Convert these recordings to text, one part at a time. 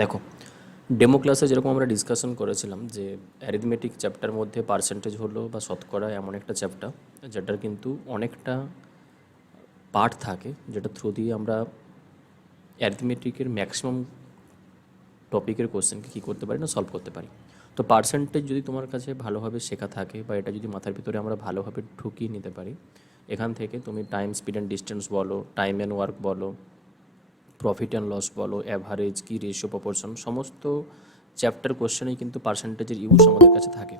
দেখো, ডেমো ক্লাসে যেরকম আমরা ডিসকাশন করেছিলাম যে অ্যারিথমেটিক চ্যাপ্টার মধ্যে পার্সেন্টেজ হলো বা শতকরা এমন একটা চ্যাপ্টার যেটার কিন্তু অনেকটা পার্ট থাকে, যেটা থ্রু দিয়ে আমরা অ্যারিথমেটিকের ম্যাক্সিমাম টপিকের কোশ্চেনকে কী করতে পারি না, সলভ করতে পারি। তো পার্সেন্টেজ যদি তোমার কাছে ভালোভাবে শেখা থাকে বা এটা যদি মাথার ভিতরে আমরা ভালোভাবে ঢুকিয়ে নিতে পারি, এখান থেকে তুমি টাইম, স্পিড অ্যান্ড ডিস্টেন্স বলো, টাইম অ্যান্ড ওয়ার্ক বলো, প্রফিট অ্যান্ড লস বলো, অ্যাভারেজ কি, রেশিও, প্রপোর্শন, সমস্ত চ্যাপ্টার কোশ্চেনেই কিন্তু পার্সেন্টেজের ইউজ আমাদের কাছে থাকে।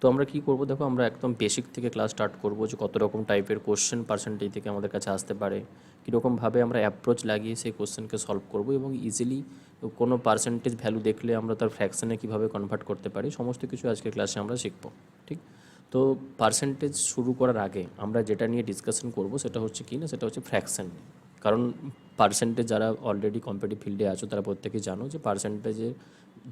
তো আমরা কী করবো, দেখো আমরা একদম বেসিক থেকে ক্লাস স্টার্ট করবো যে কত রকম টাইপের কোশ্চেন পার্সেন্টেজ থেকে আমাদের কাছে আসতে পারে, কীরকমভাবে আমরা অ্যাপ্রোচ লাগিয়ে সেই কোশ্চেনকে সলভ করবো এবং ইজিলি কোনো পার্সেন্টেজ ভ্যালু দেখলে আমরা তার ফ্র্যাকশনে কীভাবে কনভার্ট করতে পারি, সমস্ত কিছু আজকের ক্লাসে আমরা শিখবো। ঠিক, তো পার্সেন্টেজ শুরু করার আগে আমরা যেটা নিয়ে ডিসকাশন করবো সেটা হচ্ছে কি না, সেটা হচ্ছে ফ্র্যাকশন। কারণ পার্সেন্টেজ যারা অলরেডি কম্পিটিটিভ ফিল্ডে আছো তারা প্রত্যেকেই জানো যে পার্সেন্টেজে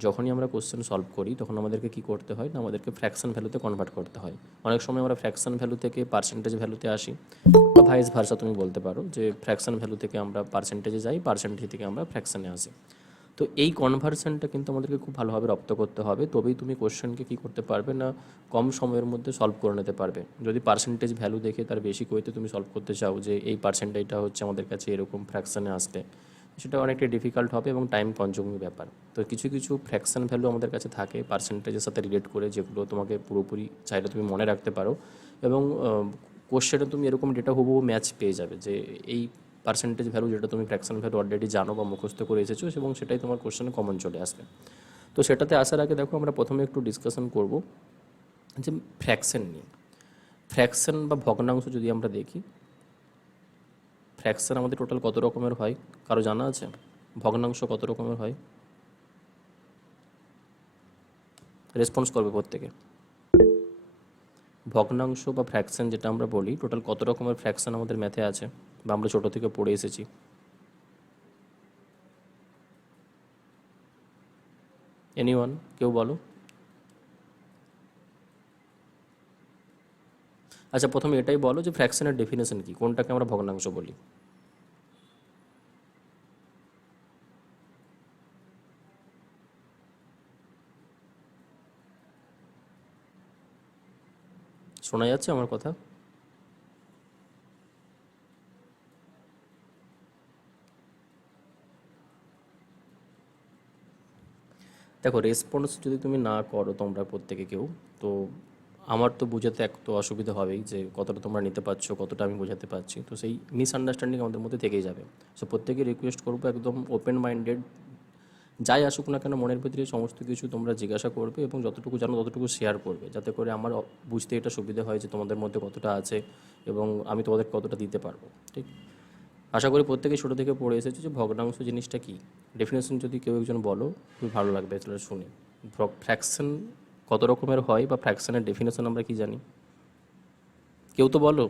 যখনই আমরা কোশ্চেন সলভ করি তখন আমাদেরকে কী করতে হয় না, আমাদেরকে ফ্র্যাকশন ভ্যালুতে কনভার্ট করতে হয়। অনেক সময় আমরা ফ্র্যাকশন ভ্যালু থেকে পার্সেন্টেজ ভ্যালুতে আসি, বা ভাইস ভার্সা তুমি বলতে পারো যে ফ্র্যাকশন ভ্যালু থেকে আমরা পার্সেন্টেজে যাই, পার্সেন্টেজ থেকে আমরা ফ্র্যাকশনে আসি। তো এই কনভার্সনটা কিন্তু আমাদেরকে খুব ভালোভাবে রপ্ত করতে হবে, তবেই তুমি কোশ্চেনকে কী করতে পারবে না, কম সময়ের মধ্যে সলভ করে নিতে পারবে। যদি পার্সেন্টেজ ভ্যালু দেখে তার বেশি কইতে তুমি সলভ করতে চাও যে এই পার্সেন্টেজটা হচ্ছে আমাদের কাছে এরকম ফ্র্যাকশনে আসতে, সেটা অনেকটা ডিফিকাল্ট হবে এবং টাইম কনজিউমিং ব্যাপার। তো কিছু কিছু ফ্র্যাকশন ভ্যালু আমাদের কাছে থাকে পার্সেন্টেজের সাথে রিলেট করে, যেগুলো তোমাকে পুরোপুরি চাইলে তুমি মনে রাখতে পারো এবং কোশ্চেনে তুমি এরকম ডেটা হুবহু ম্যাচ পেয়ে যাবে যে এই পার্সেন্টেজ ভ্যালু যেটা তুমি ফ্র্যাকশন ভ্যালু অলরেডি জানো বা মুখস্থ করে এসেছো এবং সেটাই তোমার কোশ্চেনে কমন চলে আসবে। তো সেটাতে আসার আগে দেখো আমরা প্রথমে একটু ডিসকাশন করব যে ফ্র্যাকশন নিয়ে। ফ্র্যাকশন বা ভগ্নাংশ যদি আমরা দেখি, ফ্র্যাকশন আমাদের টোটাল কত রকমের হয় কারো জানা আছে? ভগ্নাংশ কত রকমের হয়? রেসপন্স করবে প্রত্যেকে। ভগ্নাংশ বা ফ্র্যাকশন যেটা আমরা বলি, টোটাল কত রকমের ফ্র্যাকশন আমাদের ম্যাথে আছে বা আমরা ছোটো থেকে পড়ে এসেছি? এনিওয়ান, কেউ বলো। আচ্ছা, প্রথমে এটাই বলো যে ফ্র্যাকশনের ডেফিনেশন কী, কোনটাকে আমরা ভগ্নাংশ বলি? শোনা যাচ্ছে আমার কথা? দেখো, রেসপন্স যদি তুমি না করো তোমরা প্রত্যেকে কেউ, তো আমার তো বোঝাতে এক তো অসুবিধা হবেই যে কতটা তোমরা নিতে পারছো, কতটা আমি বোঝাতে পারছি, তো সেই মিসআন্ডারস্ট্যান্ডিং আমাদের মধ্যে থেকেই যাবে। সো প্রত্যেকে রিকোয়েস্ট করবো একদম ওপেন মাইন্ডেড, যাই আসুক না কেন মনের ভিতরে সমস্ত কিছু তোমরা জিজ্ঞাসা করবে এবং যতটুকু জানো ততটুকু শেয়ার করবে, যাতে করে আমার বুঝতে এটা সুবিধা হয় যে তোমাদের মধ্যে কতটা আছে এবং আমি তোমাদের কতটা দিতে পারবো। ঠিক, আশা করি প্রত্যেকে ছোটো থেকে পড়ে এসেছে যে ভগ্নাংশ জিনিসটা কী। ডেফিনেশন যদি কেউ একজন বলো, খুবই ভালো লাগবে তাহলে শুনে। ফ্র্যাকশন কত রকমের হয় বা ফ্র্যাকশনের ডেফিনেশন আমরা কি জানি, কেউ তো বলো।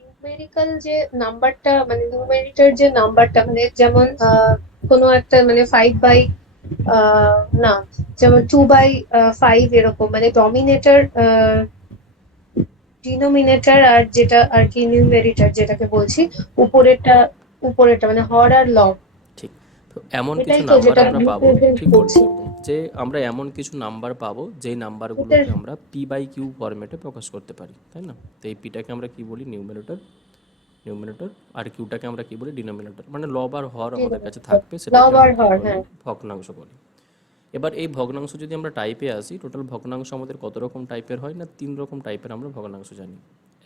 নিউমেরিক্যাল যে নাম্বারটা, মানে নিউমেরিটার যে নাম্বারটা, মানে যেমন কোনো একটা মানে 5/, না, যেমন 2/5 এরকম, মানে ডমিনেটর, ডিনোমিনেটর, আর যেটা আর কি নিউমেরিটার যেটাকে বলছি, উপরেরটা, উপরেরটা মানে হর আর লব, ঠিক, তো এমন কিছু এটাই তো নাম্বার যেটা আমরা পাবো, রিপ্রেজেন্ট ঠিক বলেছো করছি। একদম, যে আমরা এমন কিছু নাম্বার পাবো যেই এটা নাম্বারগুলোকে আমরা পি বাই কিউ ফরম্যাটে প্রকাশ করতে পারি, তাই না? তো এই পিটাকে আমরা কি বলি, নিউমেরেটর। নিউমিনেটর আর কিউটাকে আমরা কি বলি, ডিনোমিনেটর। মানে লব আর হর আমাদের কাছে ডিনোমিনেটর, থাকবে, সেটাকে লব আর আমরা কি হর, বলি, হ্যাঁ। ভগ্নাংশ বলি। এবার এই ভগ্নাংশ যদি আমরা টাইপে আসি, টোটাল ভগ্নাংশ আমাদের কত রকম টাইপের হয় না, 3 রকম টাইপের আমরা ভগ্নাংশ জানি।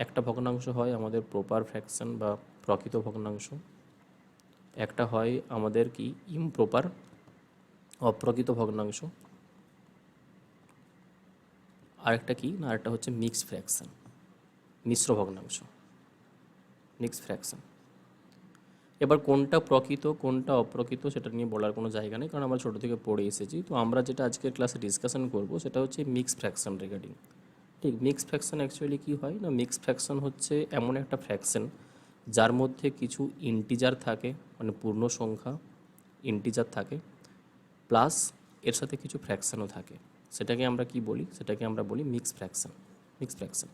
একটা ভগ্নাংশ হয় আমাদের প্রপার ফ্র্যাকশন বা প্রকৃত ভগ্নাংশ, একটা হয় আমাদের কি ইমপ্রপার, অপ্রকৃত ভগ্নাংশ, আরেকটা কি না, আরেকটা হচ্ছে মিক্সড ফ্র্যাকশন, মিশ্র ভগ্নাংশ, মিক্সড ফ্র্যাকশন। এবার কোনটা প্রকৃত কোনটা অপ্রকৃত সেটা নিয়ে বলার কোনো জায়গা নেই, কারণ আমরা ছোটো থেকে পড়ে এসেছি। তো আমরা যেটা আজকের ক্লাসে ডিসকাশন করব সেটা হচ্ছে মিক্সড ফ্র্যাকশন রিগার্ডিং। ঠিক, মিক্সড ফ্র্যাকশন অ্যাকচুয়ালি কী হয় না, মিক্সড ফ্র্যাকশন হচ্ছে এমন একটা ফ্র্যাকশন যার মধ্যে কিছু ইন্টিজার থাকে, মানে পূর্ণ সংখ্যা ইন্টিজার থাকে, প্লাস এর সাথে কিছু ফ্র্যাকশনও থাকে। সেটাকে আমরা কি বলি, সেটাকে আমরা বলি mix fraction. Mix fraction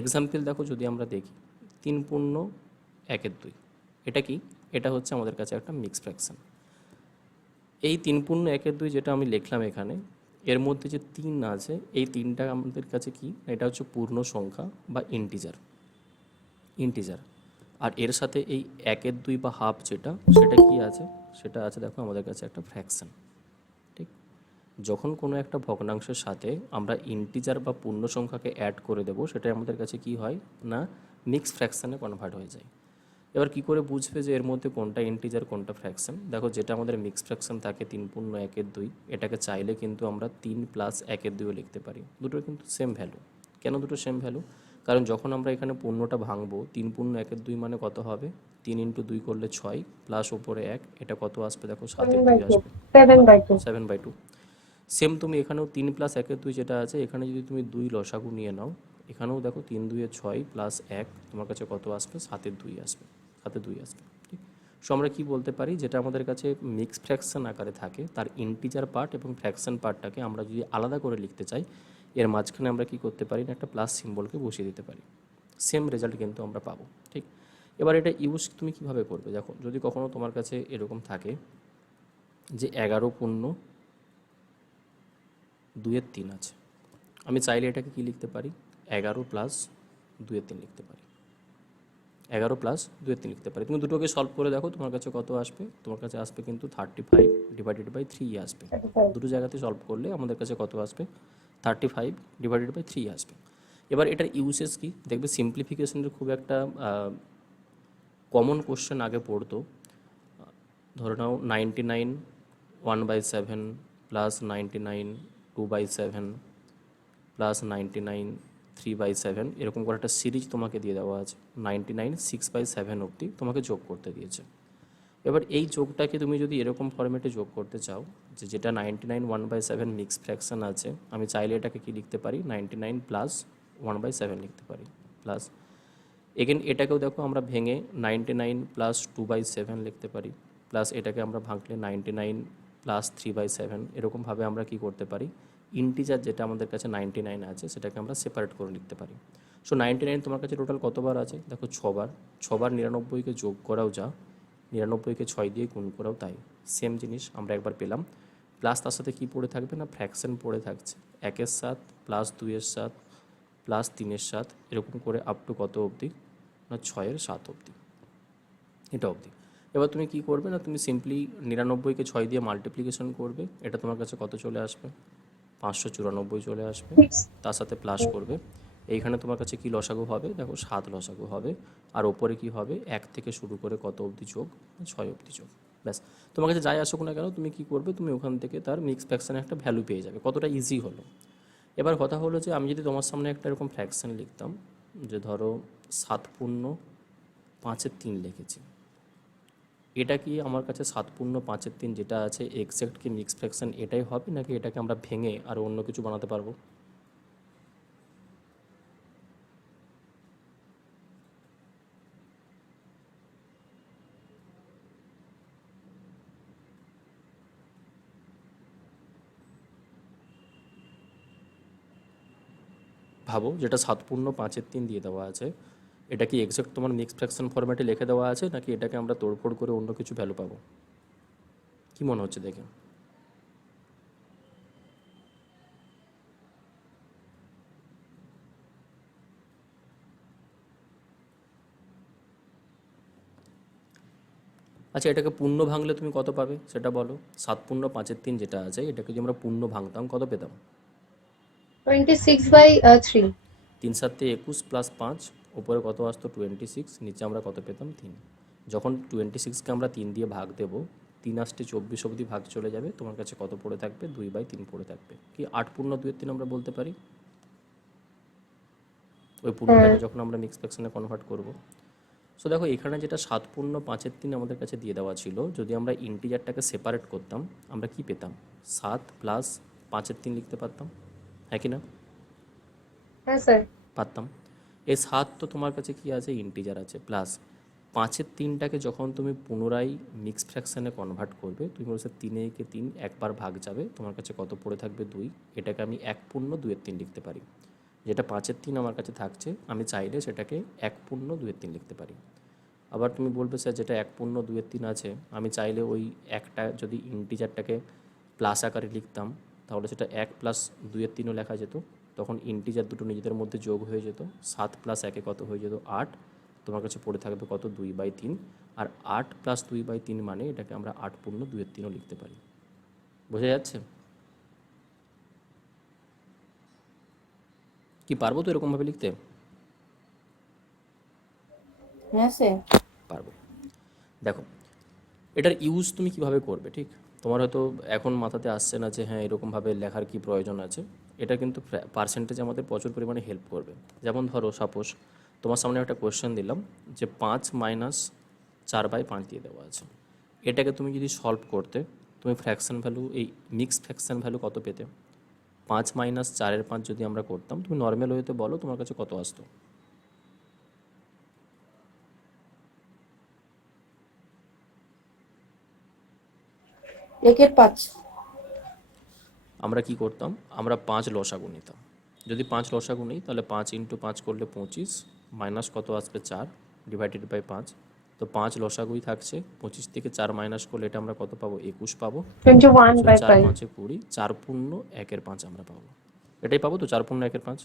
example দেখো, যদি আমরা দেখি 3/1/2, এটা কি, এটা হচ্ছে আমাদের কাছে একটা মিক্স ফ্র্যাকশন। এই 3/1/2 যেটা আমি লিখলাম এখানে, এর মধ্যে যে 3 আছে, এই 3টা আমাদের কাছে কি, এটা হচ্ছে পূর্ণ সংখ্যা বা ইন্টিজার। ইন্টিজার আর এর সাথে এই 1/2 বা হাফ যেটা, সেটা কি আছে, সেটা আছে দেখো আমাদের কাছে একটা ফ্র্যাকশন। ঠিক, যখন কোনো একটা ভগ্নাংশের সাথে আমরা ইন্টিজার বা পূর্ণ সংখ্যাকে অ্যাড করে দেবো, সেটা আমাদের কাছে কি হয় না, মিক্স ফ্র্যাকশানে কনভার্ট হয়ে যায়। এবার কি করে বুঝবে যে এর মধ্যে কোনটা ইন্টিজার কোনটা ফ্র্যাকশন? দেখো, যেটা আমাদের মিক্স ফ্র্যাকশন থাকে 3/1/2, এটাকে চাইলে কিন্তু আমরা 3+1/2 লিখতে পারি। দুটোর কিন্তু সেম ভ্যালু। কেন দুটো সেম ভ্যালু? কারণ যখন আমরা এখানে পূর্ণটা ভাঙবো, 3/1/2 মানে কত হবে, 3 × 2 করলে 6, প্লাস ওপরে 1, এটা কত আসবে দেখো, 7/2 আসবে, 7/2 7/2। সেম তুমি এখানেও 3+1/2 যেটা আছে, এখানে যদি তুমি 2 লসাগু নিয়ে নাও, এখানেও দেখো 3×2 = 6 প্লাস 1, তোমার কাছে কত আসবে, 7/2 আসবে, 7/2 আসবে। ঠিক, সো আমরা কি বলতে পারি, যেটা আমাদের কাছে মিক্স ফ্র্যাকশন আকারে থাকে, তার ইন্টিজার পার্ট এবং ফ্র্যাকশন পার্টটাকে আমরা যদি আলাদা করে লিখতে চাই, এর মাঝখানে আমরা কি করতে পারি না, একটা প্লাস সিম্বলকে বসিয়ে দিতে পারি। সেম রেজাল্ট কিন্তু আমরা পাবো। ঠিক, এবার এটা ইউজ তুমি কিভাবে করবে, দেখো যদি কখনো তোমার কাছে এরকম থাকে যে 11/2/3 আছে, আমি চাইলে এটাকে কি লিখতে পারি, 11+2/3 লিখতে পারি, 11+2/3 লিখতে পারি। তুমি দুটোকে সলভ করে দেখো, তোমার কাছে কত আসবে, তোমার কাছে আসবে কিন্তু 35/3 আসবে। দুটো জায়গাতে সলভ করলে আমাদের কাছে কত আসবে, 35/3 আসবে। এবার এটার ইউসেস কি দেখবে, সিম্পলিফিকেশনের খুব একটা কমন কোশ্চেন আগে পড়তো। ধরে নাও 99 1/7 প্লাস 99 2/7 প্লাস 99 3/7, এরকম করে একটা সিরিজ তোমাকে দিয়ে দেওয়া আছে। 99 6/7 অবধি তোমাকে যোগ করতে দিয়েছে। এবার এই যোগটাকে তুমি যদি এরকম ফরম্যাটে যোগ করতে চাও, যে যেটা 99 1/7 মিক্স ফ্র্যাকশন আছে, আমি চাইলে এটাকে কি লিখতে পারি, 99 + 1/7 লিখতে পারি, প্লাস এগেন এটাকেও দেখো আমরা ভেঙে 99 + 2/7 লিখতে পারি, প্লাস এটাকে আমরা ভাঙলে 99 + 3/7, এরকমভাবে আমরা কি করতে পারি, ইন্টিজার যেটা আমাদের কাছে 99 আছে, সেটাকে আমরা সেপারেট করে লিখতে পারি। সো 99 তোমার কাছে টোটাল কতবার আছে, দেখো 6বার। 6বার 99কে যোগ করাও যা, 99কে 6 দিয়ে গুণ করাও তাই, সেম জিনিস আমরা একবার পেলাম। প্লাস তার সাথে কী পড়ে থাকবে না, ফ্র্যাকশন পড়ে থাকছে, 1/7 প্লাস 2/7 প্লাস 3/7, এরকম করে আপ টু কত অবধি না, 6/7 অবধি, এটা অবধি। এবার তুমি কি করবে না, তুমি সিম্পলি 99কে 6 দিয়ে মাল্টিপ্লিকেশন করবে, এটা তোমার কাছে কত চলে আসবে, 594 চলে আসবে। তার সাথে প্লাস করবে, এইখানে তোমার কাছে কি লসাগু হবে, দেখো 7 লসাগু হবে। আর ওপরে কি হবে, 1 থেকে শুরু করে কত অবধি যোগ, 6 অবধি যোগ। ব্যাস, তোমার কাছে যাই আসুক না কেন, তুমি কি করবে, তুমি ওখান থেকে তার মিক্স ফ্র্যাকশানে একটা ভ্যালু পেয়ে যাবে। কতটা ইজি হলো। এবার কথা হলো যে আমি যদি তোমার সামনে একটা এরকম ফ্র্যাকশান লিখতাম, যে ধরো 7/5/3 লিখেছি, এটা কি আমার কাছে 7/5/3 যেটা আছে এক্স্যাক্ট কি মিক্স ফ্র্যাকশন এটাই হবে, নাকি এটাকে আমরা ভেঙে আর অন্য কিছু বানাতে পারবো? ভাবো, যেটা 7/5/3 দিয়ে দেওয়া আছে, এটা কি এক্স্যাক্ট তোমার মিক্স ফ্র্যাকশন ফরম্যাটে লিখে দেওয়া আছে, নাকি এটাকে আমরা তোড়ফোড় করে অন্য কিছু ভ্যালু পাবো? কি মনে হচ্ছে দেখে? আচ্ছা, এটাকে পূর্ণ ভাঙলে তুমি কত পাবে সেটা বলো। 7/5/3 যেটা আছে, এটাকে যদি আমরা পূর্ণ ভাঙতাম কত পেতাম? 26/3 3×7 = 21 প্লাস 5, ওপরে কত আসতো 26, নিচে আমরা কত পেতাম 3। যখন 26কে আমরা 3 দিয়ে ভাগ দেবো, 3 আসতে 24 অবধি ভাগ চলে যাবে, তোমার কাছে কত পড়ে থাকবে, 2/3 পড়ে থাকবে। কি 8/2/3 আমরা বলতে পারি, ওই পূর্ণটাকে যখন আমরা মিক্স ফ্র্যাকশনে কনভার্ট করব। সো দেখো, এখানে যেটা 7/5/3 আমাদের কাছে দিয়ে দেওয়া ছিল, যদি আমরা ইন্টিজারটাকে সেপারেট করতাম, আমরা কি পেতাম, 7 + 5/3 লিখতে পারতাম, হ্যাঁ কি না? হ্যাঁ স্যার। পারতাম। এই 7 তো তোমার কাছে কি আছে, ইন্টিজার আছে, প্লাস 5-এর 3টাকে যখন তুমি পুনরায় মিক্স ফ্র্যাকশানে কনভার্ট করবে, তুমি বলছো 3 একবার ভাগ যাবে, তোমার কাছে কত পড়ে থাকবে 2। এটাকে আমি 1/2 লিখতে পারি। যেটা 5-এর 3 আমার কাছে থাকছে, আমি চাইলে সেটাকে 1/2 লিখতে পারি। আবার তুমি বলবে স্যার যেটা 1/2 আছে, আমি চাইলে ওই একটা যদি ইন্টিজারটাকে প্লাস আকারে লিখতাম, তাহলে সেটা 1 + 2/3 লেখা যেত। তখন ইন্টিজার দুটো নিজেদের মধ্যে যোগ হয়ে যেত। 7 + 1 কত হয়ে যেত 8। তোমার কাছে পড়ে থাকবে কত 2/3। আর 8 + 2/3 মানে এটাকে আমরা 8/2 লিখতে পারি। বোঝা যাচ্ছে? কি পারবো তো এরকমভাবে লিখতে? হ্যাঁ স্যার। পারবো। দেখো, এটার ইউজ তুমি কিভাবে করবে, ঠিক? তোমার হয়তো এখন মাথাতে আসছে না যে হ্যাঁ এরকমভাবে লেখার কি প্রয়োজন আছে। এটা কিন্তু পার্সেন্টেজ আমাদের প্রচুর পরিমাণে হেল্প করবে। যেমন ধরো সাপোজ তোমার সামনে একটা কোয়েশ্চেন দিলাম যে 5 - 4/5 দিয়ে দেওয়া আছে। এটাকে তুমি যদি সলভ করতে, তুমি ফ্র্যাকশন ভ্যালু, এই মিক্স ফ্র্যাকশন ভ্যালু কত পেতে? 5 - 4/5 যদি আমরা করতাম, তুমি নর্মাল ওয়েতে বলো তোমার কাছে কত আসতো? একের 5। আমরা কি করতাম? আমরা 5 লসাগু নিতাম। যদি 5 লসাগু নিই তাহলে 5 × 5 করলে 25, মাইনাস কত আসবে 4 / 5। তো 5 লসাগুই থাকছে, 25 থেকে 4 মাইনাস করলে এটা আমরা কত পাবো? 21 পাবো। 4 21/5। 5 20, 4/1/5 আমরা পাবো। এটাই পাবো তো 4/1/5?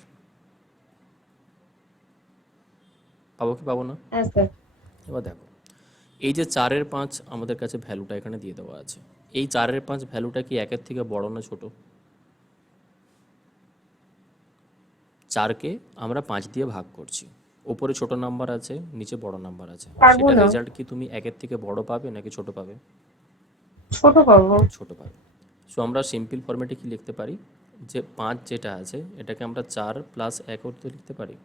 পাবো কি পাবো না? হ্যাঁ স্যার। এবার দেখো, এই যে 4/5 আমাদের কাছে ভ্যালুটা এখানে দিয়ে দেওয়া আছে, এই 4/5 ভ্যালুটা কি 1-এর থেকে বড় না ছোট? 4কে আমরা 5 দিয়ে ভাগ করছি, ওপরে ছোট নাম্বার আছে, নিচে বড় নাম্বার আছে, পারবো সেটা না। রেজাল্ট কি তুমি 1-এর থেকে বড় পাবে নাকি ছোট পাবে? ছোট পাবো। ছোট পাবে। সো আমরা সিম্পল ফর্মেটে কি লিখতে পারি যে 5 যেটা আছে এটাকে আমরা 4 + 1 করতে লিখতে পারি।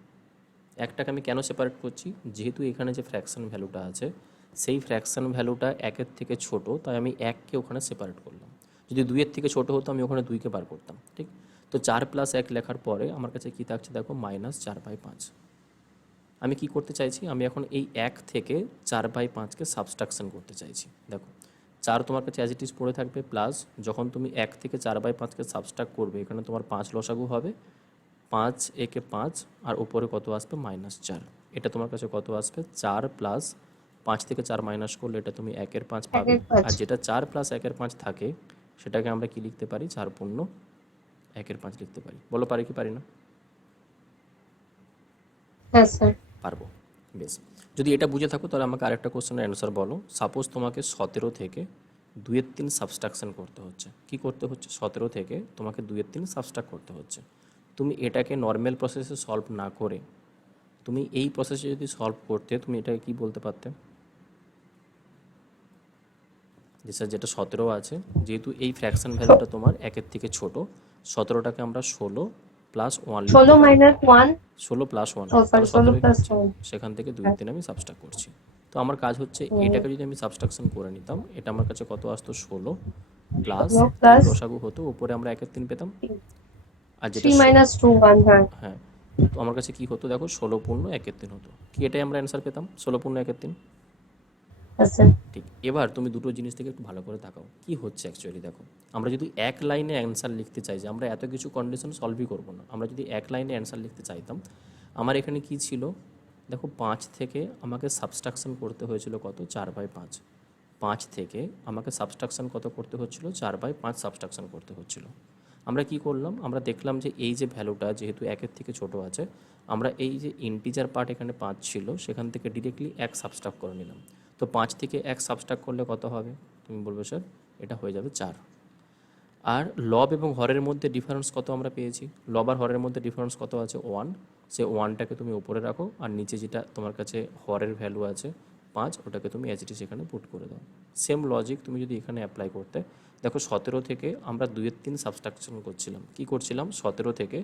একটাকে আমি কেন সেপারেট করছি? যেহেতু এখানে যে ফ্র্যাকশন ভ্যালুটা আছে সেই ফ্র্যাকশন ভ্যালুটা 1-এর থেকে ছোট, তাই আমি 1কে ওখানে সেপারেট করলাম। যদি 2-এর থেকে ছোট হতো আমি ওখানে 2কে বার করতাম, ঠিক? তো 4 + 1 লেখার পরে আমার কাছে কী থাকছে দেখো, -4/5। আমি কি করতে চাইছি? আমি এখন এই 1 থেকে 4/5কে সাবস্ট্রাকশন করতে চাইছি। দেখো, 4 তোমার কাছে অ্যাজ ইট ইজ পড়ে থাকবে, প্লাস যখন তুমি 1 থেকে 4/5কে সাবস্ট্রাক্ট করবে এখানে তোমার 5 লসাগু হবে, 5 একে 5 আর উপরে কত আসবে? -4। এটা তোমার কাছে কত আসবে? 4 + 5 থেকে 4 মাইনাস করলে এটা তুমি 1-এর 5 পাবে। 1/5। আর যেটা 4 + 1-এর 5 থাকে সেটাকে আমরা কি লিখতে পারি? 4/1/5 লিখতে পারি। বলো পারি কি পারি না? হ্যাঁ স্যার। পারবো। বেশ, যদি এটা বুঝে থাকো তাহলে আমাকে আরেকটা কোশ্চেনের অ্যান্সার বলো। সাপোজ তোমাকে 17 থেকে 2-এর 3 সাবস্ট্রাকশন করতে হচ্ছে। কি করতে হচ্ছে? 17 থেকে তোমাকে 2-এর 3 সাবস্ট্রাক্ট করতে হচ্ছে। তুমি এটাকে নর্মাল প্রসেসে সলভ না করে তুমি এই প্রসেসে যদি সলভ করতে, তুমি এটাকে কি বলতে পারতে? যে স্যার যেটা 17 আছে, যেহেতু এই ফ্র্যাকশন ভ্যালুটা তোমার 1-এর থেকে ছোট, 17টাকে আমরা 16 + 1 লিখতে 16 পারি। - 1। 16 + 1, ও সরি, তাহলে 16 17 + হচ্ছে। 1। সেখান থেকে 2 হ্যাঁ। 3 আমি সাবস্ট্রাক্ট করছি। তো আমার কাজ হচ্ছে হুম। এটাকে যদি আমি সাবস্ট্রাকশন করে নিতাম, এটা আমার কাছে কত আসতো? 16 প্লাস 3 প্লাস লসাগু হতো, উপরে আমরা 1-এর 3 পেতাম। আর যেটা 3 - 2 1। হ্যাঁ। হ্যাঁ, তো আমার কাছে কি হতো দেখো, 16/1/3 হতো। কি এটাই আমরা অ্যান্সার পেতাম, 16/1/3। হ্যাঁ স্যার। ঠিক, এবার তুমি দুটো জিনিস থেকে একটু ভালো করে তাকাও কি হচ্ছে অ্যাকচুয়ালি। দেখো, আমরা যদি এক লাইনে অ্যান্সার লিখতে চাই, যে আমরা এত কিছু কন্ডিশন সলভই করবো না, আমরা যদি এক লাইনে অ্যান্সার লিখতে চাইতাম, আমার এখানে কি ছিল দেখো, 5 থেকে আমাকে সাবস্ট্রাকশন করতে হয়েছিল কত? 4/5। 5 থেকে আমাকে সাবস্ট্রাকশন কত করতে হচ্ছিল? 4/5 সাবস্ট্রাকশন করতে হচ্ছিল। আমরা কি করলাম? আমরা দেখলাম যে এই যে ভ্যালুটা যেহেতু 1-এর থেকে ছোট আছে, আমরা এই যে ইন্টিজার পার্ট এখানে 5 ছিল সেখান থেকে ডিরেক্টলি 1 সাবস্ট্রাক্ট করে নিলাম। তো 5 থেকে 1 সাবস্ট্রাক্ট করলে কত হবে? তুমি বলবে স্যার এটা হয়ে যাবে 4। আর লব এবং হরের মধ্যে ডিফারেন্স কত আমরা পেয়েছি? লব আর হরের মধ্যে ডিফারেন্স কত আছে? 1। সে 1টাকে তুমি উপরে রাখো, আর নিচে যেটা তোমার কাছে হরের ভ্যালু আছে 5, ওটাকে তুমি অ্যাজ ইট ইজ এখানে পুট করে দাও। সেম লজিক তুমি যদি এখানে অ্যাপ্লাই করতে, দেখো 17 থেকে আমরা 2-এর 3 সাবস্ট্রাকশন করছিলাম। কি করছিলাম? 17 থেকে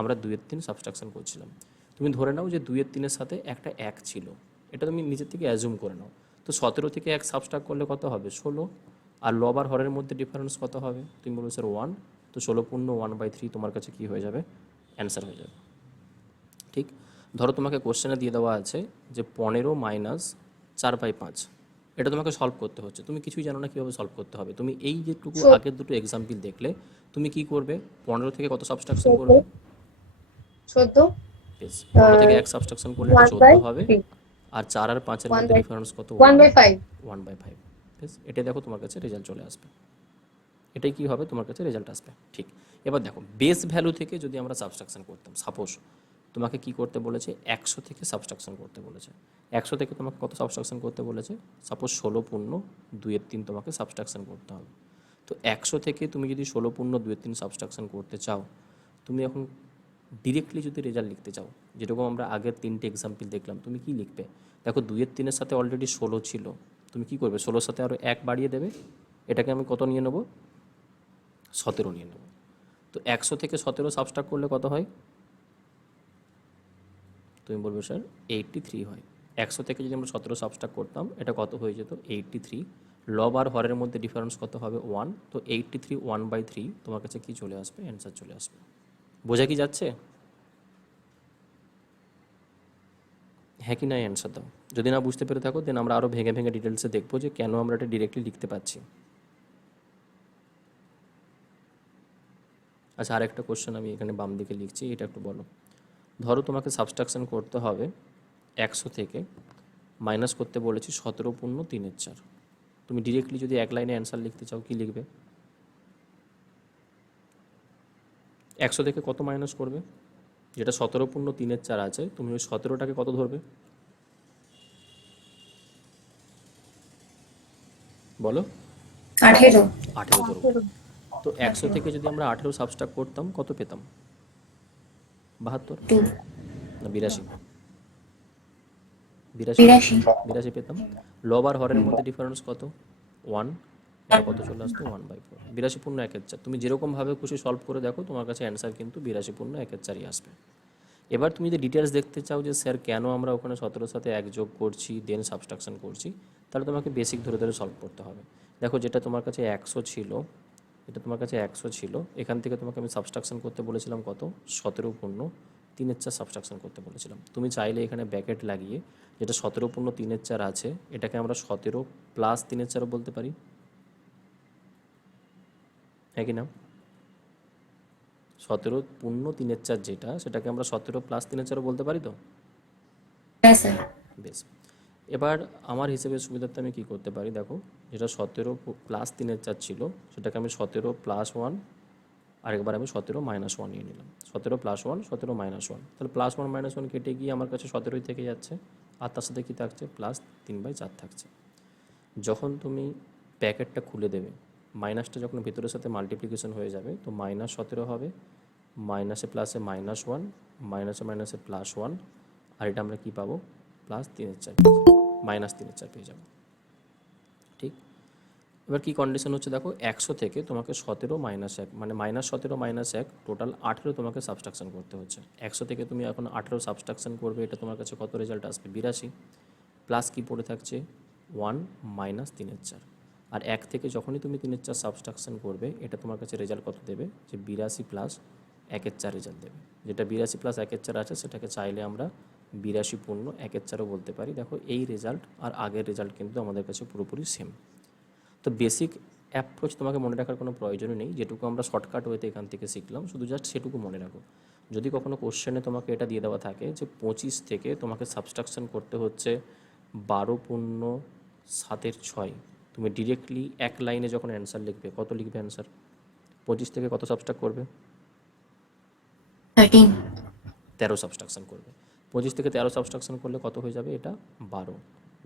আমরা 2-এর 3 সাবস্ট্রাকশন করছিলাম। তুমি ধরে নাও যে 2-এর 3-এর সাথে একটা 1 ছিল, এটা তুমি নিজের থেকে অ্যাজুম করে নাও। তো 17 থেকে 1 সাবস্ট্রাক্ট করলে কত হবে? 16। আর লব আর হরের মধ্যে ডিফারেন্স কত হবে? তুমি বলবে স্যার 1। তো 16/1/3 তোমার কাছে কি হয়ে যাবে? অ্যান্সার হয়ে যাবে। ঠিক, ধরো তোমাকে কোশ্চেনে দিয়ে দেওয়া আছে যে 15 - 4/5, এটা তোমাকে সলভ করতে হচ্ছে, তুমি কিছুই জানো না কীভাবে সলভ করতে হবে। তুমি এই যেটুকু আগের দুটো এক্সাম্পল দেখলে তুমি কি করবে, 15 থেকে কত সাবস্ট্রাকশন করবে? 14 বেশ, 15 থেকে 1 সাবস্ট্রাকশন করলে এটা 14 হবে। 1/3 আর 4 আর 5-এর মধ্যে ডিফারেন্স কত? 1/5 1/5। বেশ, এটাই দেখো তোমার কাছে রেজাল্ট চলে আসবে, এটাই কি হবে, তোমার কাছে রেজাল্ট আসবে। ঠিক, এবার দেখো বেস ভ্যালু থেকে যদি আমরা সাবস্ট্রাকশন করতাম, সাপোজ তোমাকে কি করতে বলেছে, 100 থেকে সাবস্ট্রাকশন করতে বলেছে। 100 থেকে তোমাকে কত সাবস্ট্রাকশন করতে বলেছে? সাপোজ 16.2/3 তোমাকে সাবস্ট্রাকশন করতে হবে। তো 100 থেকে তুমি যদি 16.2/3 সাবস্ট্রাকশন করতে চাও, তুমি এখন ডিরেক্টলি যদি রেজাল্ট লিখতে চাও, যেরকম আমরা আগের 3টে এক্সাম্পল দেখলাম, তুমি কি লিখবে? দেখো 2/3-এর সাথে অলরেডি 16 ছিল, তুমি কি করবে, 16-র সাথে আরও 1 বাড়িয়ে দেবে, এটাকে আমি কত নিয়ে নেব, 17 নিয়ে নেব। তো 100 থেকে 17 সাবস্ট্রাক্ট করলে কত হয়? তুমি বলবে স্যার 83 হয়। 100 থেকে যদি আমরা 17 সাবস্ট্রাক্ট করতাম, এটা কত হয়ে যেত, 83। লব আর হরের মধ্যে ডিফারেন্স কত হবে? 1। তো 83 1/3 তোমার কাছে কি চলে আসবে, অ্যান্সার চলে আসবে। বোঝা কি যাচ্ছে? হ্যাঁ কি না অ্যান্সার দাও। যদি না বুঝতে পেরে থাকো দেন আমরা আরও ভেঙে ভেঙে ডিটেলসে দেখবো যে কেন আমরা এটা ডিরেক্টলি লিখতে পারছি। আচ্ছা, আরেকটা কোশ্চেন আমি এখানে বাম দিকে লিখছি, এটা একটু বলো। ধরো তোমাকে সাবস্ট্রাকশন করতে হবে 100 থেকে, মাইনাস করতে বলেছি 17.3/4। তুমি ডিরেক্টলি যদি এক লাইনে অ্যান্সার লিখতে চাও কি লিখবে? 100 থেকে কত মাইনাস করবে? যেটা 17.3/4 আছে, তুমি ওই 17টাকে কত ধরবে বলো? 18 18 ধরবো। তো 100 থেকে যদি আমরা 18 সাবস্ট্রাক্ট করতাম কত পেতাম? 72 2 না 82? 82 82 পেতাম। লব আর হরের মধ্যে ডিফারেন্স কত? 1। এটা কত চলে আসতো? 1/4। 82.1/4। তুমি যেরকমভাবে খুশি সলভ করে দেখো, তোমার কাছে অ্যান্সার কিন্তু 82.1/4ই আসবে। এবার তুমি যদি ডিটেলস দেখতে চাও যে স্যার কেন আমরা ওখানে 17-র সাথে 1 যোগ করছি দেন সাবস্ট্রাকশন করছি, তাহলে তোমাকে বেসিক ধরে ধরে সলভ করতে হবে। দেখো যেটা তোমার কাছে 100 ছিল, এটা তোমার কাছে 100 ছিল, এখান থেকে তোমাকে আমি সাবস্ট্রাকশন করতে বলেছিলাম কত? 17.3/4 সাবস্ট্রাকশন করতে বলেছিলাম। তুমি চাইলে এখানে ব্র্যাকেট লাগিয়ে যেটা 17.3/4 আছে, এটাকে আমরা 17 প্লাস 3/4 বলতে পারি, হ্যাঁ কি না? 17.3/4 যেটা, সেটাকে আমরা 17 প্লাস 3/4 বলতে পারি তো? হ্যাঁ স্যার বেশ, এবার আমার হিসেবে সুবিধার্থে আমি কী করতে পারি, দেখো যেটা 17 প্লাস 3/4 ছিল, সেটাকে আমি 17 প্লাস 1, আরেকবার আমি 17 মাইনাস 1 নিয়ে নিলাম। 17 প্লাস 1, 17 মাইনাস 1, তাহলে প্লাস 1 মাইনাস 1 কেটে গিয়ে আমার কাছে 17ই থেকে যাচ্ছে, আর তার সাথে কী থাকছে? প্লাস 3/4 থাকছে। যখন তুমি প্যাকেটটা খুলে দেবে, মাইনাসটা যখন ভেতরের সাথে মাল্টিপ্লিকেশন হয়ে যাবে, তো -17 হবে, মাইনাসে প্লাসে -1, মাইনাসে মাইনাসে +1, আর এটা আমরা কী পাবো? প্লাস 3/4 পেয়ে যাবো, -3/4 পেয়ে যাবো। ঠিক, এবার কী কন্ডিশন হচ্ছে দেখো, 100 থেকে তোমাকে 17 মাইনাস 1 মানে -17 মাইনাস 1 টোটাল 18 তোমাকে সাবস্ট্রাকশন করতে হচ্ছে। 100 থেকে তুমি এখন 18 সাবস্ট্রাকশন করবে, এটা তোমার কাছে কত রেজাল্ট আসবে? 82। প্লাস কি পড়ে থাকছে? 1 মাইনাস 3/4। আর 1 থেকে যখনই তুমি 3/4 সাবস্ট্রাকশন করবে, এটা তোমার কাছে রেজাল্ট কত দেবে? যে 82 প্লাস 1/4 রেজাল্ট দেবে। যেটা 82 প্লাস 1/4 আছে, সেটাকে চাইলে আমরা 82.1/4ও বলতে পারি। দেখো এই রেজাল্ট আর আগের রেজাল্ট কিন্তু আমাদের কাছে পুরোপুরি সেম। তো বেসিক অ্যাপ্রোচ তোমাকে মনে রাখার কোনো প্রয়োজনই নেই, যেটুকু আমরা শর্টকাট ওয়েতে এখান থেকে শিখলাম, শুধু জাস্ট সেটুকু মনে রাখো। যদি কখনো কোশ্চেনে তোমাকে এটা দিয়ে দেওয়া থাকে যে 25 থেকে তোমাকে সাবস্ট্রাকশন করতে হচ্ছে 12.7/6, তুমি ডিরেক্টলি এক লাইনে যখন অ্যান্সার লিখবে, কত লিখবে অ্যান্সার? 25 থেকে কত সাবস্ট্রাক্ট করবে? 13 13 সাবস্ট্রাকশন করবে। 25 থেকে 13 সাবস্ট্রাকশন করলে কত হয়ে যাবে? এটা 12।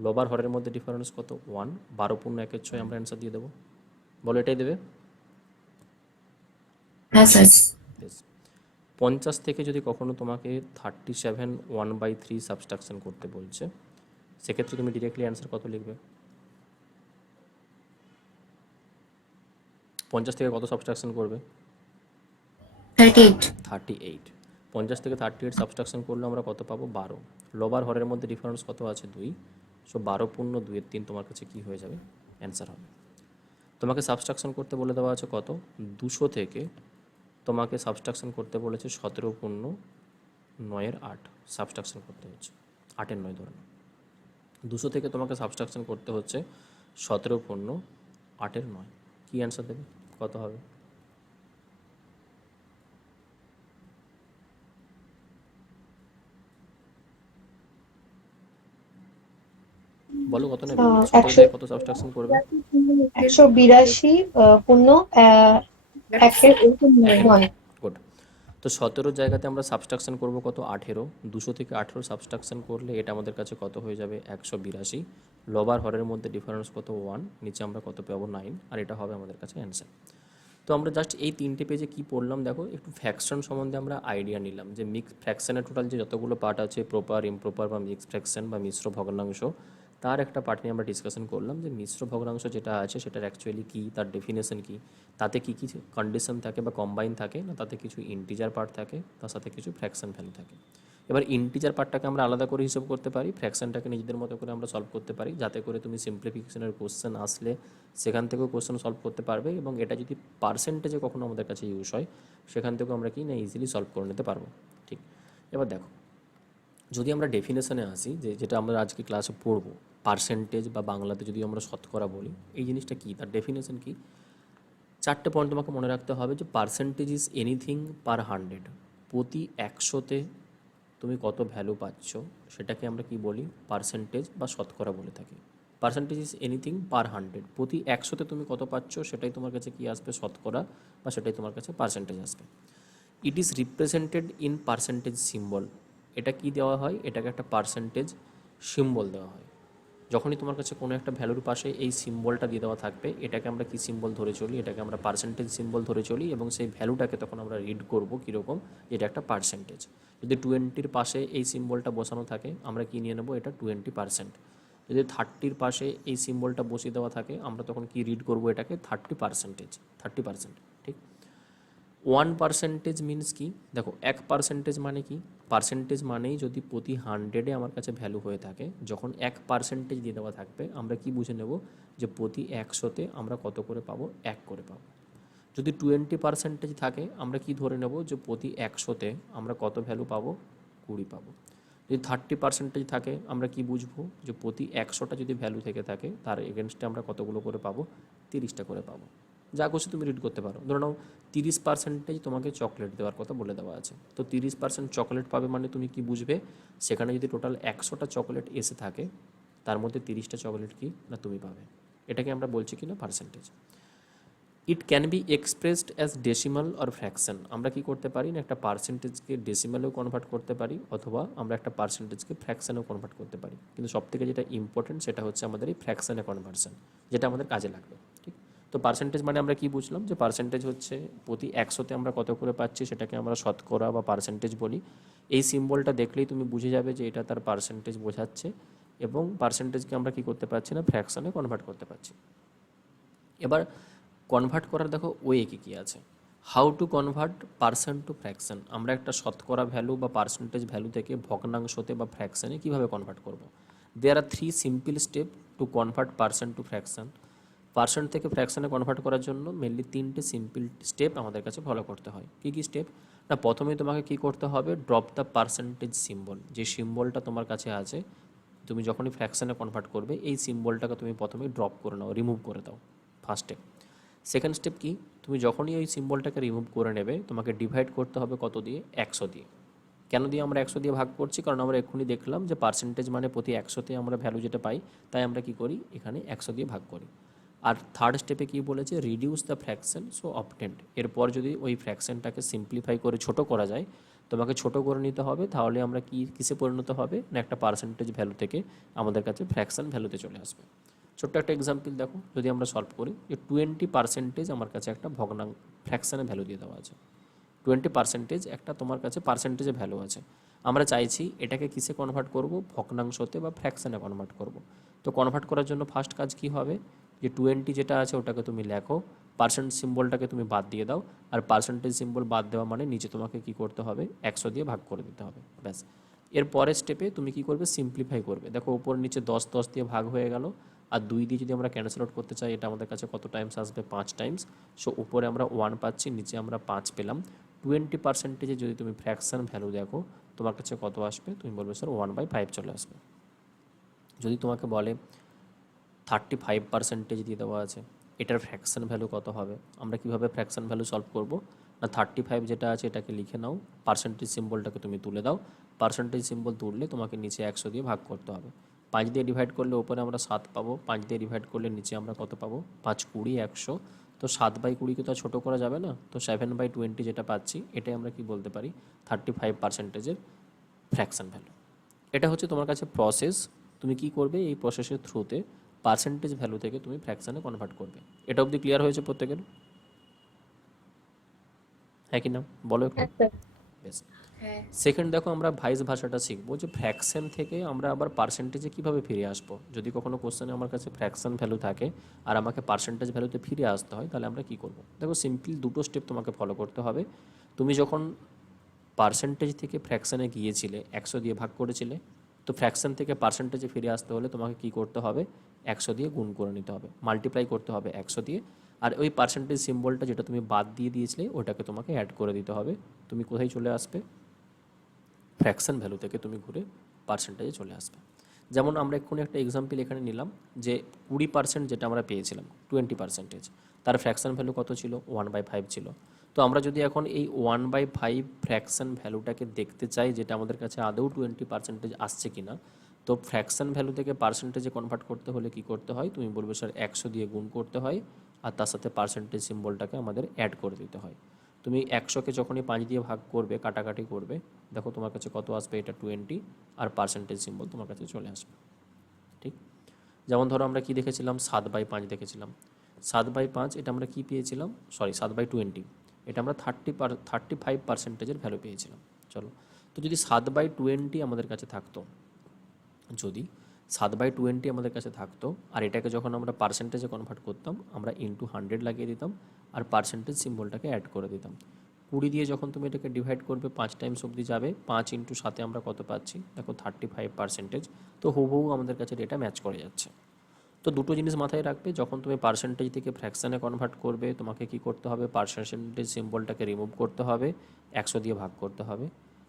লবার হরের মধ্যে ডিফারেন্স কত? 1। 12.1/6 আমরা অ্যান্সার দিয়ে দেবো, বলো এটাই দেবে? হ্যাঁ স্যার বেশ, 50 থেকে যদি কখনো তোমাকে 37 1/3 সাবস্ট্রাকশন করতে বলছে, সেক্ষেত্রে তুমি ডিরেক্টলি অ্যান্সার কত লিখবে? 50 থেকে কত সাবস্ট্রাকশন করবে? 38 38। 50 থেকে 38 সাবস্ট্রাকশন করলে আমরা কত পাবো? 12। লবার হরের মধ্যে ডিফারেন্স কত আছে? 2। সো 12.2/3 তোমার কাছে কী হয়ে যাবে? অ্যান্সার হবে। তোমাকে সাবস্ট্রাকশন করতে বলে দেওয়া আছে কত? 200 থেকে তোমাকে সাবস্ট্রাকশন করতে বলেছে 17.9/8 সাবস্ট্রাকশন করতে হচ্ছে, 8-এর 9 ধরে নাও। 200 থেকে তোমাকে সাবস্ট্রাকশন করতে হচ্ছে 17 × 8 9। কী অ্যান্সার দেবে, কত হবে? বলো কত নেবে, 17 একশো থেকে কত সাবস্ট্রাকশন করবে? 182 শূন্য একের একের নয়। নয়। গুড। তো 17 জায়গাতে আমরা সাবস্ট্রাকশন করব কত, 18। 200 থেকে 18 সাবস্ট্রাকশন করলে এটা আমাদের কাছে কত হয়ে যাবে, 182। লবার হরের মধ্যে ডিফারেন্স কত, 1, নিচে আমরা কত পাবো, 9, আর এটা হবে আমাদের কাছে অ্যান্সার। তো আমরা জাস্ট এই 3টে পেজে কি পড়লাম দেখো, একটু ফ্র্যাকশন সম্বন্ধে আমরা আইডিয়া নিলাম যে মিক্স ফ্র্যাকশনের টোটাল যে যতগুলো পার্ট আছে, প্রপার, ইমপ্রপার বা মিক্স ফ্র্যাকশন বা মিশ্র ভগ্নাংশ, তার একটা পার্ট নিয়ে আমরা ডিসকাশন করলাম যে মিশ্র ভগ্নাংশ যেটা আছে সেটার অ্যাকচুয়ালি কী, তার ডেফিনেশন কী, তাতে কী কী কন্ডিশন থাকে বা কম্বাইন থাকে, না তাতে কিছু ইন্টিজার পার্ট থাকে, তার সাথে কিছু ফ্র্যাকশন ভ্যালু থাকে। এবার ইন্টিজার পার্টটাকে আমরা আলাদা করে হিসাব করতে পারি, ফ্র্যাকশনটাকে নিজেদের মতো করে আমরা সলভ করতে পারি, যাতে করে তুমি সিম্পলিফিকেশনের কোশ্চেন আসলে সেখান থেকেও কোশ্চেন সলভ করতে পারবে, এবং এটা যদি পার্সেন্টেজে কখনো আমাদের কাছে ইউজ হয় সেখান থেকেও আমরা কি না ইজিলি সলভ করে নিতে পারবো। ঠিক, এবার দেখো যদি আমরা ডেফিনেশনে আসি, যে যেটা আমরা আজকে ক্লাসে পড়বো, পার্সেন্টেজ বা বাংলাতে যদি আমরা শতকরা বলি, এই জিনিসটা কী, তার ডেফিনেশন কী, 4টে পয়েন্ট তোমাকে মনে রাখতে হবে। যে পার্সেন্টেজ ইজ এনিথিং পার 100, প্রতি 100তে তুমি কত ভ্যালু পাচ্ছ সেটাকে আমরা কি বলি, পার্সেন্টেজ বা শতকরা বলে থাকি। পার্সেন্টেজ ইজ এনিথিং পার 100, প্রতি 100তে তুমি কত পাচ্ছ সেটাই তোমার কাছে কি আসবে, শতকরা, বা সেটাই তোমার কাছে পার্সেন্টেজ আসবে। It is represented in percentage symbol, এটা কি দেওয়া হয়, এটাকে একটা পার্সেন্টেজ সিম্বল দেওয়া হয়। যখনই তোমার কাছে কোনো একটা ভ্যালুর পাশে এই সিম্বলটা দিয়ে দেওয়া থাকবে, এটাকে আমরা কি সিম্বল ধরে চলি, এটাকে আমরা পার্সেন্টেজ সিম্বল ধরে চলি, এবং সেই ভ্যালুটাকে তখন আমরা রিড করবো কীরকম, এটা একটা পার্সেন্টেজ। যদি 20-র পাশে এই সিম্বলটা বসানো থাকে আমরা কি নিয়ে নেবো, এটা 20%। যদি 30-র পাশে এই সিম্বলটা বসিয়ে দেওয়া থাকে আমরা তখন কি রিড করবো, এটাকে 30%। ঠিক, 1% মিনস কি, দেখো 1% মানে কি, পার্সেন্টেজ মানেই যদি প্রতি 100-এ আমার কাছে ভ্যালু হয়ে থাকে, যখন 1% দিয়ে দেওয়া থাকবে আমরা কি বুঝে নেব, যে প্রতি 100-তে আমরা কত করে পাবো, 1 করে পাবো। যদি 20% থাকে আমরা কি ধরে নেব, যে প্রতি 100-তে আমরা কত ভ্যালু পাবো, 20 পাবো। যদি 30% থাকে আমরা কি বুঝবো, যে প্রতি 100টা যদি ভ্যালু থেকে থাকে তার এগেনস্টে আমরা কতগুলো করে পাবো, 30টা করে পাবো। যা খুশি তুমি রিড করতে পারো। ধরে নাও 30% তোমাকে চকলেট দেওয়ার কথা বলে দেওয়া আছে, তো 30% চকলেট পাবে মানে তুমি কি বুঝবে, সেখানে যদি টোটাল 100টা চকলেট এসে থাকে তার মধ্যে 30টা চকলেট কি না তুমি পাবে। এটাকে আমরা বলছি কি না percentage. It can be expressed as decimal or fraction, আমরা কি করতে পারি না একটা পার্সেন্টেজকে ডেসিমালেও কনভার্ট করতে পারি, অথবা আমরা একটা পার্সেন্টেজকে ফ্র্যাকশানেও কনভার্ট করতে পারি, কিন্তু সবথেকে যেটা ইম্পর্টেন্ট সেটা হচ্ছে আমাদের এই ফ্র্যাকশানে কনভার্সন, যেটা আমাদের কাজে লাগবে। ঠিক, তো পার্সেন্টেজ মানে আমরা কি বুঝলাম, যে পার্সেন্টেজ হচ্ছে প্রতি 100-তে আমরা কত করে পাচ্ছি সেটাকে আমরা শতকরা বা পার্সেন্টেজ বলি। এই সিম্বলটা দেখলেই তুমি বুঝে যাবে যে এটা তার পার্সেন্টেজ বোঝাচ্ছে, এবং পার্সেন্টেজকে আমরা কি করতে পারছি না, ফ্র্যাকশানে কনভার্ট করতে পারছি। এবার কনভার্ট করার দেখো ওয়ে কী কী আছে। How to convert percent to fraction, আমরা একটা শতকরা ভ্যালু বা পার্সেন্টেজ ভ্যালু থেকে ভগ্নাংশতে বা ফ্র্যাকশানে কীভাবে কনভার্ট করব। There are 3 simple step to convert percent to fraction. Percent থেকে ফ্র্যাকশানে কনভার্ট করার জন্য মেনলি 3টে সিম্পল স্টেপ আমাদের কাছে ফলো করতে হয়। কী কী স্টেপ না, প্রথমেই তোমাকে কী করতে হবে, ড্রপ দ্য পার্সেন্টেজ সিম্বল, যে সিম্বলটা তোমার কাছে আছে তুমি যখনই ফ্র্যাকশানে কনভার্ট করবে এই সিম্বলটাকে তুমি প্রথমে ড্রপ করে নাও, রিমুভ করে দাও, ফার্স্ট স্টেপ। সেকেন্ড স্টেপ কি, তুমি যখনই ওই সিম্বলটাকে রিমুভ করে নেবে তোমাকে ডিভাইড করতে হবে কত দিয়ে, 100 দিয়ে। কেন দিয়ে আমরা 100 দিয়ে ভাগ করছি, কারণ আমরা এক্ষুনি দেখলাম যে পার্সেন্টেজ মানে প্রতি 100-তে আমরা ভ্যালু যেটা পাই, তাই আমরা কি করি, এখানে 100 দিয়ে ভাগ করি। আর থার্ড স্টেপে কি বলেছে, reduce the fraction so obtained, এরপর যদি ওই ফ্র্যাকশনটাকে সিম্পলিফাই করে ছোট করা যায় তোমাকে ছোট করে নিতে হবে, তাহলে আমরা কি কিসে পরিণত হবে না একটা পার্সেন্টেজ ভ্যালু থেকে আমাদের কাছে ফ্র্যাকশন ভ্যালুতে চলে আসবে। ছোট্ট একটা এক্সাম্পল দেখো, যদি আমরা সলভ করি যে 20% আমার কাছে একটা ফ্র্যাকশানে ভ্যালু দিয়ে দেওয়া আছে, 20% একটা তোমার কাছে পার্সেন্টেজে ভ্যালু আছে, আমরা চাইছি এটাকে কিসে কনভার্ট করব, ভগ্নাংশতে বা ফ্র্যাকশানে কনভার্ট করব। তো কনভার্ট করার জন্য ফার্স্ট কাজ কি হবে, যে 20 যেটা আছে ওটাকে তুমি লেখো, পার্সেন্ট সিম্বলটাকে তুমি বাদ দিয়ে দাও, আর পার্সেন্টেজ সিম্বল বাদ দেওয়া মানে নিচে তোমাকে কি করতে হবে, 100 দিয়ে ভাগ করে দিতে হবে, ব্যাস। এর পরের স্টেপে তুমি কি করবে, সিম্পলিফাই করবে। দেখো উপর নিচে 10 দিয়ে ভাগ হয়ে গেল, আর 2 দিয়ে যদি আমরা ক্যান্সেল আউট করতে চাই এটা আমাদের কাছে কত টাইমস আসবে, 5 টাইমস। সো উপরে আমরা 1 পাচ্ছি, নিচে আমরা 5 পেলাম। 20%-এ যদি তুমি ফ্র্যাকশন ভ্যালু দেখো তোমার কাছে কত আসবে, তুমি বলবে স্যার 1/5 চলে আসবে। যদি তোমাকে বলে 35% দিয়ে দেওয়া আছে, এটার ফ্র্যাকশন ভ্যালু কত হবে? আমরা কিভাবে ফ্র্যাকশন ভ্যালু সলভ করব? না 35 যেটা আছে এটাকে লিখে নাও, পার্সেন্টেজ সিম্বলটাকে তুমি তুলে দাও, পার্সেন্টেজ সিম্বল তুললে তোমাকে নিচে 100 দিয়ে ভাগ করতে হবে। 5 দিয়ে ডিভাইড করলে ওপরে আমরা 7 পাবো, 5 দিয়ে ডিভাইড করলে নিচে আমরা কত পাবো? 5 20 100। তো 7/20 তো আর ছোটো করা যাবে না, তো 7/20 যেটা পাচ্ছি এটাই আমরা কি বলতে পারি? 35%-এর ফ্র্যাকশন ভ্যালু। এটা হচ্ছে তোমার কাছে প্রসেস। তুমি কি করবে? এই প্রসেসের থ্রুতে পার্সেন্টেজ ভ্যালু থেকে তুমি ফ্র্যাকশানে কনভার্ট করবে। এটা অবধি ক্লিয়ার হয়েছে প্রত্যেকের? হ্যাঁ কি না বলো একটু। হ্যাঁ স্যার। বেশ। হ্যাঁ সেকেন্ড দেখো, আমরা ভাইস ভাষাটা শিখবো যে ফ্র্যাকশন থেকে আমরা আবার পার্সেন্টেজে কীভাবে ফিরে আসবো। যদি কখনো কোশ্চেনে আমার কাছে ফ্র্যাকশন ভ্যালু থাকে আর আমাকে পার্সেন্টেজ ভ্যালুতে ফিরে আসতে হয়, তাহলে আমরা কি করব? দেখো, সিম্পল দুটো স্টেপ তোমাকে ফলো করতে হবে। তুমি যখন পার্সেন্টেজ থেকে ফ্র্যাকশানে গিয়েছিলে 100 দিয়ে ভাগ করেছিলে, তো ফ্র্যাকশন থেকে পার্সেন্টেজে ফিরে আসতে হলে তোমাকে কি করতে হবে? 100 দিয়ে গুণ করে নিতে হবে, মাল্টিপ্লাই করতে হবে 100 দিয়ে। আর ওই পার্সেন্টেজ সিম্বলটা যেটা তুমি বাদ দিয়ে দিয়েছিলে ওটাকে তোমাকে অ্যাড করে দিতে হবে। তুমি কোথায় চলে আসবে? ফ্র্যাকশন ভ্যালু থেকে তুমি ঘুরে পার্সেন্টেজে চলে আসবে। যেমন আমরা এক্ষুনি একটা এক্সাম্পল এখানে নিলাম যে 20% যেটা আমরা পেয়েছিলাম 20%, তার ফ্র্যাকশন ভ্যালু কত ছিল? 1/5 ছিল। তো আমরা যদি এখন এই 1/5 ফ্র্যাকশন ভ্যালুটাকে দেখতে চাই যেটা আমাদের কাছে আদৌ 20% আসছে কিনা, তো ফ্র্যাকশন ভ্যালু থেকে পার্সেন্টেজে কনভার্ট করতে হলে কি করতে হয়? তুমি বলবে স্যার 100 দিয়ে গুণ করতে হয় আর তার সাথে পার্সেন্টেজ সিম্বলটাকে আমাদের অ্যাড করে দিতে হয়। তুমি 100কে যখনই 5 দিয়ে ভাগ করবে, কাটাকাটি করবে, দেখো তোমার কাছে কত আসবে? এটা 20, আর পার্সেন্টেজ সিম্বল তোমার কাছে চলে আসবে। ঠিক? যেমন ধরো আমরা কি দেখেছিলাম? 7/5 দেখেছিলাম। 7/5 এটা আমরা কি পেয়েছিলাম? সরি, 7/20 এটা আমরা 35%-এর ভ্যালু পেয়েছিলাম। চলো, তো যদি 7/20 আমাদের কাছে থাকতো, যদি 7/20 আমাদের কাছে থাকতো আর এটাকে যখন আমরা পার্সেন্টেজে কনভার্ট করতাম, আমরা ইন্টু 100 লাগিয়ে দিতাম আর পার্সেন্টেজ সিম্বলটাকে অ্যাড করে দিতাম। 20 দিয়ে যখন তুমি এটাকে ডিভাইড করবে 5 টাইমস অবধি যাবে, 5 ইন্টু 7-এ আমরা কত পাচ্ছি? দেখো 35%। তো হুবহু আমাদের কাছে এটা ম্যাচ করে যাচ্ছে। তো দুটো জিনিস মাথায় রাখবে, যখন তুমি পার্সেন্টেজ থেকে ফ্র্যাকশানে কনভার্ট করবে তোমাকে কি করতে হবে? পার্সেন্টেজ সিম্বলটাকে রিমুভ করতে হবে, 100 দিয়ে ভাগ করতে হবে।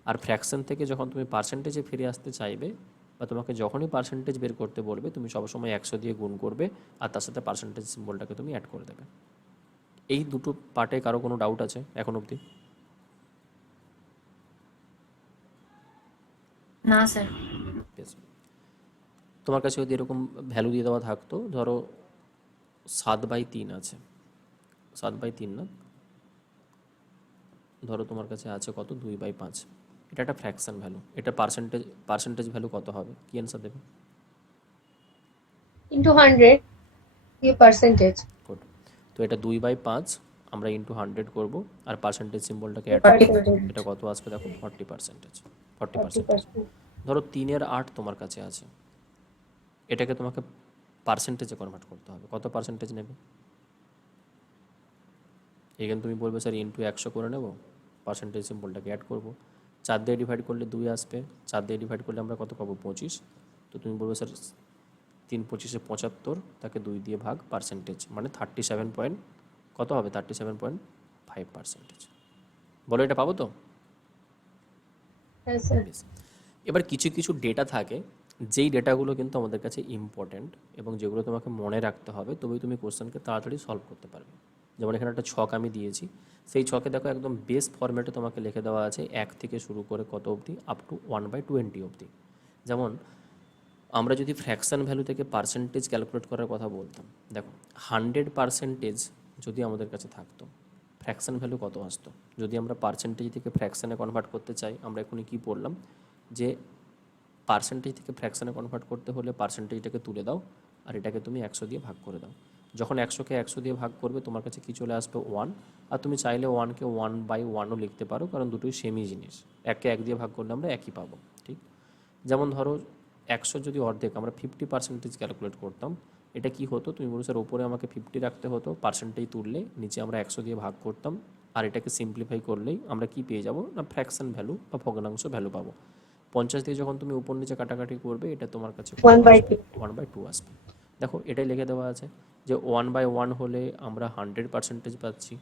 আর ফ্র্যাকশন থেকে যখন তুমি পার্সেন্টেজে ফিরে আসতে চাইবে বা তোমাকে যখনই পার্সেন্টেজ বের করতে বলবে, তুমি সবসময় 100 দিয়ে গুণ করবে আর তার সাথে পার্সেন্টেজ সিম্বলটাকে তুমি অ্যাড করে দেবে। এই দুটো পার্টে কারো কোনো ডাউট আছে এখন অবধি? না স্যার। বেশ। তোমার কাছে যদি এরকম ভ্যালু দিয়ে দেওয়া থাকতো, ধরো 7/3 আছে, 7/3 না, ধরো তোমার কাছে আছে কত? 2/5। এটা একটা ফ্র্যাকশন ভ্যালু, এটা পার্সেন্টেজ ভ্যালু কত হবে? কি অ্যান্সার দেবে? ইন্টু 100 দিয়ে পার্সেন্টেজ। গুড। তো এটা 2/5 আমরা ইন্টু 100 করবো আর পার্সেন্টেজ সিম্বলটাকে অ্যাড করবো। পার্সেন্টেজ এটা কত আসবে? দেখো 40%। 40%। 40%। ধরো 3-এর 8 তোমার কাছে আছে, এটাকে তোমাকে পার্সেন্টেজে কনভার্ট করতে হবে। কত পার্সেন্টেজ নেবে? এখানে তুমি বলবে স্যার ইন্টু 100 করে নেব, পার্সেন্টেজ সিম্বলটাকে অ্যাড করবো। 4 দিয়ে ডিভাইড করলে 2 আসবে, 4 দিয়ে ডিভাইড করলে আমরা কত পাবো? 25। তো তুমি বলবে স্যার 3×25 = 75, তাকে 2 দিয়ে ভাগ পার্সেন্টেজ, মানে 37 পয়েন্ট কত হবে? 37.5%। বলো, এটা পাবো তো? হ্যাঁ স্যার। বেশ। এবার কিছু কিছু ডেটা থাকে, যেই ডেটাগুলো কিন্তু আমাদের কাছে ইম্পর্ট্যান্ট এবং যেগুলো তোমাকে মনে রাখতে হবে, তবেই তুমি কোশ্চেনকে তাড়াতাড়ি সলভ করতে পারবে। যেমন এখানে একটা ছক আমি দিয়েছি, সেই ছকে দেখো একদম বেস ফরম্যাটে তোমাকে লিখে দেওয়া আছে 1 থেকে শুরু করে কত অবধি? আপ টু 1/20 অবধি। যেমন আমরা যদি ফ্র্যাকশন ভ্যালু থেকে পার্সেন্টেজ ক্যালকুলেট করার কথা বলতাম, দেখো 100% যদি আমাদের কাছে থাকতো, ফ্র্যাকশন ভ্যালু কত আসতো? যদি আমরা পার্সেন্টেজ থেকে ফ্র্যাকশানে কনভার্ট করতে চাই, আমরা এখনই কী পড়লাম যে পার্সেন্টেজ থেকে ফ্র্যাকশানে কনভার্ট করতে হলে পার্সেন্টেজটাকে তুলে দাও আর এটাকে তুমি 100 দিয়ে ভাগ করে দাও। যখন 100কে 100 দিয়ে ভাগ করবে তোমার কাছে কী চলে আসবে? 1। আর তুমি চাইলে 1কে 1/1ও লিখতে পারো, কারণ দুটোই সেমই জিনিস। 1কে 1 দিয়ে ভাগ করলে আমরা একই পাবো। ঠিক? যেমন ধরো 100 যদি অর্ধেক, আমরা 50% ক্যালকুলেট করতাম, এটা কি হতো? তুমি বলো স্যার ওপরে আমাকে 50 রাখতে হতো, পার্সেন্টেজ তুললে নিচে আমরা 100 দিয়ে ভাগ করতাম আর এটাকে সিম্পলিফাই করলেই আমরা কি পেয়ে যাব? না ফ্র্যাকশন ভ্যালু বা ভগ্নাংশ ভ্যালু পাবো। 50 দিয়ে যখন তুমি উপর নিচে কাটাকাটি করবে, এটা তোমার কাছে 1/2। 1/2 আসবে। দেখো এটাই লিখে দেওয়া আছে যে 1/1 হলে আমরা 100% পাচ্ছি,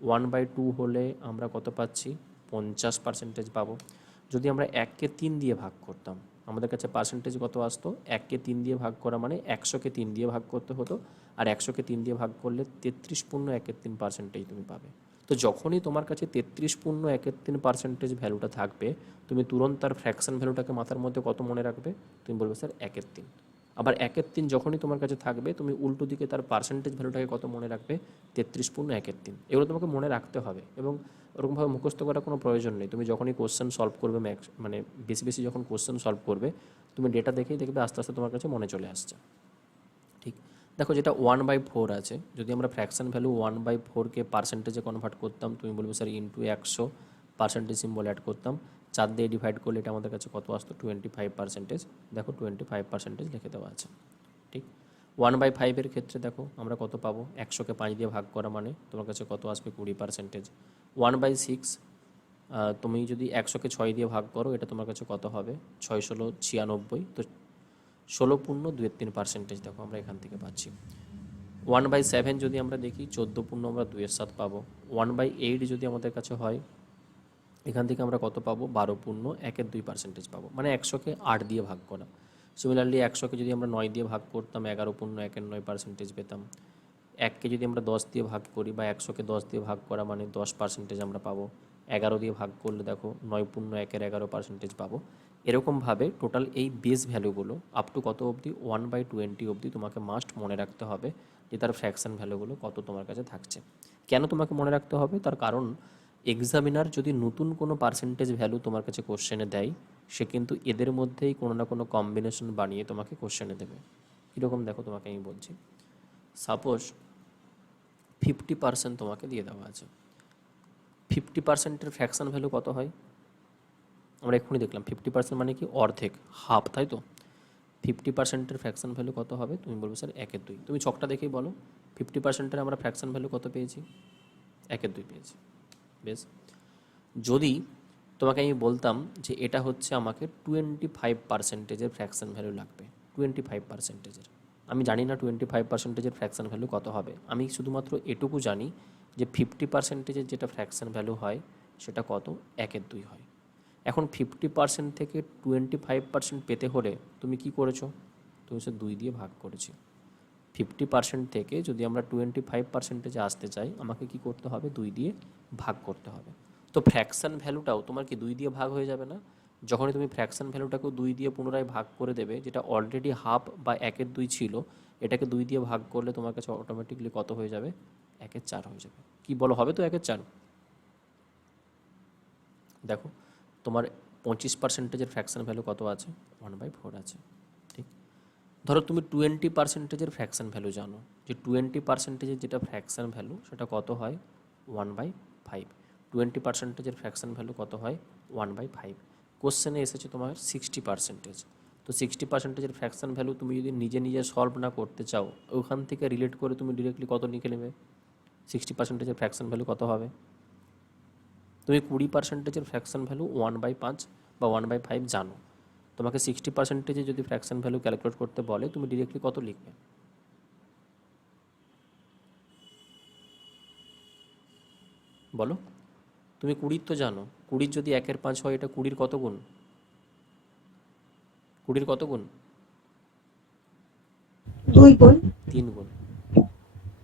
1/2 হলে আমরা কত পাচ্ছি? 50% পাবো। যদি আমরা 1কে 3 দিয়ে ভাগ করতাম, আমাদের কাছে পার্সেন্টেজ কত আসতো, 1কে 3 দিয়ে ভাগ করা মানে 100কে 3 দিয়ে ভাগ করতে হতো, আর 100কে 3 দিয়ে ভাগ করলে 33.13% তুমি পাবে। তো যখনই তোমার কাছে 33.13% ভ্যালুটা থাকবে, তুমি তুরন্ত তার ফ্র্যাকশন ভ্যালুটাকে মাথার মধ্যে কত মনে রাখবে, তুমি বলবে স্যার 1/3। আবার 1/3 যখনই তোমার কাছে থাকবে, তুমি উল্টো দিকে তার পার্সেন্টেজ ভ্যালুটাকে কত মনে রাখবে, 33.13। এগুলো তোমাকে মনে রাখতে হবে এবং ওরকমভাবে মুখস্থ করার কোনো প্রয়োজন নেই। তুমি যখনই কোশ্চেন সলভ করবে, মানে বেশি বেশি যখন কোশ্চেন সলভ করবে, তুমি ডেটা দেখেই দেখবে আস্তে আস্তে তোমার কাছে মনে চলে আসছে। ঠিক, দেখো যেটা 1/4 আছে, যদি আমরা ফ্র্যাকশন ভ্যালু 1/4কে পার্সেন্টেজে কনভার্ট করতাম, তুমি বলবে sir into 100, percentage symbol add করতাম, 4 দিয়ে ডিভাইড করলে এটা আমাদের কাছে কত আসতো, 25%। দেখো 25% লিখে দেওয়া আছে। ঠিক, 1/5 ক্ষেত্রে দেখো আমরা কত পাবো, 100কে 5 দিয়ে ভাগ করা মানে তোমার কাছে কত আসবে, 20%। 1/6, তুমি যদি 100কে 6 দিয়ে ভাগ করো, এটা তোমার কাছে কত হবে, 6×16 = 96। তো 16.23% দেখো আমরা এখান থেকে পাচ্ছি। 1/7 যদি আমরা দেখি, 14 আমরা 2-7 পাবো। 1/8 যদি আমাদের কাছে হয়, এখান থেকে আমরা কত পাবো, 12.1-2% পাবো, মানে 100কে 8 দিয়ে ভাগ করা। সিমিলারলি 100কে যদি আমরা 9 দিয়ে ভাগ করতাম, 11.1-9% পেতাম। 1কে যদি আমরা 10 দিয়ে ভাগ করি, বা 100কে 10 দিয়ে ভাগ করা মানে 10% আমরা পাবো। 11 দিয়ে ভাগ করলে দেখো 9.1-11% পাবো। এরকমভাবে টোটাল এই বেস ভ্যালুগুলো আপ টু কত অবধি, 1/20 অবধি তোমাকে মাস্ট মনে রাখতে হবে যে তার ফ্র্যাকশন ভ্যালুগুলো কত তোমার কাছে থাকছে। কেন তোমাকে মনে রাখতে হবে, তার কারণ এক্সামিনার যদি নতুন কোনো পার্সেন্টেজ ভ্যালু তোমার কাছে কোশ্চেনে দেয়, সে কিন্তু এদের মধ্যেই কোনো না কোনো কম্বিনেশন বানিয়ে তোমাকে কোশ্চেনে দেবে। কীরকম দেখো তোমাকে আমি বলছি, সাপোজ 50% তোমাকে দিয়ে দেওয়া আছে। 50%-এর ফ্র্যাকশন ভ্যালু কত হয়, আমরা এক্ষুনি দেখলাম 50% মানে কি, অর্ধেক, হাফ, তাই তো। 50%-এর ফ্র্যাকশন ভ্যালু কত হবে, তুমি বলবে স্যার 1/2। তুমি ছকটা দেখেই বলো 50%-এর আমরা ফ্র্যাকশন ভ্যালু কত পেয়েছি, 1/2 পেয়েছি। বেশ, যদি তোমাকে আমি বলতাম যে এটা হচ্ছে আমাকে 25%-এর ফ্র্যাকশন ভ্যালু লাগবে, 25%-এর, আমি জানি না 25%-এর ফ্র্যাকশন ভ্যালু কত হবে, আমি শুধুমাত্র এটুকু জানি যে 50%-এর যেটা ফ্র্যাকশন ভ্যালু হয় সেটা কত, 1/2 হয়। এখন 50% থেকে 25% পেতে হলে তুমি কি করেছো, তুমি সে 2 দিয়ে ভাগ করেছি। 50% থেকে যদি আমরা 25%-এ আসতে চাই, আমাকে কি করতে হবে, 2 দিয়ে ভাগ করতে হবে। তো ফ্র্যাকশন ভ্যালুটাও তোমার কি 2 দিয়ে ভাগ হয়ে যাবে না, যখনই তুমি ফ্র্যাকশন ভ্যালুটাকেও 2 দিয়ে পুনরায় ভাগ করে দেবে, যেটা অলরেডি হাফ বা 1/2 ছিল, এটাকে 2 দিয়ে ভাগ করলে তোমার কাছে অটোমেটিকলি কত হয়ে যাবে, 1/4 হয়ে যাবে। কি বলো, হবে তো 1/4? দেখো তোমার 25%-এর ফ্র্যাকশন ভ্যালু কত আছে, 1/4 আছে। ঠিক, ধরো তুমি 20%-এর ফ্র্যাকশন ভ্যালু জানো, যে 20%-এর যেটা ফ্র্যাকশন ভ্যালু সেটা কত হয়, 1/5। 20%-এর ফ্র্যাকশন ভ্যালু কত হয়, 1/5। কোশ্চেনে এসেছে তোমার 60%। তো 60%-এর ফ্র্যাকশন ভ্যালু তুমি যদি নিজে নিজে সলভ না করতে চাও, ওখান থেকে রিলেট করে তুমি ডিরেক্টলি কত লিখে নেবে, 60%-এর ফ্র্যাকশন ভ্যালু কত হবে। তুমি 20%-এর ফ্র্যাকশন ভ্যালু 1/5 বা 1/5 জানো, তোমাকে 60%-এর যদি ফ্র্যাকশন ভ্যালু ক্যালকুলেট করতে বলে, তুমি ডিরেক্টলি কত লিখবে, বলো। তুমি 20 তো জানো, 20 যদি 1/5 হয়, এটা 20-র কত গুণ, 20-র কত গুণ, 2 গুণ, 3 গুণ,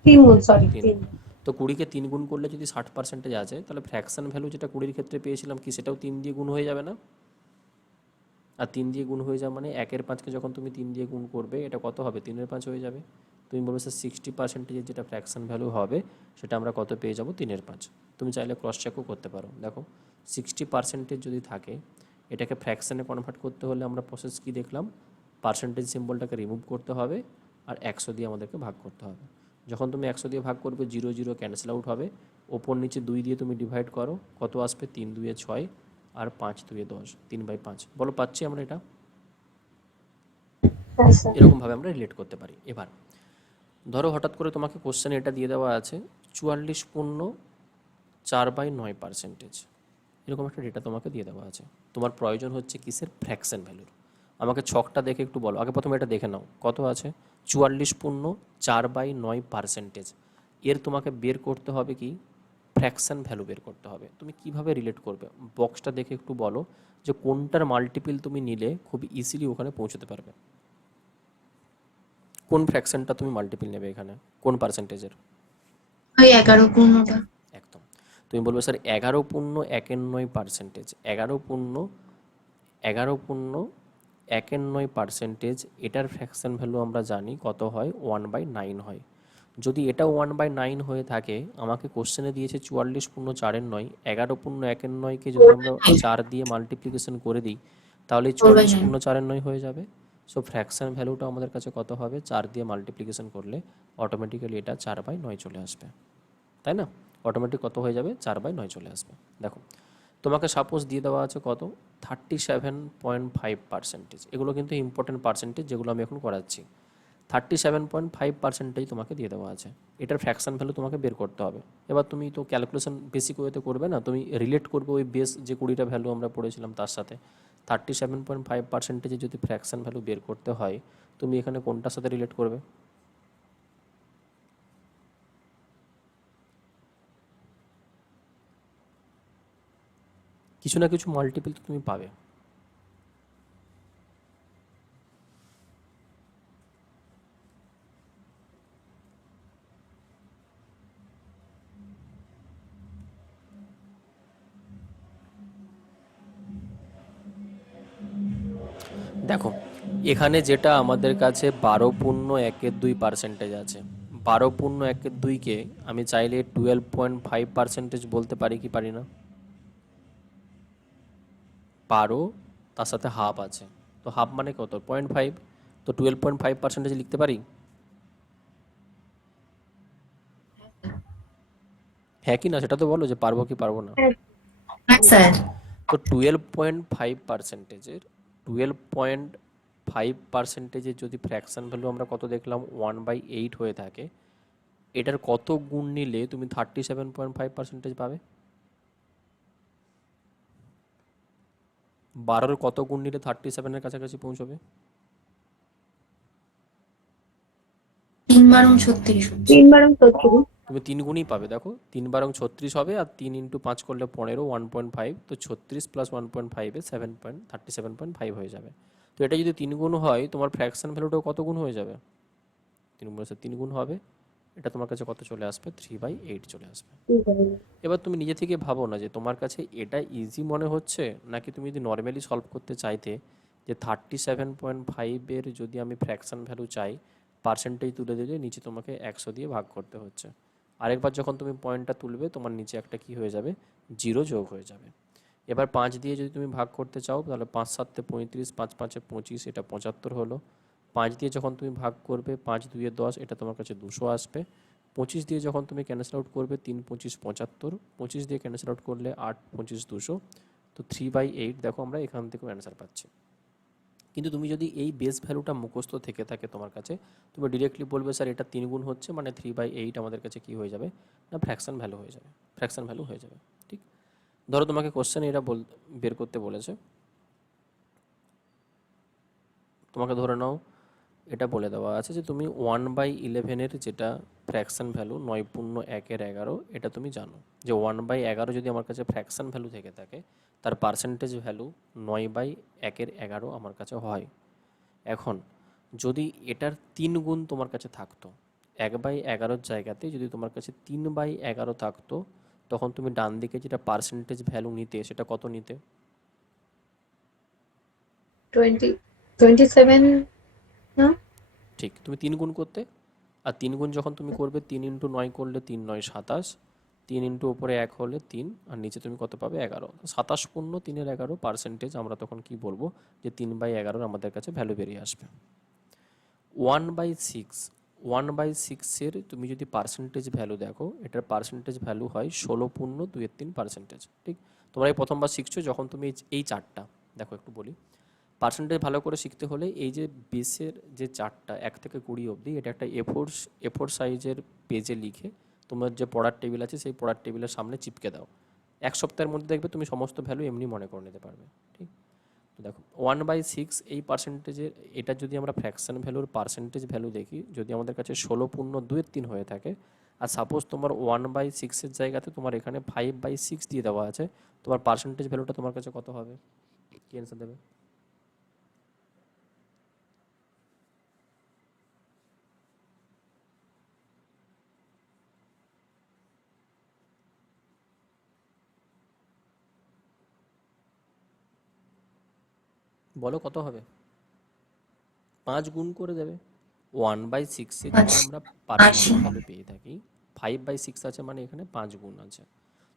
3 গুণ, সরি 3 3। গুণ। তো 20-কে 3 গুণ করলে যদি 60% আছে, তাহলে ফ্র্যাকশন ভ্যালু যেটা 20-র ক্ষেত্রে পেয়েছিলাম কি, সেটাও 3 দিয়ে গুণ হয়ে যাবে না। আর 3 দিয়ে গুণ হয়ে যাওয়া মানে 1/5কে যখন তুমি 3 দিয়ে গুণ করবে, এটা কত হবে, 3/5 হয়ে যাবে। তুমি বলবে স্যার 60%-এর যেটা ফ্র্যাকশন ভ্যালু হবে, সেটা আমরা কত পেয়ে যাব, 3/5। তুমি চাইলে ক্রস চেকও করতে পারো। দেখো 60% যদি থাকে, এটাকে ফ্র্যাকশনে কনভার্ট করতে হলে আমরা প্রসেস কি দেখলাম, পার্সেন্টেজ সিম্বলটাকে রিমুভ করতে হবে আর 100 দিয়ে আমাদেরকে ভাগ করতে হবে। যখন তুমি 100 দিয়ে ভাগ করবে, 0 0 ক্যান্সেল আউট হবে, ওপর নিচে 2 দিয়ে তুমি ডিভাইড করো, কত আসবে, 3 2 6 আর 5 2 10, 3/5। বলো পাচ্ছি আমরা এটা, হ্যাঁ স্যার। এরকমভাবে আমরা রিলেট করতে পারি। এবার ধরো হঠাৎ করে তোমাকে কোশ্চেনে এটা দিয়ে দেওয়া আছে 44.4/9%, এরকম একটা ডেটা তোমাকে দিয়ে দেওয়া আছে। তোমার প্রয়োজন হচ্ছে কিসের, ফ্র্যাকশন ভ্যালুর। আমাকে ছকটা দেখে একটু বলো, আগে প্রথমে এটা দেখে নাও কত আছে, 44.4/9%। এর তোমাকে বের করতে হবে কি, ফ্র্যাকশন ভ্যালু বের করতে হবে। তুমি কিভাবে রিলেট করবে? বক্সটা দেখে একটু বলো যে কোনটার মাল্টিপল তুমি নিলে খুব ইজিলি ওখানে পৌঁছতে পারবে। কোন ফ্র্যাকশনটা তুমি মাল্টিপল নেবে এখানে, কোন পার্সেন্টেজের? ওই 11 পূর্ণটা। একদম। তুমি বলবে স্যার 11.91%, 11.91%, এটার ফ্র্যাকশন ভ্যালু আমরা জানি কত হয়, 1/9 হয়। যদি এটা 1/9 হয়ে থাকে, আমাকে কোশ্চেনে দিয়েছে 44.4 11.91কে যদি আমরা 4 দিয়ে মাল্টিপ্লিকেশন করে দিই, তাহলে 4/9। 44.4 হয়ে যাবে। সো ফ্র্যাকশন ভ্যালুটা আমাদের কাছে কত হবে, 4 দিয়ে মাল্টিপ্লিকেশন করলে অটোমেটিক্যালি এটা 4/9 চলে আসবে, তাই না? অটোমেটিক কত হয়ে যাবে, 4/9 চলে আসবে। দেখো, তোমাকে সাপোজ দিয়ে দেওয়া আছে কত, 37.5%। এগুলো কিন্তু ইম্পর্টেন্ট পার্সেন্টেজ, যেগুলো আমি এখন করাচ্ছি। 37.5% তোমাকে দিয়ে দেওয়া আছে। এটার ফ্র্যাকশন ভ্যালু তোমাকে বের করতে হবে। এবার তুমি তো ক্যালকুলেশন বেসিক ওয়েতে করবে না, তুমি রিলেট করবে ওই বেস যে 20টা ভ্যালু আমরা পড়েছিলাম তার সাথে। 37.5%-এ যদি ফ্র্যাকশন ভ্যালু বের করতে হয়, তুমি এখানে কোনটার সাথে রিলেট করবে? কিছু না কিছু মাল্টিপল তো তুমি পাবে। দেখো, এখানে যেটা আমাদের কাছে 12.1/2% আছে, 12.1/2-কে আমি চাইলে 12.5% বলতে পারি কি পারি না? 12 তার সাথে হাফ আছে, তো হাফ মানে কত, 0.5, তো 12.5% লিখতে পারি। হ্যাঁ কি না সেটা তো বলো, যে পারবো কি পারবো না। হ্যাঁ হ্যাঁ স্যার। তো 12.5%-এর যদি ফ্র্যাকশন ভ্যালু আমরা কত দেখলাম, 1/8 হয়ে থাকে, এটার কত গুণ নিলে তুমি 37.5% পাবে? 12-এর কত গুণ নিলে 37-এর কাছাকাছি পৌঁছবে? 3 × 36 হচ্ছে। 3 × 36। তুমি 3 গুণই পাবে। দেখো, 3 × 36 হবে, আর 3 × 5 করলে 15, 1.5, তো 36 + 1.5-এ 37.5 হয়ে যাবে। তো এটা যদি 3 গুণ হয়, তোমার ফ্র্যাকশন ভ্যালুটাও কত গুণ হয়ে যাবে? 3 গুণ হবে। এটা তোমার কাছে কত চলে আসবে, 3/8 চলে আসবে। এবার তুমি নিজে থেকে ভাবো না যে তোমার কাছে এটা ইজি মনে হচ্ছে, নাকি তুমি যদি নর্মালি সলভ করতে চাইতে যে 37.5-এর যদি আমি ফ্র্যাকশন ভ্যালু চাই, পার্সেন্টেজ তুলে দিলে নিচে তোমাকে 100 দিয়ে ভাগ করতে হচ্ছে। আরেকবার যখন তুমি পয়েন্টটা তুলবে, তোমার নিচে একটা কি হয়ে যাবে, 0 যোগ হয়ে যাবে। এবার 5 দিয়ে যদি তুমি ভাগ করতে চাও, তাহলে 5 × 7 = 35, 5 × 5 = 25, এটা 75 হলো। 5 দিয়ে যখন তুমি ভাগ করবে, 5 × 2 = 10, এটা তোমার কাছে 200 আসবে। 25 দিয়ে যখন তুমি ক্যান্সেল আউট করবে, 3 × 25 = 75, 25 দিয়ে ক্যান্সেল আউট করলে 8 × 25 = 200, তো 3/8 দেখো আমরা এখান থেকেও অ্যান্সার পাচ্ছি। কিন্তু তুমি যদি এই বেস ভ্যালুটা মুখস্থ থেকে থাকে তোমার কাছে, তুমি ডিরেক্টলি বলবে স্যার এটা 3 গুণ হচ্ছে, মানে 3/8 আমাদের কাছে কি হয়ে যাবে, না ফ্র্যাকশন ভ্যালু হয়ে যাবে, ফ্র্যাকশন ভ্যালু হয়ে যাবে। ঠিক, ধরো তোমাকে কোশ্চেন এরা বের করতে বলেছে, তোমাকে ধরে নাও এটা বলে দেওয়া আছে যে তুমি 1/11-এর যেটা ফ্র্যাকশন ভ্যালু 9.1-11, এটা তুমি জানো যে 1/11 যদি আমার কাছে ফ্র্যাকশন ভ্যালু থেকে থাকে, তার পার্সেন্টেজ ভ্যালু 9/1-11 আমার কাছে হয়। এখন যদি এটার 3 গুণ তোমার কাছে থাকতো, 1/11-র জায়গাতে যদি তোমার কাছে 3/11 থাকতো, তখন তুমি ডান দিকে যেটা পার্সেন্টেজ ভ্যালু নিতে, সেটা কত নিতে? 27 না? ঠিক, তুমি 3 গুণ করতে, আর 3 গুণ যখন তুমি করবে, 3 × 9 করলে 3 × 9 = 27, 3 ইন্টু ওপরে 1 হলে 3, আর নিচে তুমি কত পাবে, 11। 27.3-11 পার্সেন্টেজ আমরা তখন কি বলবো, যে 3/11 আমাদের কাছে ভ্যালু বেরিয়ে আসবে। 1/6, 1/6-এর তুমি যদি পার্সেন্টেজ ভ্যালু দেখো, এটার পার্সেন্টেজ ভ্যালু হয় 16.23%। ঠিক, তোমরা এই প্রথমবার শিখছো যখন তুমি এই চারটা দেখো, একটু বলি পার্সেন্টেজ ভালো করে শিখতে হলে এই যে বেসের যে চারটা 1 থেকে 20 অবধি, এটা একটা এ4 সাইজের পেজে লিখে তোমার যে পড়ার টেবিল আছে সেই পড়ার টেবিলের সামনে চিপকে দাও। 1 সপ্তাহের মধ্যে দেখবে তুমি সমস্ত ভ্যালু এমনি মনে করে নিতে পারবে। ঠিক, তো দেখো 1/6 এই পার্সেন্টেজের, এটা যদি আমরা ফ্র্যাকশন ভ্যালুর পার্সেন্টেজ ভ্যালু দেখি, যদি আমাদের কাছে 16.23 হয়ে থাকে, আর সাপোজ তোমার 1/6 জায়গাতে তোমার এখানে 5/6 দিয়ে দেওয়া আছে, তোমার পার্সেন্টেজ ভ্যালুটা তোমার কাছে কত হবে? কি অ্যান্সার দেবে? বলো কত হবে? 5 গুণ করে দেবে। 1/6 যদি আশি। আমরা পার্সেন্টেজ আশি। ভ্যালু পেয়ে থাকি, 5/6 আছে মানে এখানে 5 গুণ আছে।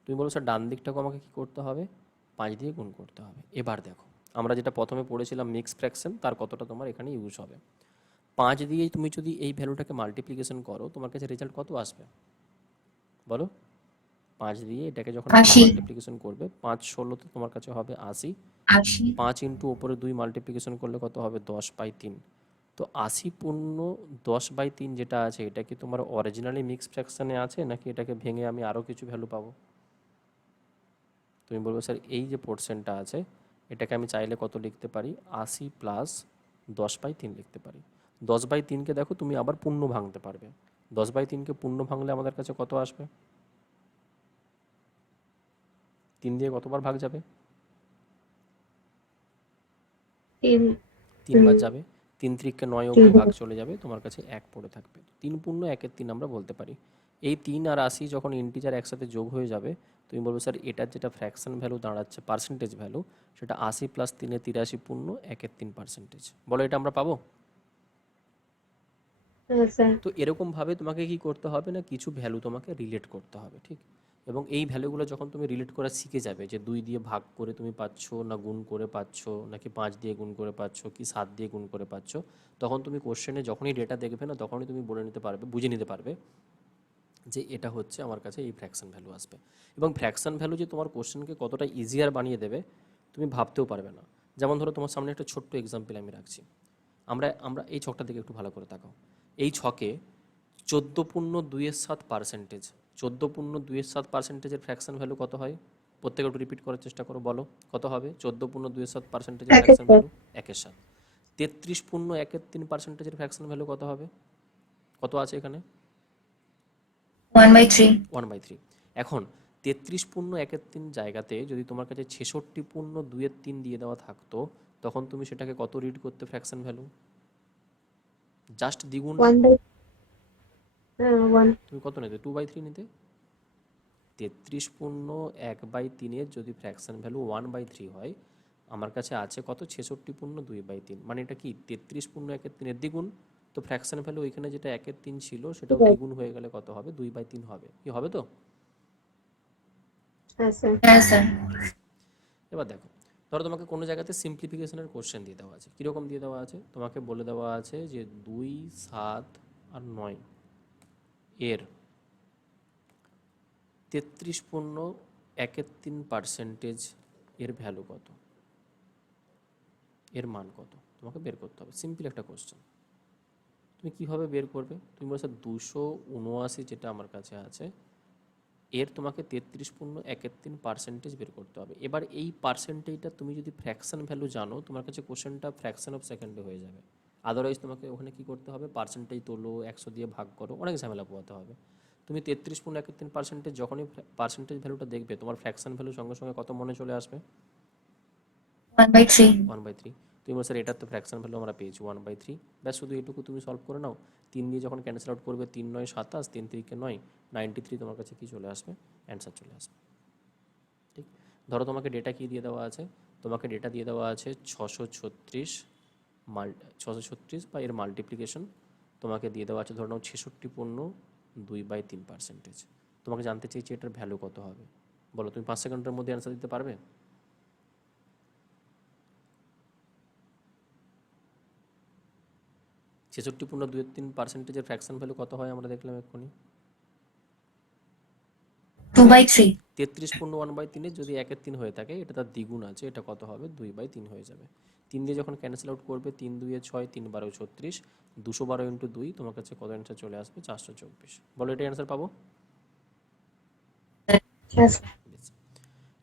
তুমি বলো স্যার ডান দিকটাকে আমাকে কি করতে হবে? 5 দিয়ে গুণ করতে হবে। এবার দেখো, আমরা যেটা প্রথমে পড়েছিলাম মিক্স ফ্র্যাকশন, তার কতটা তোমার এখানে ইউজ হবে। 5 দিয়ে তুমি যদি এই ভ্যালুটাকে মাল্টিপ্লিকেশন করো, তোমার কাছে রেজাল্ট কত আসবে বলো? 5 দিয়ে এটাকে যখন তুমি আশি। মাল্টিপ্লিকেশন করবে, 5 ষোলোতে তোমার কাছে হবে 80। আশি। 5 ইন্টু ওপরে 2 মাল্টিপ্লিকেশন করলে কত হবে? 10/3। তো 80 পূর্ণ 10/3 যেটা আছে, এটা কি তোমার অরিজিনালি মিক্স ফ্র্যাকশনে আছে, নাকি এটাকে ভেঙে আমি আরও কিছু ভ্যালু পাবো? তুমি বলবে স্যার এই যে পোর্শনটা আছে, এটাকে আমি চাইলে কত লিখতে পারি? 80 প্লাস 10/3 লিখতে পারি। 10/3কে দেখো তুমি আবার পূর্ণ ভাঙতে পারবে। 10/3কে পূর্ণ ভাঙলে আমাদের কাছে কত আসবে? 3 দিয়ে কতবার ভাগ যাবে? 3। 3 বার যাবে। 3 3কে 9 অবধি ভাগ চলে যাবে, তোমার কাছে 1 পড়ে থাকবে। 3 পূর্ণ 1/3 আমরা বলতে পারি। এই 3 আর 80 যখন ইন্টিজার একসাথে যোগ হয়ে যাবে, তুমি বলবে স্যার এটার যেটা ফ্র্যাকশন ভ্যালু দাঁড়াচ্ছে, পার্সেন্টেজ ভ্যালু, সেটা 80 প্লাস 3 83 পূর্ণ 1/3 বলো এটা আমরা পাবো? হ্যাঁ স্যার। তো এরকমভাবে তোমাকে কি করতে হবে না, কিছু ভ্যালু তোমাকে রিলেট করতে হবে, ঠিক? এবং এই ভ্যালুগুলো যখন তুমি রিলেট করা শিখে যাবে, যে 2 দিয়ে ভাগ করে তুমি পাচ্ছ, না গুণ করে পাচ্ছ, নাকি 5 দিয়ে গুণ করে পাচ্ছ, কি 7 দিয়ে গুণ করে পাচ্ছ, তখন তুমি কোশ্চেনে যখনই ডেটা দেখবে না, তখনই তুমি বলে নিতে পারবে, বুঝে নিতে পারবে যে এটা হচ্ছে আমার কাছে এই ফ্র্যাকশন ভ্যালু আসবে। এবং ফ্র্যাকশন ভ্যালু যে তোমার কোশ্চেনকে কতটা ইজিয়ার বানিয়ে দেবে, তুমি ভাবতেও পারবে না। যেমন ধরো তোমার সামনে একটা ছোট্ট এক্সাম্পল আমি রাখছি। আমরা আমরা এই ছকটা দিকে একটু ভালো করে তাকাও। এই ছকে 14/2 14/2 ফ্র্যাকশন ভ্যালু কত হয়? প্রত্যেকে একটু রিপিট করার চেষ্টা করো, বলো কত হবে 14/2 1 fraction sir. Value? 1/7। 33/1/3 fraction value কত হবে? কত আছে এখানে? 1/3। 1/3। এখন 33/1/3 জায়গাতে যদি তোমার কাছে 66/2 দিয়ে দেওয়া থাকতো, তখন তুমি সেটাকে কত রিড করতে ফ্র্যাকশন ভ্যালু? জাস্ট দ্বিগুণ। 1 বাই 1। তুমি কত নিতে? 2/3 নিতে। 33/1/3 যদি ফ্র্যাকশন ভ্যালু 1/3 হয়, আমার কাছে আছে কত? 66/2/3। মানে এটা কি 33/1/3 দ্বিগুণ। তো ফ্র্যাকশন ভ্যালু ওইখানে যেটা 1/3 ছিল, সেটাও ঠিক আছে। দ্বিগুণ হয়ে গেলে কত হবে? 2/3 হবে। কি হবে তো? হ্যাঁ স্যার। হ্যাঁ স্যার। Yes. এবার দেখো, ধরো তোমাকে কোনো জায়গাতে সিম্পলিফিকেশনের কোশ্চেন দিয়ে দেওয়া আছে। কীরকম দিয়ে দেওয়া আছে? তোমাকে বলে দেওয়া আছে যে 2, 7 আর 9 এর 33/1/3 এর ভ্যালু কত, এর মান কত, তোমাকে বের করতে হবে। সিম্পল একটা কোশ্চেন। তুমি কীভাবে বের করবে? তুমি বলছো 279 যেটা আমার কাছে আছে, এর তোমাকে 33/1/3 বের করতে হবে। এবার এই পার্সেন্টেজটা তুমি যদি ফ্র্যাকশন ভ্যালু জানো, তোমার কাছে কোশ্চেনটা ফ্র্যাকশন অফ সেকেন্ডে হয়ে যাবে। আদারওয়াইজ তোমাকে ওখানে কি করতে হবে? পার্সেন্টেজ তোলো, 100 দিয়ে ভাগ করো, অনেক ঝামেলা পোহাতে হবে। তুমি 33/1/3 যখনই পার্সেন্টেজ ভ্যালুটা দেখবে, তোমার ফ্র্যাকশন ভ্যালু সঙ্গে সঙ্গে কত মনে চলে আসবে? 1/3। 1/3। তুমি বলো স্যার এটার তো ফ্র্যাকশন ভ্যালু আমরা পেয়েছি 1/3, ব্যাস শুধু এটুকু তুমি সলভ করে নাও। 3 দিয়ে যখন ক্যান্সেল আউট করবে, 3 9 27, 3 3 9, 93 তোমার কাছে কি চলে আসবে? অ্যান্সার চলে আসবে। ঠিক। ধরো তোমাকে ডেটা কি দিয়ে দেওয়া আছে? তোমাকে ডেটা দিয়ে দেওয়া আছে 636 636 বা এর মাল্টিপ্লিকেশন তোমাকে দিয়ে দেওয়া আছে, ধরো নাও 66/2/3। তোমাকে জানতে চেয়েছি এটার ভ্যালু কত হবে। বলো, তুমি 5 সেকেন্ডের মধ্যে অ্যান্সার দিতে পারবে? 66/2/3 ফ্র্যাকশন ভ্যালু কত হয় আমরা দেখলাম এক্ষুনি। 2/3। 33/1/3 যদি 1/3 হয়ে থাকে, এটা তার দ্বিগুণ আছে, এটা কত হবে? 2/3 হয়ে যাবে। 3 দিয়ে যখন ক্যান্সেল আউট করবে, 3 2 6, 3 12 36, 212 ইন্টু 2, তোমার কাছে কত অ্যান্সার চলে আসবে? 424। বলো এটা অ্যান্সার পাবো? হ্যাঁ স্যার। বেশ।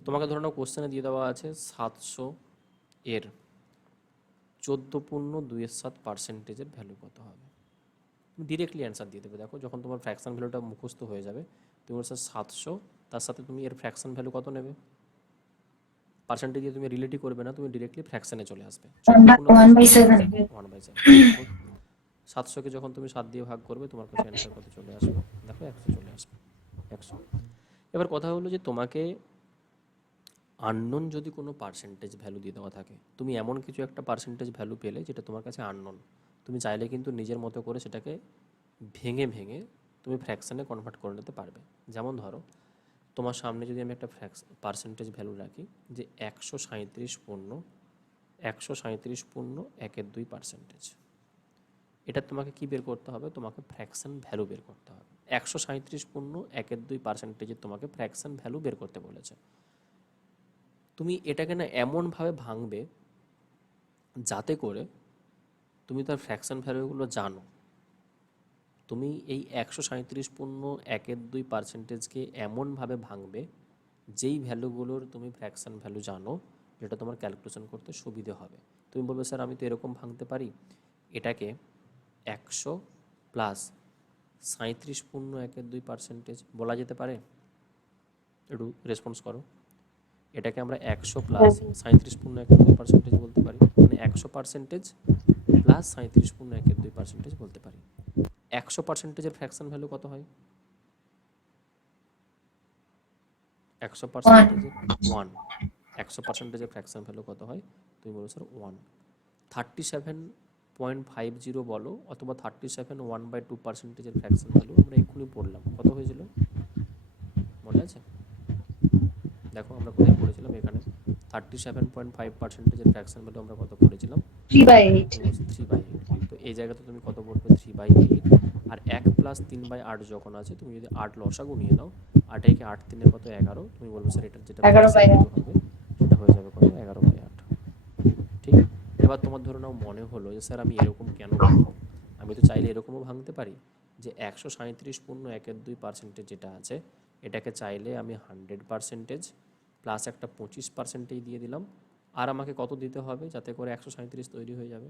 তোমাকে ধরো কোশ্চেনে দিয়ে দেওয়া আছে 700 এর 14/2/7 পার্সেন্টেজের ভ্যালু কত হবে। তুমি ডিরেক্টলি অ্যান্সার দিয়ে দেবে। দেখো যখন তোমার ফ্র্যাকশন ভ্যালুটা মুখস্থ হয়ে যাবে, তুমি বলছো 700, তার সাথে তুমি এর ফ্র্যাকশন ভ্যালু কত নেবে, পার্সেন্টেজ দিয়ে তুমি রিলেটই করবে না, তুমি ডিরেক্টলি ফ্র্যাকশনে চলে আসবে। 1/7 1/7। 700কে যখন তুমি 7 দিয়ে ভাগ করবে, তোমার কাছে অ্যান্সার কত চলে আসবে, দেখো 100 চলে আসবে। 100। এবার কথা হলো যে তোমাকে আননোন যদি কোনো পার্সেন্টেজ ভ্যালু দিয়ে দেওয়া থাকে, তুমি এমন কিছু একটা পার্সেন্টেজ ভ্যালু পেলে যেটা তোমার কাছে আননোন, তুমি চাইলে কিন্তু নিজের মতো করে সেটাকে ভেঙে ভেঙে তুমি ফ্র্যাকশনে কনভার্ট করে নিতে পারবে। যেমন ধরো তোমার সামনে যদি আমি একটা পার্সেন্টেজ ভ্যালু রাখি যে 137.1/2%, এটা তোমাকে কি বের করতে হবে, তোমাকে ফ্র্যাকশন ভ্যালু বের করতে হবে। 137.1/2%-এর তোমাকে ফ্র্যাকশন ভ্যালু বের করতে বলেছে। তুমি এটাকে না এমনভাবে ভাঙবে যাতে করে তুমি তার ফ্র্যাকশন ভ্যালুগুলো জানো। তুমি এই 137.1/2%-কে এমনভাবে ভাঙবে যেই ভ্যালুগুলোর তুমি ফ্র্যাকশন ভ্যালু জানো, যেটা তোমার ক্যালকুলেশন করতে সুবিধে হবে। তুমি বলবে স্যার আমি তো এরকম ভাঙতে পারি, এটাকে 100 প্লাস 37.1/2% বলা যেতে পারে। একটু রেসপন্স করো। এটাকে আমরা 100 প্লাস 37.1/2% বলতে পারি, মানে 100% প্লাস 37.1/2% বলতে পারি। 100%-এর ফ্র্যাকশন ভ্যালু কত হয়? 100%-এর 1। 100%-এর ফ্র্যাকশন ভ্যালু কত হয়? তুমি বলো স্যার 1। 37.50 বলো অথবা 37.1/2%-এর ফ্র্যাকশন ভ্যালু আমরা এক্ষুনি পড়লাম, কত হয়েছিল মনে আছে? দেখো আমরা কোথায় পড়েছিলাম, এখানে 37.5%-এর ফ্র্যাকশন ভ্যালু আমরা কত পড়েছিলাম? 3/8। 3/8। তো এই জায়গাতে তুমি কত বলবে? 3/8। আর 1 প্লাস 3/8 যখন আছে, তুমি যদি 8 লসাগু নিয়ে নাও, 8 একে 8 3 কত 11, তুমি বলবে স্যার এটার যেটা ফ্র্যাকশন 11/8। ভ্যালু হবে সেটা হয়ে যাবে কত? 11/8। ঠিক। এবার তোমার ধরে নাও মনে হলো যে স্যার আমি এরকম কেন ভাঙবো, আমি তো চাইলে এরকমও ভাঙতে পারি যে 137.1/2% যেটা আছে, এটাকে চাইলে আমি 100% প্লাস একটা 25% দিয়ে দিলাম। আর আমাকে কত দিতে হবে যাতে করে 137 তৈরি হয়ে যাবে?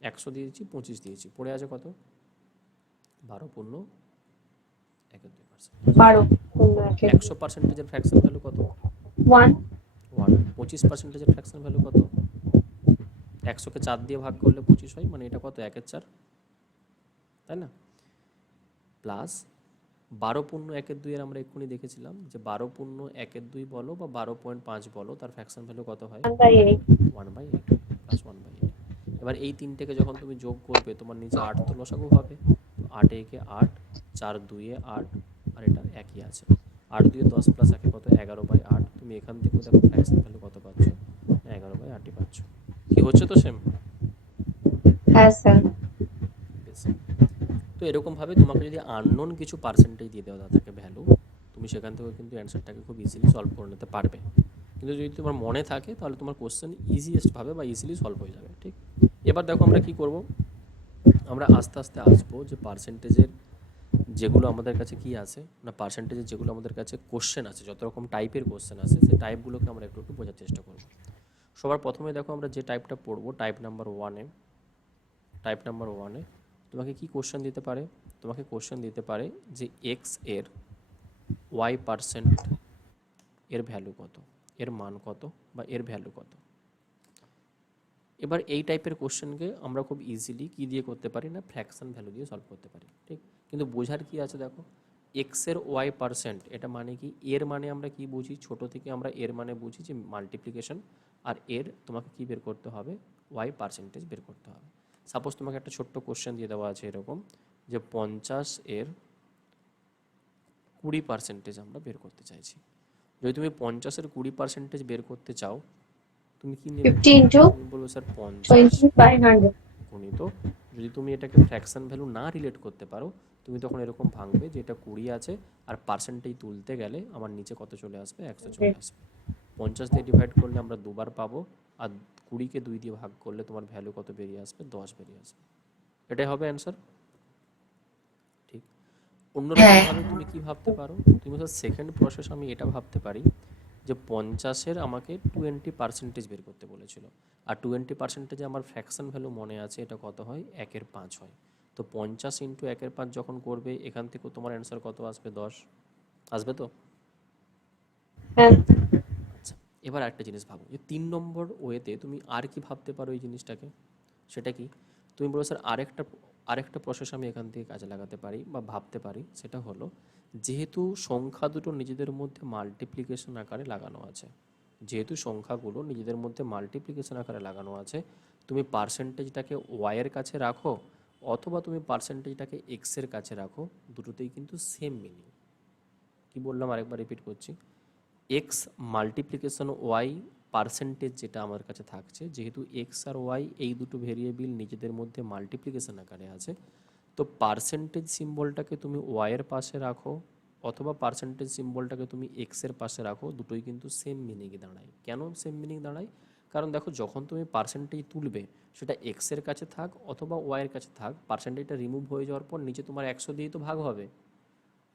100 দিয়েছি, 25 দিয়েছি, পড়ে আছে কত? 12.1/2%। 12.1। 100%-এর ফ্র্যাকশন ভ্যালু কত? 1। 1। 25%-এর ফ্র্যাকশন ভ্যালু কত? 100কে 4 দিয়ে ভাগ করলে 25 হয়, মানে এটা কত? 1/4, তাই না? প্লাস 12.1/2 আমরা এক্ষুনি দেখেছিলাম যে 12.1/2 বলো বা 12.5 বলো, তার ফ্র্যাকশন ভ্যালু কত হয়? 1/8। 1/8 প্লাস 1/8। এবার এই তিনটেকে যখন তুমি যোগ করবে, তোমার নিচে 8 তো লসাগু হবে, তো 8 একে 8, 4 2 8, আর এটা একই আছে। 8 2 10 প্লাস 1 কত? 11/8। তুমি এখান থেকেও দেখো ফ্র্যাকশন ভ্যালু কত পাচ্ছ? 11/8 পাচ্ছ। কি হচ্ছে তো সেম? হ্যাঁ স্যার। বেশ। তো এরকমভাবে তোমাকে যদি আননোন কিছু পার্সেন্টেজ দিয়ে দেওয়া থাকে ভ্যালু, তুমি সেখান থেকেও কিন্তু অ্যান্সারটাকে খুব ইজিলি সলভ করে নিতে পারবে। কিন্তু যদি তোমার মনে থাকে তাহলে তোমার কোশ্চেন ইজিয়েস্টভাবে বা ইজিলি সলভ হয়ে যাবে। ঠিক। এবার দেখো আমরা কি করব, আমরা আস্তে আস্তে আসবো যে পার্সেন্টেজের যেগুলো আমাদের কাছে কি আছে না, পার্সেন্টেজের যেগুলো আমাদের কাছে কোশ্চেন আছে, যত রকম টাইপের কোশ্চেন আছে, সেই টাইপগুলোকে আমরা একটু একটু বোঝার চেষ্টা করব। সবার প্রথমে দেখো আমরা যে টাইপটা পড়বো, টাইপ নাম্বার 1-এ। টাইপ নাম্বার 1-এ তোমাকে কি কোশ্চেন দিতে পারে? তোমাকে কোশ্চেন দিতে পারে যে এক্স এর y% এর ভ্যালু কত, এর মান কত বা এর ভ্যালু কত। এবার এই টাইপের কোশ্চেনকে আমরা খুব ইজিলি কী দিয়ে করতে পারি না, ফ্র্যাকশন ভ্যালু দিয়ে সলভ করতে পারি। ঠিক। কিন্তু বোঝার কি আছে দেখো, এক্সের y%, এটা মানে কি? এর মানে আমরা কি বুঝি, ছোট থেকে আমরা এর মানে বুঝি যে মাল্টিপ্লিকেশন, আর এর তোমাকে কি বের করতে হবে? y% বের করতে হবে। সাপোজ তোমাকে একটা ছোট্ট কোশ্চেন দিয়ে দেওয়া আছে এরকম যে 50 এর 20% আমরা বের করতে চাইছি। যদি তুমি 50-এর 20% বের করতে চাও, তুমি কি নেবে? 50 into তুমি বলবো স্যার 50 20/100। গণিত। যদি তুমি এটাকে ফ্র্যাকশন ভ্যালু না রিলেট করতে পারো, তুমি তখন এরকম ভাঙবে যে এটা 20 আছে, আর পার্সেন্টেজ তুলতে গেলে আমার নিচে কত চলে আসবে? 100 চলে আসবে। 50 দিয়ে ডিভাইড করলে আমরা দুবার পাবো, আর 20কে 2 দিয়ে ভাগ করলে তোমার ভ্যালু কত বেরিয়ে আসবে? 10 বেরিয়ে আসবে। এটাই হবে অ্যান্সার। হ্যাঁ। অন্যরকমভাবে তুমি কি ভাবতে পারো? তুমি স্যার সেকেন্ড প্রসেস আমি এটা ভাবতে পারি যে 50-এর আমাকে 20% বের করতে বলেছিল, আর 20%-এ আমার ফ্র্যাকশন ভ্যালু মনে আছে এটা কত হয়, 1/5 হয়। তো 50 ইন্টু 1/5 যখন করবে, এখান থেকে তোমার অ্যান্সার কত আসবে, 10 আসবে তো। হ্যাঁ আচ্ছা, এবার একটা জিনিস ভাবো, যে 3 নম্বর ওয়েতে তুমি আর কি ভাবতে পারো এই জিনিসটাকে, সেটা কি? তুমি বলো স্যার আরেকটা আরেকটা প্রসেস আমি এখান থেকে কাজে লাগাতে পারি বা ভাবতে পারি, সেটা হলো যেহেতু সংখ্যা দুটো নিজেদের মধ্যে মাল্টিপ্লিকেশন আকারে লাগানো আছে, যেহেতু সংখ্যাগুলো নিজেদের মধ্যে মাল্টিপ্লিকেশন আকারে লাগানো আছে, তুমি পার্সেন্টেজটাকে ওয়াইয়ের কাছে রাখো অথবা তুমি পার্সেন্টেজটাকে এক্সের কাছে রাখো, দুটোতেই কিন্তু সেম মিনিং। কি বললাম আরেকবার রিপিট করছি, এক্স মাল্টিপ্লিকেশন ওয়াই পার্সেন্টেজ যেটা আমার কাছে থাকছে, যেহেতু এক্স আর ওয়াই এই দুটো ভেরিয়েবল নিজেদের মধ্যে মাল্টিপ্লিকেশন আকারে আছে, তো পার্সেন্টেজ সিম্বলটাকে তুমি ওয়াইয়ের পাশে রাখো অথবা পার্সেন্টেজ সিম্বলটাকে তুমি এক্সের পাশে রাখো, দুটোই কিন্তু সেম মিনিংয়ে দাঁড়ায়। কেন সেম মিনিং দাঁড়ায়? কারণ দেখো, যখন তুমি পার্সেন্টেজ তুলবে, সেটা এক্সের কাছে থাক অথবা ওয়াইয়ের কাছে থাক, পার্সেন্টেজটা রিমুভ হয়ে যাওয়ার পর নিচে তোমার 100 দিয়েই তো ভাগ হবে।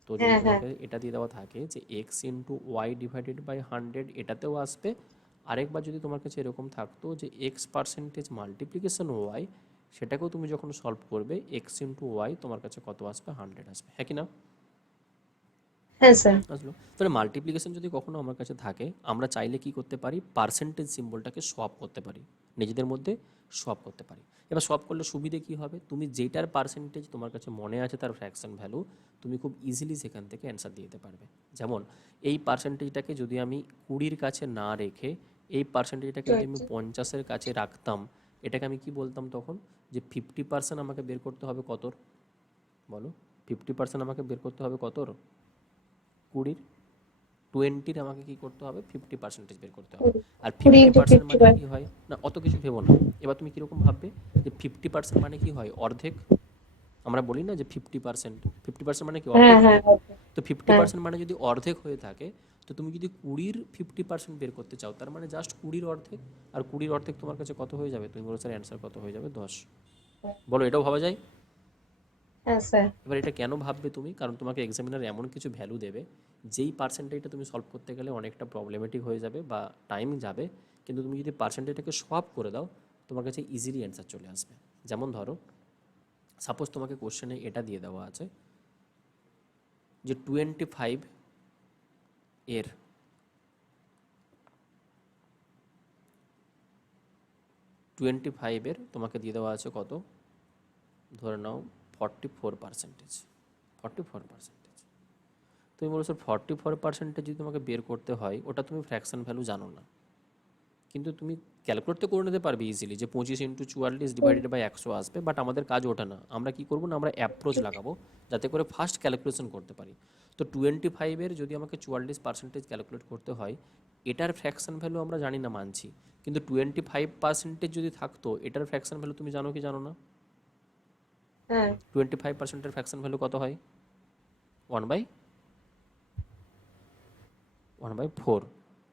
তো যদি হ্যাঁ হ্যাঁ তোমাকে এটা দিয়ে দেওয়া থাকে যে x into y divided by 100, এটাতেও আসবে। আরেকবার যদি তোমার কাছে এরকম থাকতো যে এক্স পার্সেন্টেজ মাল্টিপ্লিকেশন ওয়াই, সেটাকেও তুমি যখন সলভ করবে, এক্স ইন্টু ওয়াই তোমার কাছে কত আসবে, 100 আসবে, হ্যাঁ কি না? হ্যাঁ স্যার। আসলো। তাহলে মাল্টিপ্লিকেশন যদি কখনো আমার কাছে থাকে, আমরা চাইলে কি করতে পারি, পার্সেন্টেজ সিম্বলটাকে সোয়াপ করতে পারি, নিজেদের মধ্যে সোয়াপ করতে পারি। এবার সোয়াপ করলে সুবিধে কি হবে, তুমি যেটার পার্সেন্টেজ তোমার কাছে মনে আছে তার ফ্র্যাকশন ভ্যালু, তুমি খুব ইজিলি সেখান থেকে অ্যান্সার দিয়ে দিতে পারবে। যেমন এই পার্সেন্টেজটাকে যদি আমি 20-র কাছে না রেখে এই পার্সেন্টেজটাকে যদি আমি 50-এর কাছে রাখতাম, এটাকে আমি কি বলতাম তখন, যে 50% আমাকে বের করতে হবে কতর, বলো? 50% আমাকে বের করতে হবে কতর, 20-র। 20-র আমাকে কি করতে হবে, 50% বের করতে হবে। আর 20 ইন্টু 50% 50 মানে বাই। কি হয় না, অত কিছু ভেবো না। এবার তুমি কীরকম ভাববে, যে 50% মানে কি হয়, অর্ধেক। আমরা বলি না যে 50%, 50% মানে কি, হ্যাঁ অর্ধেক হ্যাঁ হয়। okay, তো হ্যাঁ 50% মানে যদি অর্ধেক হয়ে থাকে, তো তুমি যদি 20-র 50% বের করতে চাও, তার মানে জাস্ট 20-র অর্ধেক। আর 20-র অর্ধেক তোমার কাছে কত হয়ে যাবে, তুমি বলো স্যার অ্যান্সার কত হয়ে যাবে, 10। বলো, এটাও ভাবা যায়? হ্যাঁ স্যার। এবার এটা কেন ভাববে তুমি, কারণ তোমাকে এক্সামিনার এমন কিছু ভ্যালু দেবে, যেই পার্সেন্টেজটা তুমি সলভ করতে গেলে অনেকটা প্রবলেমেটিক হয়ে যাবে বা টাইম যাবে, কিন্তু তুমি যদি পার্সেন্টেজটাকে সলভ করে দাও, তোমার কাছে ইজিলি অ্যান্সার চলে আসবে। যেমন ধরো, সাপোজ তোমাকে কোশ্চেনে এটা দিয়ে দেওয়া আছে যে 25 এর 25-এর তোমাকে দিয়ে দেওয়া আছে কত, ধরে নাও 44%। 44%। তুমি বলো স্যার 44% যদি তোমাকে বের করতে হয়, ওটা তুমি ফ্র্যাকশন ভ্যালু জানো না, কিন্তু তুমি ক্যালকুলেট তো করে নিতে পারবে ইজিলি, যে 25 ইন্টু 44 ডিভাইডেড বাই 100 আসবে। বাট আমাদের কাজ ওটা না, আমরা কি করবো না, আমরা অ্যাপ্রোচ লাগাবো যাতে করে ফার্স্ট ক্যালকুলেশন করতে পারি। তো 25-এর যদি আমাকে 44% ক্যালকুলেট করতে হয়, এটার ফ্র্যাকশন ভ্যালু আমরা জানি না মানছি, কিন্তু 25% যদি থাকতো, এটার ফ্র্যাকশন ভ্যালু তুমি জানো কি জানো না? হ্যাঁ 25%-এর ফ্র্যাকশন ভ্যালু কত হয়, 1/4।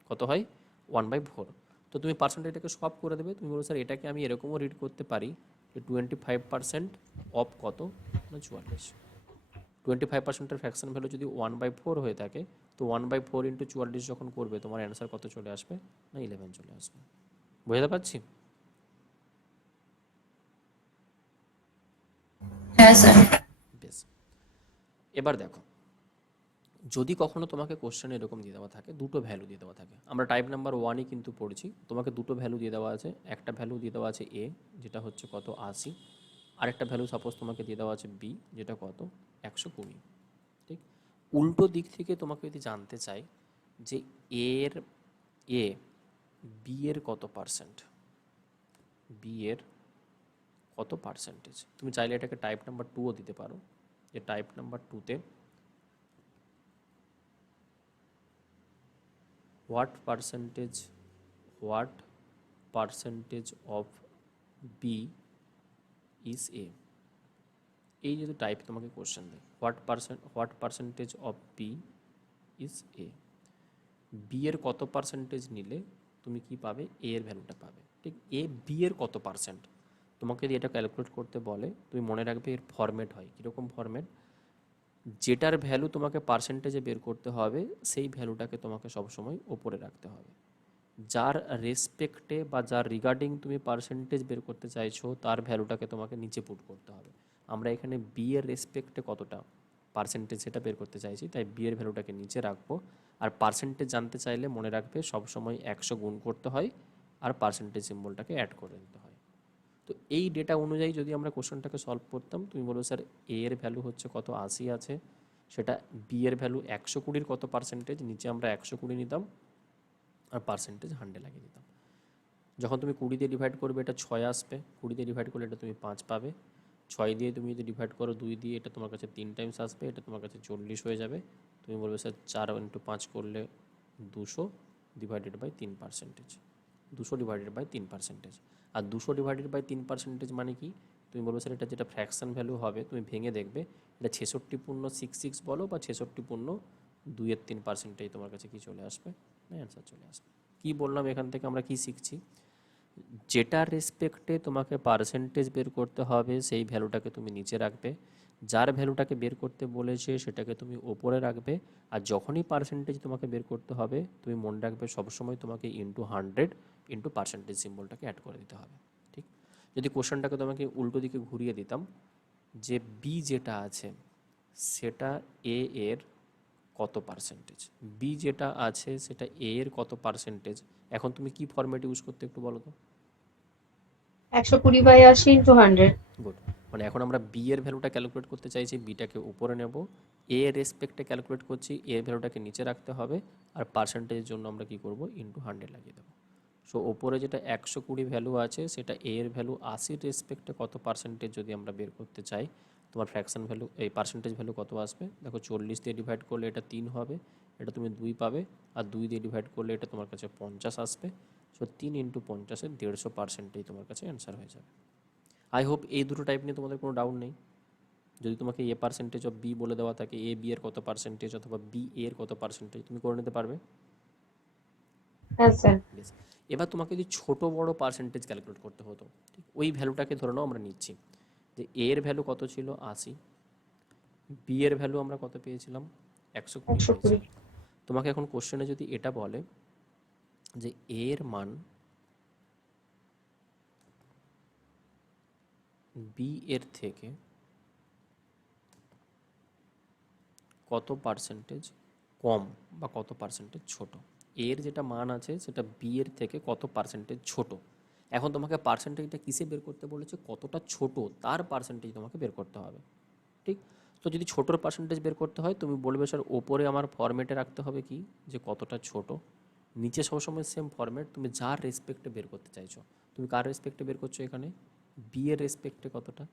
কত হয়, 1/4। তো তুমি পার্সেন্টেজটাকে সব করে দেবে, তুমি বলো স্যার এটাকে আমি এরকমও রিড করতে পারি যে 25% অফ কত, না 44। 25%-এর ফ্র্যাকশন ভ্যালু যদি 1/4 হয়ে থাকে, তো 1/4 ইন্টু 44 যখন করবে, তোমার অ্যান্সার কত চলে আসবে, না 11 চলে আসবে। বুঝতে পারছি? হ্যাঁ স্যার। বেশ। এবার দেখো, যদি কখনো তোমাকে কোশ্চেনে এরকম দিয়ে দেওয়া থাকে, দুটো ভ্যালু দিয়ে দেওয়া থাকে, আমরা টাইপ নাম্বার 1-ই কিন্তু পড়েছি, তোমাকে দুটো ভ্যালু দিয়ে দেওয়া আছে। একটা ভ্যালু দিয়ে দেওয়া আছে এ, যেটা হচ্ছে কত, 80। আরেকটা ভ্যালু সাপোজ তোমাকে দিয়ে দেওয়া আছে বি, যেটা কত, 120। ঠিক উল্টো দিক থেকে তোমাকে যদি জানতে চাই যে এর এ বি এর কত পার্সেন্ট, বি এর কত পার্সেন্টেজ, তুমি চাইলে এটাকে টাইপ নাম্বার 2ও দিতে পারো, যে টাইপ নাম্বার 2-তে what percentage of B is A. এই যদি টাইপ তোমাকে কোশ্চেন দেয়, what percentage of B is A, B এর কত পার্সেন্টেজ নিলে তুমি কি পাবে, এ এর ভ্যালুটা পাবে। ঠিক এ বি এর কত পার্সেন্ট, তোমাকে যদি এটা ক্যালকুলেট করতে বলে, তুমি মনে রাখবে এর ফরম্যাট হয় কীরকম ফরম্যাট, যেটার ভ্যালু তোমাকে পার্সেন্টেজে বের করতে হবে সেই ভ্যালুটাকে তোমাকে সবসময় ওপরে রাখতে হবে। যার রেসপেক্টে বা যার রিগার্ডিং তুমি পার্সেন্টেজ বের করতে চাইছো তার ভ্যালুটাকে তোমাকে নিচে পুট করতে হবে। আমরা এখানে বি এর রেসপেক্টে কতটা পার্সেন্টেজ সেটা বের করতে চাইছি, তাই বি এর ভ্যালুটাকে নিচে রাখবো। আর পার্সেন্টেজ জানতে চাইলে মনে রাখবে সবসময় 100 গুণ করতে হয় আর পার্সেন্টেজ সিম্বলটাকে অ্যাড করে দিতে হয়। তো এই ডেটা অনুযায়ী যদি আমরা কোশ্চেনটাকে সলভ করতাম, তুমি বলো স্যার এ এর ভ্যালু হচ্ছে কত 80 আছে, সেটা বি এর ভ্যালু 120 কত পার্সেন্টেজ, নিচে আমরা 120 নিতাম আর পার্সেন্টেজ 100 লাগিয়ে দিতাম। যখন তুমি 20 দিয়ে ডিভাইড করবে এটা 6 আসবে, 20 দিয়ে ডিভাইড করলে এটা তুমি 5 পাবে, 6 দিয়ে তুমি যদি ডিভাইড করো 2 দিয়ে এটা তোমার কাছে 3 টাইমস আসবে, এটা তোমার কাছে 40 হয়ে যাবে। তুমি বলবে স্যার 4 ইন্টু 5 করলে 200 ডিভাইডেড বাই 3%, 200 ডিভাইডেড বাই 3%। আর 200 ডিভাইডেড বাই 3% মানে কি, তুমি বলবে স্যার এটা যেটা ফ্র্যাকশন ভ্যালু হবে তুমি ভেঙে দেখবে এটা 66.66 বলো বা 66.2-3%, তোমার কাছে কি চলে আসবে না অ্যান্সার চলে আসবে। কি বললাম এখান থেকে আমরা কি শিখছি, যেটার রেসপেক্টে তোমাকে পার্সেন্টেজ বের করতে হবে সেই ভ্যালুটাকে তুমি নিচে রাখবে, যার ভ্যালুটাকে বের করতে বলেছে সেটাকে তুমি ওপরে রাখবে। আর যখনই পার্সেন্টেজ তোমাকে বের করতে হবে তুমি মনে রাখবে সবসময় তোমাকে ইন্টু 100 ইন্টু পার্সেন্টেজ সিম্বলটাকে অ্যাড করে দিতে হবে। ঠিক, যদি কোশ্চেনটাকে তোমাকে উল্টো দিকে ঘুরিয়ে দিতাম যে বি যেটা আছে সেটা এ এর কত পার্সেন্টেজ, বি যেটা আছে সেটা এ এর কত পার্সেন্টেজ, এখন তুমি কি ফরম্যাট ইউজ করতে একটু বলো তো। 120/80 ইন্টু 100। গুড, মানে এখন আমরা বি এর ভ্যালুটা ক্যালকুলেট করতে চাইছি, বিটাকে উপরে নেব, এ এর রেসপেক্টে ক্যালকুলেট করছি, এ এর ভ্যালুটাকে নিচে রাখতে হবে, আর পার্সেন্টেজের জন্য আমরা কি করব ইন্টু 100 লাগিয়ে দেবো। সো ওপরে যেটা 120 ভ্যালু আছে সেটা এ এর ভ্যালু 80 রেসপেক্টে কত পার্সেন্টেজ যদি আমরা বের করতে চাই, তোমার ফ্র্যাকশন ভ্যালু এই পার্সেন্টেজ ভ্যালু কত আসবে দেখো, 40 দিয়ে ডিভাইড করলে এটা 3 হবে, এটা তুমি 2 পাবে, আর 2 দিয়ে ডিভাইড করলে এটা তোমার কাছে 50 আসবে। সো 3 ইন্টু 50-এর 150%ই তোমার কাছে অ্যান্সার হয়ে যাবে। আই হোপ এই দুটো টাইপ নিয়ে তোমাদের কোনো ডাউট নেই। যদি তোমাকে এ পার্সেন্টেজ অফ বি বলে দেওয়া থাকে, এ বি এর কত পার্সেন্টেজ অথবা বি এর কত পার্সেন্টেজ তুমি করে নিতে পারবে। হ্যাঁ স্যার। বেশ, এবার তোমাকে যদি ছোট বড় পার্সেন্টেজ ক্যালকুলেট করতে হতো, ঠিক ওই ভ্যালুটাকে ধরে নাও আমরা নিচ্ছি যে এ এর ভ্যালু কত ছিল 80, বি এর ভ্যালু আমরা কত পেয়েছিলাম 120 120। পেয়েছিলাম। তোমাকে এখন কোশ্চেনে যদি এটা বলে যে এ এর মান বি এর থেকে কত পার্সেন্টেজ কম বা কত পার্সেন্টেজ ছোট, এর যেটা মান আছে সেটা বি এর থেকে কত পার্সেন্টেজ ছোট। এখন তোমাকে পার্সেন্টেজটা কিসে বের করতে বলেছে, কতটা ছোট তার পার্সেন্টেজ তোমাকে বের করতে হবে। ঠিক, তো যদি ছোটোর পার্সেন্টেজ বের করতে হয় তুমি বলবে স্যার ওপরে আমার ফরম্যাটে রাখতে হবে কি যে কতটা ছোট, নিচে সবসময় সেম ফরম্যাট, তুমি যার রেসপেক্টে বের করতে চাইছো, তুমি কার রেসপেক্টে বের করছো এখানে বি এর রেসপেক্টে কতটা,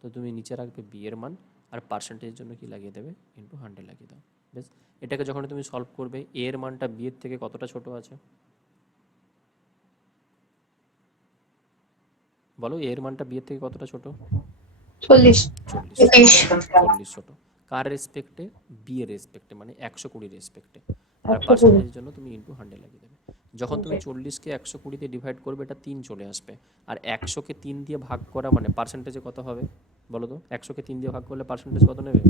তো তুমি নিচে রাখবে বি এর মান আর পার্সেন্টেজের জন্য কি লাগিয়ে দেবে ইন্টু 100 লাগিয়ে দাও। বেশ, এটাকে যখন তুমি সলভ করবে এ এর মানটা বি এর থেকে কতটা ছোট আছে বলো, এ এর মানটা বি এর থেকে কতটা ছোট, 40। 40 ছোট, কার রেসপেক্টে বি এর রেসপেক্টে মানে 120 রেসপেক্টে, আর 120। পার্সেন্টেজের জন্য তুমি ইন্টু 100 লাগিয়ে দেবে। যখন তুমি 40কে 120 দিয়ে ডিভাইড করবে এটা 3 চলে আসবে, আর 100কে 3 দিয়ে ভাগ করা মানে পার্সেন্টেজে কত হবে বলো তো, 100কে 3 দিয়ে ভাগ করলে পার্সেন্টেজ কত নেবে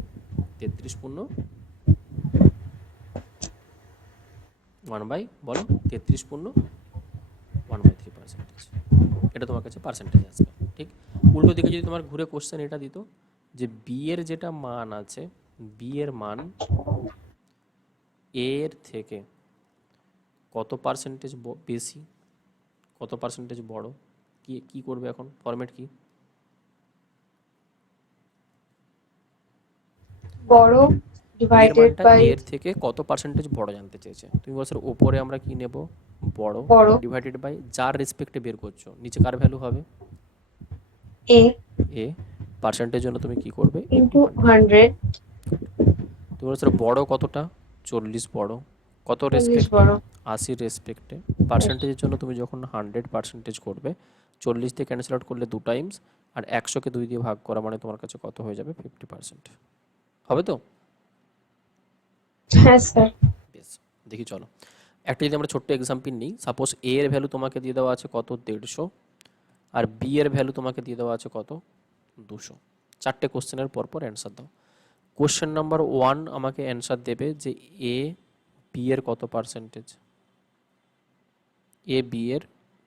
33.1 বলো 33.1/3%, এটা তোমার কাছে পার্সেন্টেজ আসবে। ঠিক, উল্টো দিকে যদি তোমার ঘুরে কোশ্চেন এটা দিত যে বি এর যেটা মান আছে, বি এর মান এ এর থেকে কত পার্সেন্টেজ বেশি, কত পার্সেন্টেজ বড়, কি কি করবে এখন ফরম্যাট কি, বড় বি এর ডিভাইডেড মানটা বাই এ এর থেকে কত পার্সেন্টেজ বড় জানতে চেয়েছে, তুমি বলছো ওপরে আমরা কি নেব বড় বড় ডিভাইডেড বাই যার রেসপেক্টে বের করছো, নিচে কার ভ্যালু হবে এ এ, পার্সেন্টেজ জন্য তুমি কি করবে ইন্টু 100। 100। তুমি বলছো বড় কতটা 40 বড়, কত 40 রেসপেক্টে বড়। 80 রেসপেক্টে, পার্সেন্টেজের জন্য তুমি যখন 100% করবে 40 দিয়ে ক্যান্সেল আউট করলে 2 টাইমস, আর 100কে 2 দিয়ে ভাগ করা মানে তোমার কাছে কত হয়ে যাবে 50% হবে তো। হ্যাঁ স্যার। বেশ, দেখি চলো একটা যদি আমরা ছোট্ট এক্সাম্পল নিই, সাপোজ এ এর ভ্যালু তোমাকে দিয়ে দেওয়া আছে কত 150, আর বি এর ভ্যালু তোমাকে দিয়ে দেওয়া আছে কত 200, চারটে কোশ্চেনের পর পর অ্যান্সার দাও। কোশ্চেন নাম্বার 1 আমাকে অ্যান্সার দেবে যে এ বি এর কত পার্সেন্টেজ, এ বি এর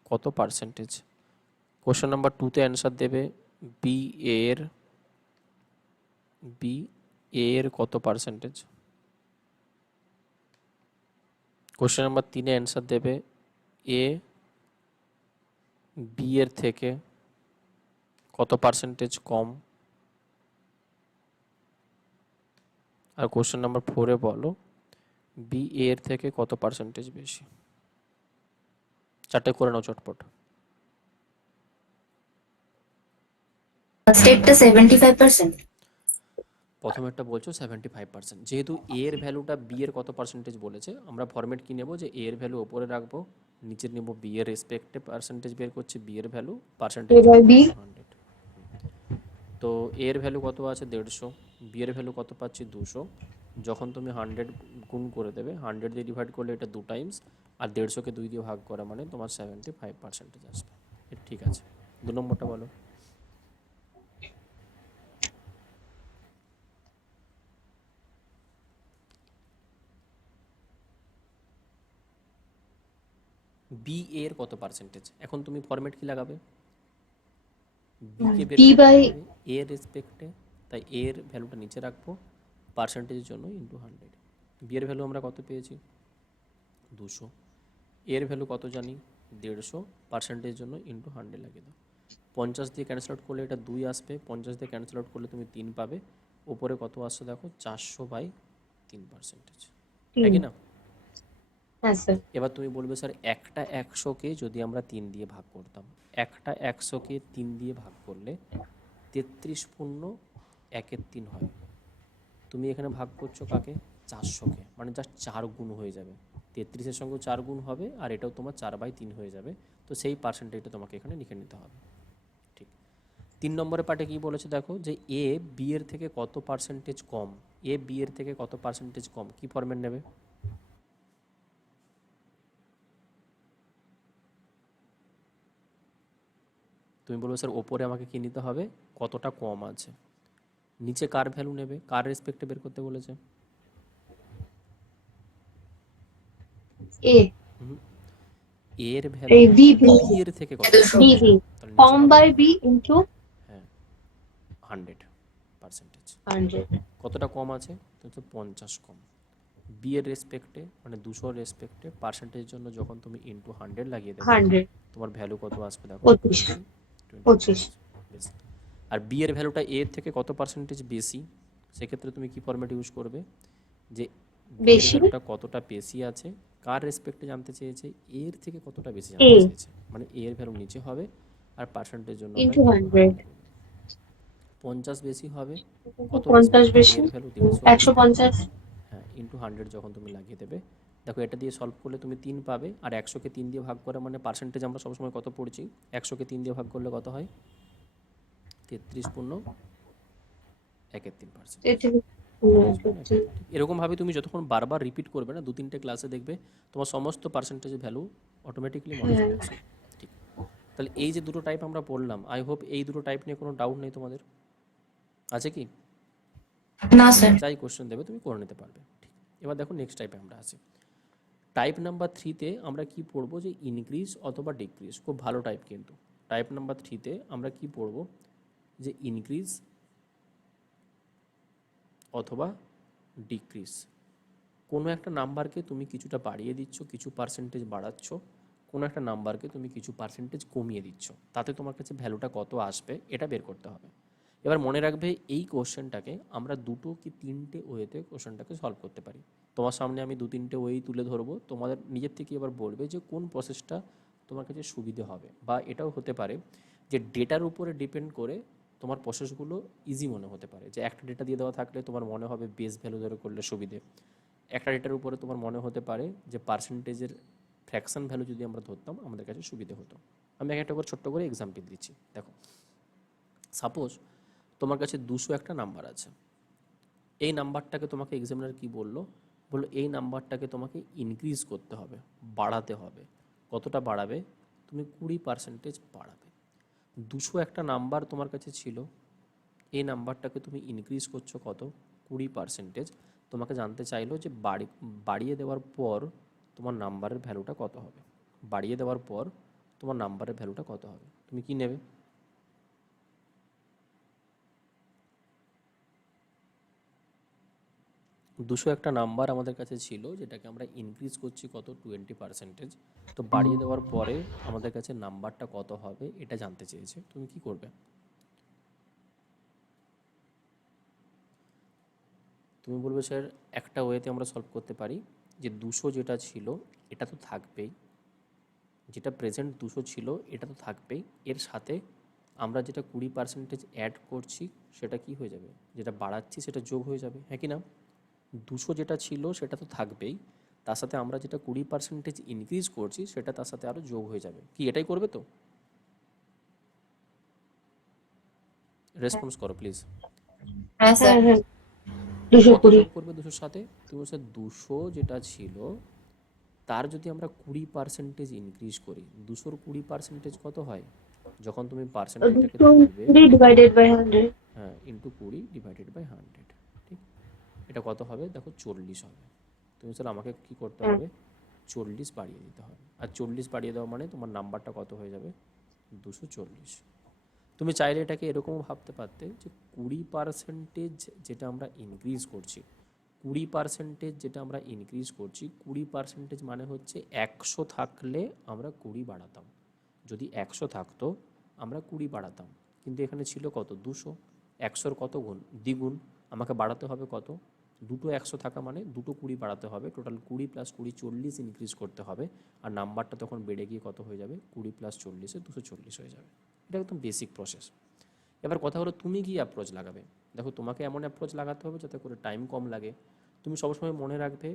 কত পার্সেন্টেজ। কোশ্চেন নাম্বার 2 তে অ্যান্সার দেবে বি এর বি এর কত percentage. Question number 3 A answer দেবে এ বি এর থেকে কত পার্সেন্টেজ কম। আর কোশ্চেন নাম্বার 4 এ বলো বি এর থেকে কত পার্সেন্টেজ বেশি। চারটে করে নাও চটপট। স্টেটটা 75%। প্রথম একটা বলছো 75%, যেহেতু এ এর ভ্যালুটা বি এর কত পার্সেন্টেজ বলেছে, আমরা ফরম্যাট কি নেব যে এ এর ভ্যালু ওপরে রাখবো, নিচে নেব বি এর রেসপেক্টে পার্সেন্টেজ বের করছি, বি এর value percentage A by B 100। তো এ এর ভ্যালু কত আছে 150, বি এর ভ্যালু কত পাচ্ছি 200। যখন তুমি 100 গুণ করে দেবে, 100 দিয়ে ডিভাইড করলে এটা 2 টাইমস, আর 150কে 2 দিয়ে ভাগ করা মানে তোমার 75% আসবে। ঠিক আছে, 2 নম্বরটা বলো। বি এর কত পার্সেন্টেজ, এখন তুমি ফরম্যাট কি লাগাবে, বি কে বের B করতে by হবে এ এর রেসপেক্টে, তাই এর ভ্যালুটা নিচে রাখবো পার্সেন্টেজের জন্য ইন্টু 100। বি এর ভ্যালু আমরা কত পেয়েছি 200, এর ভ্যালু কত জানি 150, পার্সেন্টেজের জন্য ইন্টু 100 লাগিয়ে দাও। 50 দিয়ে ক্যান্সেল আউট করলে এটা 2 আসবে, 50 দিয়ে ক্যান্সেল আউট করলে তুমি 3 পাবে, ওপরে কত আসছে দেখো 400/3%, তাই কি না। হ্যাঁ স্যার এবার তুমি বলবে স্যার একটা 100কে যদি আমরা 3 দিয়ে ভাগ করতাম, একটা 100কে 3 দিয়ে ভাগ করলে 33.1 হয়। তুমি এখানে ভাগ করছো কাকে 400কে, মানে জাস্ট 4 গুণ হয়ে যাবে, 33-এর সঙ্গেও 4 গুণ হবে, আর এটাও তোমার 4/3 হয়ে যাবে। তো সেই পার্সেন্টেজটা তোমাকে এখানে লিখে নিতে হবে। ঠিক, 3 নম্বরের পার্টে কি বলেছে দেখো যে এ বি এর থেকে কত পার্সেন্টেজ কম, এ বি এর থেকে কত পার্সেন্টেজ কম, কি ফরম্যাট নেবে। তুমি বলবে স্যার ওপরে আমাকে কি নিতে হবে কতটা কম আছে, নিচে কার ভ্যালু নেবে, কার রেসপেক্টে বের করতে বলেছে। A এর A ভ্যালু B B বি এর থেকে কত কম, 200। B B তাহলে নিচে কম হবে by B into হ্যাঁ 100%। 100 কতটা কম আছে তো 50 কম। বি এর রেসপেক্টে মানে 200 রেসপেক্টে পার্সেন্টেজের জন্য যখন তুমি ইন্টু 100 লাগিয়ে দেবে 100 তোমার ভ্যালু কত আসবে দেখো 25 25 বেশ। আর বি এর ভ্যালুটা এর থেকে কত পার্সেন্টেজ বেশি, সেক্ষেত্রে তুমি কি ফরম্যাট ইউজ করবে যে বি এর বেশি ভ্যালুটা কতটা বেশি আছে, কার রেসপেক্টে জানতে চেয়েছে এর থেকে কতটা বেশি জানতে A চেয়েছে, মানে এর ভ্যালু নিচে হবে আর পার্সেন্টেজ জন্য আমরা into into 100 লাগিয়ে দেবো। 50 বেশি হবে কত 50 রেসপেক্টে, বেশি এর ভ্যালু 150 রেসপেক্টে, 150 হ্যাঁ ইন্টু 100 যখন তুমি লাগিয়ে দেবে, দেখো এটা দিয়ে সলভ করলে তুমি 3 পাবে, আর 100কে 3 দিয়ে ভাগ করে মানে পার্সেন্টেজ আমরা সবসময় কত পড়ছি, 100কে 3 দিয়ে ভাগ করলে কত হয় 33.13%। এরকমভাবে তুমি যতক্ষণ বারবার রিপিট করবে না 2-3টে ক্লাসে দেখবে তোমার সমস্ত পার্সেন্টেজের ভ্যালু অটোমেটিকলি মনে চলে আসবে। ঠিক, তাহলে এই যে দুটো টাইপ আমরা পড়লাম, আই হোপ এই দুটো টাইপ নিয়ে কোনো ডাউট নেই তোমাদের, আছে কি। না স্যার। যাই কোশ্চেন দেবে তুমি করে নিতে পারবে। ঠিক, এবার দেখো নেক্সট টাইপে আমরা আসি। টাইপ নাম্বার 3তে আমরা কি পড়বো যে ইনক্রিজ অথবা ডিক্রিজ, খুব ভালো টাইপ কিন্তু। টাইপ নাম্বার 3তে আমরা কি পড়বো যে ইনক্রিজ অথবা ডিক্রিজ। কোনো একটা নাম্বারকে তুমি কিছুটা বাড়িয়ে দিচ্ছ, কিছু পার্সেন্টেজ বাড়াচ্ছ, কোনো একটা নাম্বারকে তুমি কিছু পার্সেন্টেজ কমিয়ে দিচ্ছ, তাতে তোমার কাছে ভ্যালুটা কত আসবে এটা বের করতে হবে। এবার মনে রাখবে এই কোশ্চেনটাকে আমরা 2 কি 3টে ওয়েতে কোশ্চেনটাকে সলভ করতে পারি। তোমার সামনে আমি 2-3টে ওয়েই তুলে ধরবো, তোমাদের নিজের থেকে এবার বলবে যে কোন প্রসেসটা তোমার কাছে সুবিধে হবে। বা এটাও হতে পারে যে ডেটার উপরে ডিপেন্ড করে তোমার প্রসেসগুলো ইজি মনে হতে পারে, যে একটা ডেটা দিয়ে দেওয়া থাকলে তোমার মনে হবে বেস ভ্যালু ধরে করলে সুবিধে, একটা ডেটার উপরে তোমার মনে হতে পারে যে পার্সেন্টেজের ফ্র্যাকশন ভ্যালু যদি আমরা ধরতাম আমাদের কাছে সুবিধে হতো। আমি একটা করে ছোট্ট করে এক্সাম্পল দিচ্ছি। দেখো সাপোজ তোমার কাছে 200 একটা নাম্বার আছে, এই নাম্বারটাকে তোমাকে এক্সামিনার কি বললো, বললো এই নাম্বারটাকে তোমাকে ইনক্রিজ করতে হবে, বাড়াতে হবে। কতটা বাড়াবে, তুমি 20% বাড়াবে। 200 একটা নাম্বার তোমার কাছে ছিল, এই নাম্বারটাকে তুমি ইনক্রিজ করছো কত 20%, তোমাকে জানতে চাইলো যে বাড়িয়ে দেওয়ার পর তোমার নাম্বারের ভ্যালুটা কত হবে। বাড়িয়ে দেওয়ার পর তোমার নাম্বারের ভ্যালুটা কত হবে, তুমি কি নেবে? দুশো একটা নাম্বার আমাদের কাছে ছিল, যেটাকে আমরা ইনক্রিজ করছি কত, 20%। তো বাড়িয়ে দেওয়ার পরে আমাদের কাছে নাম্বারটা কত হবে এটা জানতে চেয়েছে, তুমি কি করবে? তুমি বলবে স্যার একটা ওয়েতে আমরা সলভ করতে পারি, যে দুশো যেটা ছিল এটা তো থাকবেই, যেটা প্রেজেন্ট দুশো ছিল এটা তো থাকবেই, এর সাথে আমরা যেটা 20% অ্যাড করছি সেটা কি হয়ে যাবে, যেটা বাড়াচ্ছি সেটা যোগ হয়ে যাবে, হ্যাঁ কি না? দুশো যেটা ছিল সেটা তো থাকবেই, তার সাথে আমরা যেটা 20% ইনক্রিজ করছি সেটা তার সাথে আরও যোগ হয়ে যাবে। কি এটাই করবে তো? রেসপন্স করো প্লিজ। হ্যাঁ স্যার। হ্যাঁ হ্যাঁ, 220। কত যোগ করবে দুশোর সাথে? তুমি বলছো দুশো যেটা ছিল তার যদি আমরা 20% ইনক্রিজ করি, দুশোর 20% কত হয়? যখন তুমি পার্সেন্টেজটাকে তুলবে, 220 ডিভাইডেড বাই 100। হ্যাঁ, ইন্টু 20/100, ঠিক? এটা কত হবে দেখো, 40 হবে। তুমি স্যার আমাকে কি করতে হ্যাঁ, হবে, 40 বাড়িয়ে দিতে হবে, আর 40 বাড়িয়ে দেওয়া মানে তোমার নাম্বারটা কত হয়ে যাবে, 240। তুমি চাইলে এটাকে এরকমও ভাবতে পারতে যে 20% যেটা আমরা ইনক্রিজ করছি, 20% যেটা আমরা ইনক্রিজ করছি, 20% মানে হচ্ছে 100 থাকলে আমরা 20 বাড়াতাম। যদি 100 থাকতো আমরা 20 বাড়াতাম, কিন্তু এখানে ছিল কত, 200। 100-র কত গুণ, দ্বিগুণ। আমাকে বাড়াতে হবে কত, দুটো 100 থাকা মানে দুটো 20 বাড়াতে হবে, টোটাল 20 + 20 40 ইনক্রিজ করতে হবে, আর নাম্বারটা তখন বেড়ে গিয়ে কত হয়ে যাবে, 20 + 40 240 হয়ে যাবে। এটা একদম বেসিক প্রসেস। এবার কথা হলো তুমি কি অ্যাপ্রোচ লাগাবে। দেখো তোমাকে এমন অ্যাপ্রোচ লাগাতে হবে যাতে করে টাইম কম লাগে। তুমি সবসময় মনে রাখবে,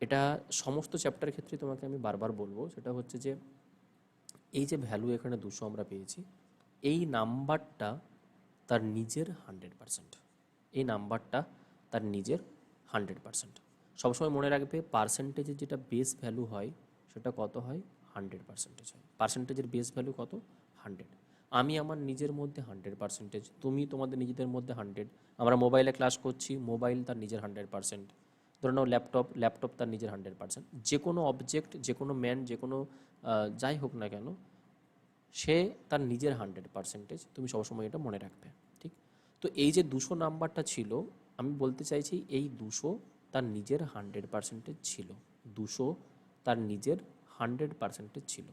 এটা সমস্ত চ্যাপ্টারের ক্ষেত্রে তোমাকে আমি বারবার বলবো, সেটা হচ্ছে যে এই যে ভ্যালু এখানে 200 আমরা পেয়েছি, এই নাম্বারটা তার নিজের 100%, এই নাম্বারটা তার নিজের 100%। সবসময় মনে রাখবে পার্সেন্টেজের যেটা বেস ভ্যালু হয় সেটা কত হয়, 100% হয়। পার্সেন্টেজের বেস ভ্যালু কত, 100। আমি আমার নিজের মধ্যে 100%, তুমি তোমাদের নিজেদের মধ্যে 100। আমরা মোবাইলে ক্লাস করছি, মোবাইল তার নিজের 100%। ধরে নাও ল্যাপটপ তার নিজের 100%। যে কোনো অবজেক্ট, যে কোনো ম্যান, যে কোনো যাই হোক না কেন, সে তার নিজের 100%, তুমি সবসময় এটা মনে রাখবে, ঠিক? তো এই যে 200 নাম্বারটা ছিল, আমি বলতে চাইছি এই 200 তার নিজের 100% ছিল, 200 তার নিজের 100% ছিল।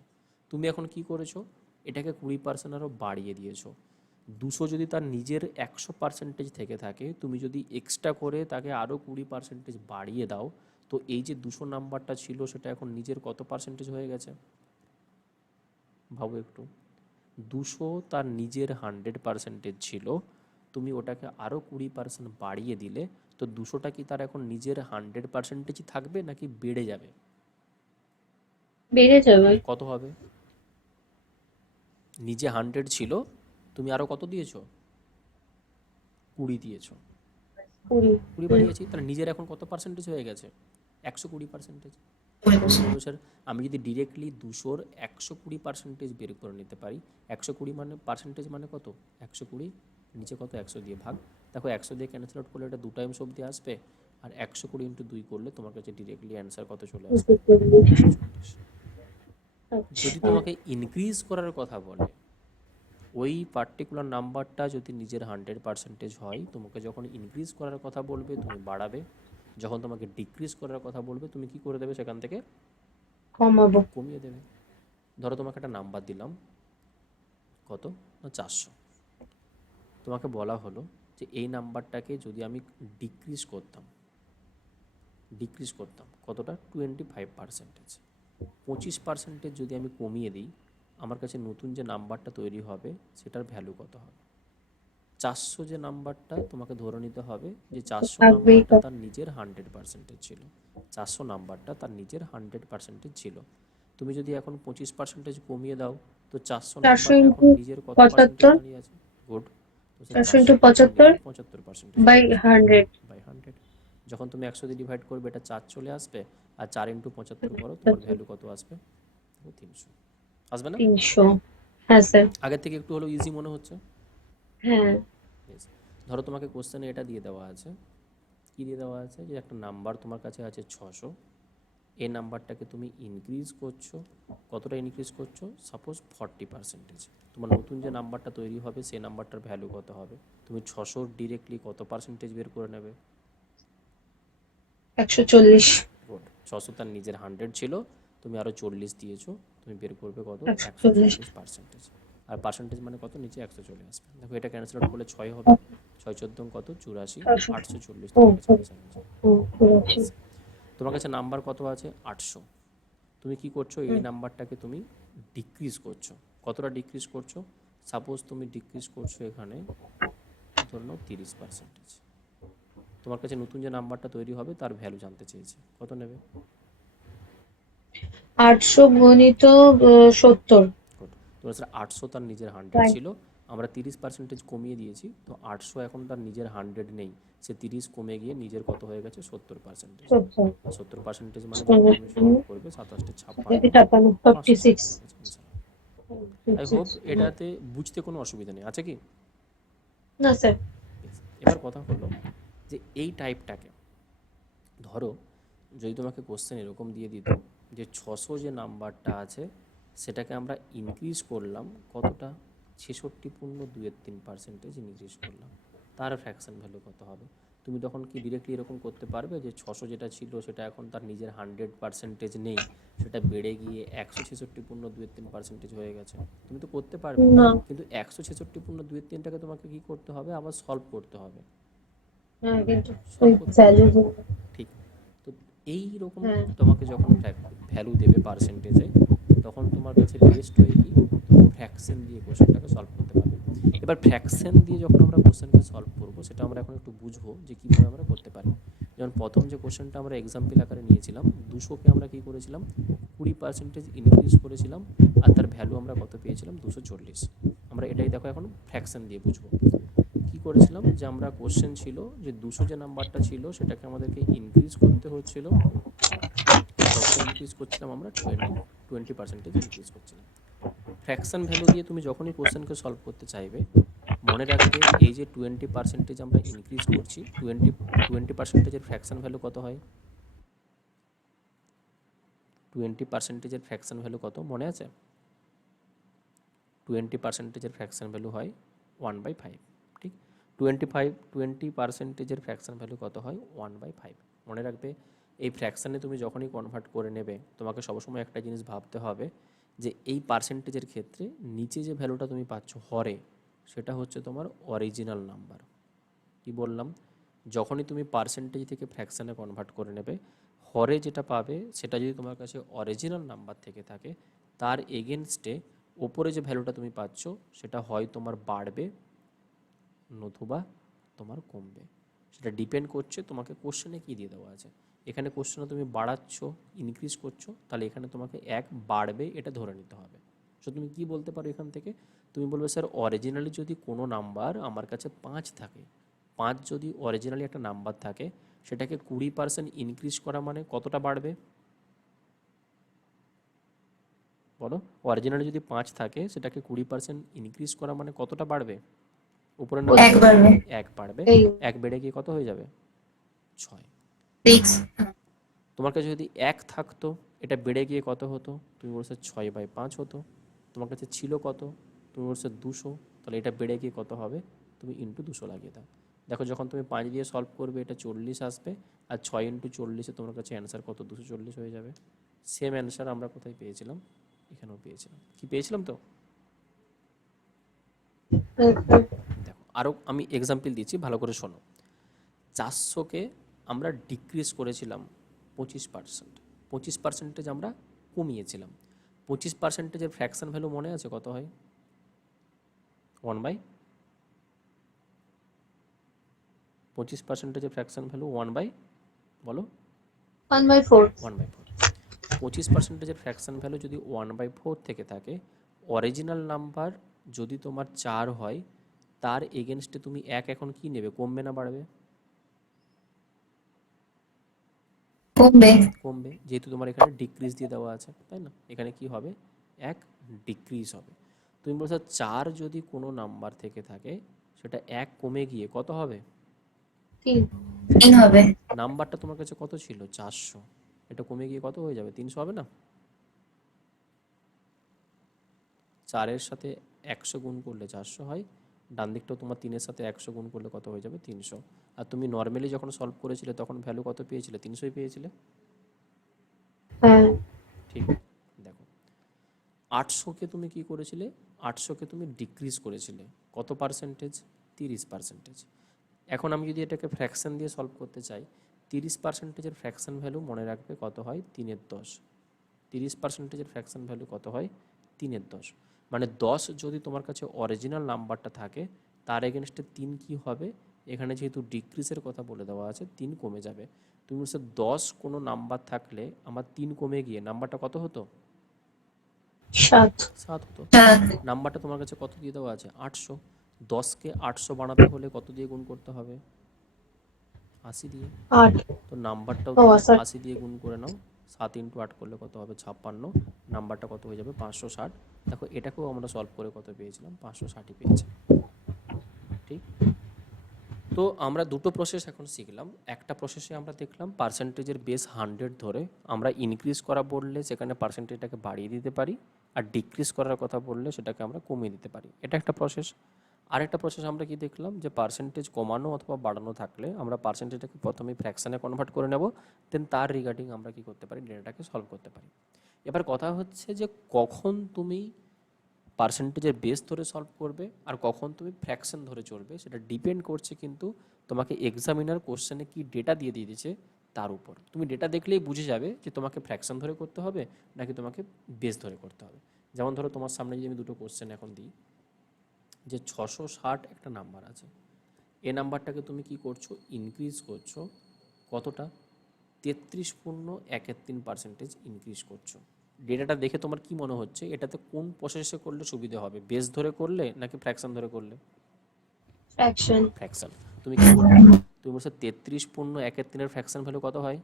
তুমি এখন কি করেছো, এটাকে 20% আরও বাড়িয়ে দিয়েছো। 200 যদি তার নিজের 100% থেকে থাকে, তুমি যদি এক্সট্রা করে তাকে আরও 20% বাড়িয়ে দাও, তো এই যে 200 নাম্বারটা ছিল সেটা এখন নিজের কত পার্সেন্টেজ হয়ে গেছে, ভাবো একটু। 200 তার নিজের 100% ছিল, তুমি ওটাকে আরও 20% বাড়িয়ে দিলে, তো 200টা কি তার এখন নিজের 100%ই থাকবে নাকি বেড়ে যাবে? বেড়ে যাবে। কত হবে? নিজে 100 ছিল, তুমি আরও কত দিয়েছো, 20 দিয়েছো। 20। 20 বাড়িয়েছি, তাহলে নিজের এখন কত পার্সেন্টেজ হয়ে গেছে, 120%। 20%। বলবো স্যার আমি যদি ডিরেক্টলি 200-র 120% বের করে নিতে পারি, 120 মানে পার্সেন্টেজ মানে কত, 120 নিচে কত, 100 দিয়ে ভাগ। দেখো 100 দিয়ে ক্যান্সেল আউট করলে এটা 2 টাইমস অবধি আসবে, আর 120 × 2 করলে তোমার কাছে ডিরেক্টলি অ্যান্সার কত চলে আসবে, 240। যদি আচ্ছা, তোমাকে ইনক্রিজ করার কথা বলে, ওই পার্টিকুলার নাম্বারটা যদি নিজের 100% হয়, তোমাকে যখন ইনক্রিজ করার কথা বলবে তুমি বাড়াবে, যখন তোমাকে ডিক্রিজ করার কথা বলবে তুমি কি করে দেবে, সেখান থেকে কমাবো। কমিয়ে দেবে। ধরো তোমাকে একটা নাম্বার দিলাম, কত না, 400। তোমাকে বলা হলো যে এই নাম্বারটাকে যদি আমি ডিক্রিজ করতাম কতটা, 25%, 25% যদি আমি কমিয়ে দিই, আমার কাছে নতুন যে নাম্বারটা তৈরি হবে সেটার ভ্যালু কত হবে। 400 যে নাম্বারটা, তোমাকে ধরে নিতে হবে যে 400 থাকবেই নাম্বারটা তো। তার নিজের 100% ছিল, 400 নাম্বারটা তার নিজের 100% ছিল। তুমি যদি এখন 25% কমিয়ে দাও, তো 400 400 নাম্বারটা এখন ইন্টু নিজের কত পার্সেন্টেজ 75। দাঁড়িয়ে আছে, গুড। তো 400 400 ইন্টু এখন 75 নিজের 75% বাই হয়ে গেছে, 100। বাই 100। যখন তুমি 100 দিয়ে ডিভাইড করবে এটা 4 চলে আসবে, আর 4 × 75 করো, তোমার ভ্যালু কত আসবে, 300 আসবে না? 300। হ্যাঁ স্যার। আগের থেকে একটু হলেও ইজি মনে হচ্ছে। হ্যাঁ। Yes. ধরো তোমাকে কোশ্চেনে এটা দিয়ে দেওয়া আছে, কী দিয়ে দেওয়া আছে, যে একটা নাম্বার তোমার কাছে আছে 600, এই নাম্বারটাকে তুমি ইনক্রিজ করছো, কতটা ইনক্রিজ করছো, সাপোজ 40%। তোমার নতুন যে নাম্বারটা তৈরি হবে সেই নাম্বারটার ভ্যালু কত হবে, তুমি 600 ডিরেক্টলি কত পার্সেন্টেজ বের করে নেবে? 140। গুড। 600 তার নিজের 100 ছিল, তুমি আরও 40 দিয়েছো, তুমি বের করবে কত, 140। 140%। আর পার্সেন্টেজ মানে কত, নিচে 100 চলে আসবে। দেখো এটা ক্যান্সেল আউট করলে 6 হবে, 6 14 কত, 84, 840 তোমার কাছে আনসার আছে। তোমার কাছে নাম্বার কত আছে, 800। তুমি কি করছো, এই নাম্বারটাকে তুমি ডিক্রিজ করছো, কতটা ডিক্রিজ করছো, সাপোজ তুমি ডিক্রিজ করছো এখানে ধরে নাও 30%। তোমার কাছে নতুন যে নাম্বারটা তৈরি হবে তার ভ্যালু জানতে চেয়েছে, কত নেবে? 800 গুণিত 70। গুড। তোমার কাছে 800 তার নিজের 100 Right. ছিল, আমরা 30% কমিয়ে দিয়েছি, তো 800 এখন তার নিজের 100 নেই, সে 30 কমে গিয়ে নিজের কত হয়ে গেছে, 70%। 70। আর 70% মানে যখন তুমি সলভ করবে 27 56 500 56। তোমার কাছে answer হবে। আই হোপ এটাতে বুঝতে কোনো অসুবিধা নেই, আছে কি? না স্যার। Yes. এবার কথা হলো যে এই টাইপটাকে, ধরো যদি তোমাকে কোশ্চেন এরকম দিয়ে দিত যে 600 যে নাম্বারটা আছে সেটাকে আমরা ইনক্রিজ করলাম কতটা, 66.23% ইনক্রিজ করলাম, তার ফ্র্যাকশন ভ্যালু কত হবে? তুমি তখন কি ডিরেক্টলি এরকম করতে পারবে যে 600 যেটা ছিল সেটা এখন তার নিজের 100% নেই, সেটা বেড়ে গিয়ে 166.23% হয়ে গেছে? তুমি তো করতে পারবে, না। কিন্তু 166.23টাকে তোমাকে কি করতে হবে, আবার সলভ করতে হবে, হ্যাঁ, কিন্তু ওই সলভ করতে হবে। ভ্যালু। ঠিক। তো এই রকম হ্যাঁ। তোমাকে যখন ভ্যালু দেবে পার্সেন্টেজে, তখন তোমার কাছে বেস্ট ওয়ে কি, তুমি ফ্র্যাকশন দিয়ে কোশ্চেনটাকে সলভ করতে পারবে। এবার ফ্র্যাকশন দিয়ে যখন আমরা কোশ্চেনকে সলভ করবো, সেটা আমরা এখন একটু বুঝবো যে কীভাবে আমরা করতে পারি। যেমন প্রথম যে কোশ্চেনটা আমরা এক্সাম্পল আকারে নিয়েছিলাম, 200কে আমরা কী করেছিলাম, 20% ইনক্রিজ করেছিলাম, আর তার ভ্যালু আমরা কত পেয়েছিলাম, 240। আমরা এটাই দেখো এখন ফ্র্যাকশন দিয়ে বুঝবো। কি করেছিলাম, যে আমরা কোশ্চেন ছিল যে 200 যে নাম্বারটা ছিল সেটাকে আমাদেরকে ইনক্রিজ করতে হচ্ছিল, কতটা ইনক্রিজ করছিলাম আমরা, 20% ইনক্রিজ করছিলাম। ফ্র্যাকশন ভ্যালু দিয়ে তুমি যখনই কোশ্চেনকে সলভ করতে চাইবে, মনে রাখবে এই যে 20% আমরা ইনক্রিজ করছি, 20%-এর ফ্র্যাকশন ভ্যালু কত হয়, 20%-এর ফ্র্যাকশন ভ্যালু কত মনে আছে? 20%-এর ফ্র্যাকশন ভ্যালু হয় 1/5। ঠিক। 20%-এর ফ্র্যাকশন ভ্যালু কত হয়, 1/5। মনে রাখবে এই ফ্র্যাকশানে তুমি যখনই কনভার্ট করে নেবে, তোমাকে সবসময় একটা জিনিস ভাবতে হবে যে এই পার্সেন্টেজের ক্ষেত্রে নিচে যে ভ্যালুটা তুমি পাচ্ছ হরে, সেটা হচ্ছে তোমার অরিজিনাল নাম্বার। কি বললাম, যখনই তুমি পার্সেন্টেজ থেকে ফ্র্যাকশানে কনভার্ট করে নেবে, হরে যেটা পাবে সেটা যদি তোমার কাছে অরিজিনাল নাম্বার থেকে থাকে, তার এগেনস্টে ওপরে যে ভ্যালুটা তুমি পাচ্ছ সেটা হয় তোমার বাড়বে নতুবা তোমার কমবে। সেটা ডিপেন্ড করছে তোমাকে কোশ্চেনে কী দিয়ে দেওয়া আছে। এখানে কোশ্চেনে তুমি বাড়াচ্ছ, ইনক্রিজ করছো, তাহলে এখানে তোমাকে 1 বাড়বে এটা ধরে নিতে হবে। সো তুমি কি বলতে পারো এখান থেকে, তুমি বলবে স্যার অরিজিনালি যদি কোনো নাম্বার আমার কাছে 5 থাকে, 5 যদি অরিজিনালি একটা নাম্বার থাকে, সেটাকে 20% ইনক্রিজ করা মানে কতটা বাড়বে বলো? অরিজিনালি যদি 5 থাকে সেটাকে 20% ইনক্রিজ করা মানে কতটা বাড়বে? উপরের নাম্বার একবার 1 বাড়বে, এই 1 বেড়ে গিয়ে কত হয়ে যাবে, 6। 6 তোমার কাছে যদি 1 থাকতো, এটা বেড়ে গিয়ে কত হতো, তুমি বলছো 6/5 হতো। তোমার কাছে ছিল কত, তুমি বলছো 200, তাহলে এটা বেড়ে গিয়ে কত হবে, তুমি ইন্টু 200 লাগিয়ে দাও। দেখো যখন তুমি 5 দিয়ে সলভ করবে এটা 40 আসবে, আর 6 ইন্টু 40-এ তোমার কাছে অ্যান্সার কত, 240 হয়ে যাবে। সেম অ্যান্সার আমরা কোথায় পেয়েছিলাম, এখানেও পেয়েছিলাম। কি পেয়েছিলাম তো? দেখো আরও আমি এক্সাম্পল দিচ্ছি, ভালো করে শোনো। 400কে আমরা ডিক্রিজ করেছিলাম 25%, 25% আমরা কমিয়েছিলাম। 25%-এর ফ্র্যাকশন ভ্যালু মনে আছে কত হয়, 25%-এর ফ্র্যাকশন ভ্যালু 1/, বলো 1/4। 1/4। 25%-এর ফ্র্যাকশন ভ্যালু যদি 1/4 থেকে থাকে, অরিজিনাল নাম্বার যদি তোমার 4 হয়, তার এগেনস্টে তুমি 1 এখন কি নেবে, কমবে না বাড়বে? কমবে। কমবে, যেহেতু তোমার এখানে ডিক্রিজ দিয়ে দেওয়া আছে, তাই না? এখানে কি হবে, 1 ডিক্রিজ হবে। তুমি বলছো 4 যদি কোনো নাম্বার থেকে থাকে, সেটা 1 কমে গিয়ে কত হবে? 3। 3 হবে। নাম্বারটা তোমার কাছে কত ছিল? 400। এটা কমে গিয়ে কত হয়ে যাবে? 300 হবে না? 4 এর সাথে 100 গুণ করলে 400 হয়, ডান দিকটাও তোমার 3 এর সাথে 100 গুণ করলে কত হয়ে যাবে? 300। আর তুমি নর্মালি যখন সলভ করেছিলে তখন ভ্যালু কত পেয়েছিলে? 300ই পেয়েছিলে। হ্যাঁ। ঠিক। দেখো, 800কে তুমি কি করেছিলে? 800কে তুমি ডিক্রিজ করেছিলে কত পার্সেন্টেজ? 30%। এখন আমি যদি এটাকে ফ্র্যাকশন দিয়ে সলভ করতে চাই, 30%-এর ফ্র্যাকশন ভ্যালু মনে রাখবে কত হয়? 3/10। 30%-এর ফ্র্যাকশন ভ্যালু কত হয়? 3/10। মানে 10 যদি তোমার কাছে অরিজিনাল নাম্বারটা থাকে, তার এগেনস্টে 3 কি হবে? এখানে যেহেতু ডিক্রিজের কথা বলে দেওয়া আছে, 3 কমে যাবে। তুমি বলছো 10 কোনো নাম্বার থাকলে আমার 3 কমে গিয়ে নাম্বারটা কত হতো? 7। 7 হতো। 7 নাম্বারটা তোমার কাছে কত দিয়ে দেওয়া আছে? 800। 10কে 800 বানাতে হলে কত দিয়ে গুণ করতে হবে? 80 দিয়ে। 8। তো নাম্বারটাও ও তুমি সরি। 80 দিয়ে গুণ করে নাও। 7 ইন্টু 8 করলে কত হবে? 56। নাম্বারটা কত হয়ে যাবে? 560। দেখো, এটাকেও আমরা সলভ করে কত পেয়েছিলাম? 560ই পেয়েছি। ঠিক। তো আমরা দুটো প্রসেস এখন শিখলাম। একটা প্রসেসে আমরা দেখলাম পার্সেন্টেজের বেস 100 ধরে আমরা ইনক্রিজ করা বললে সেখানে পার্সেন্টেজটাকে বাড়িয়ে দিতে পারি, আর ডিক্রিজ করার কথা বললে সেটাকে আমরা কমিয়ে দিতে পারি। এটা একটা প্রসেস। আরেকটা প্রসেস আমরা কি দেখলাম, যে পার্সেন্টেজ কমানো অথবা বাড়ানো থাকলে আমরা পার্সেন্টেজটাকে প্রথমে ফ্র্যাকশানে কনভার্ট করে নেব, দেন তার রিগার্ডিং আমরা কি করতে পারি? ডেটাটাকে সলভ করতে পারি। এবার কথা হচ্ছে যে কখন তুমি পার্সেন্টেজের বেস ধরে সলভ করবে আর কখন তুমি ফ্র্যাকশন ধরে চলবে, সেটা ডিপেন্ড করছে কিন্তু তোমাকে এক্সামিনার কোশ্চেনে কি ডেটা দিয়ে দিয়েছে তার উপর। তুমি ডেটা দেখলেই বুঝে যাবে যে তোমাকে ফ্র্যাকশন ধরে করতে হবে নাকি তোমাকে বেস ধরে করতে হবে। যেমন ধরো, তোমার সামনে যদি আমি দুটো কোশ্চেন এখন দিই, যে 660 একটা নাম্বার আছে, এই নাম্বারটাকে তুমি কি করছো? ইনক্রিজ করছো কতটা? 33.13% ইনক্রিজ করছো। ডেটাটা দেখে তোমার কি মনে হচ্ছে এটাতে কোন প্রসেসে করলে সুবিধা হবে? বেস ধরে করলে নাকি ফ্র্যাকশন ধরে করলে? ফ্র্যাকশন। ফ্র্যাকশন। তুমি কি করবে? তুমি বলছো 33.13-এর ফ্র্যাকশন ভ্যালু কত হয়?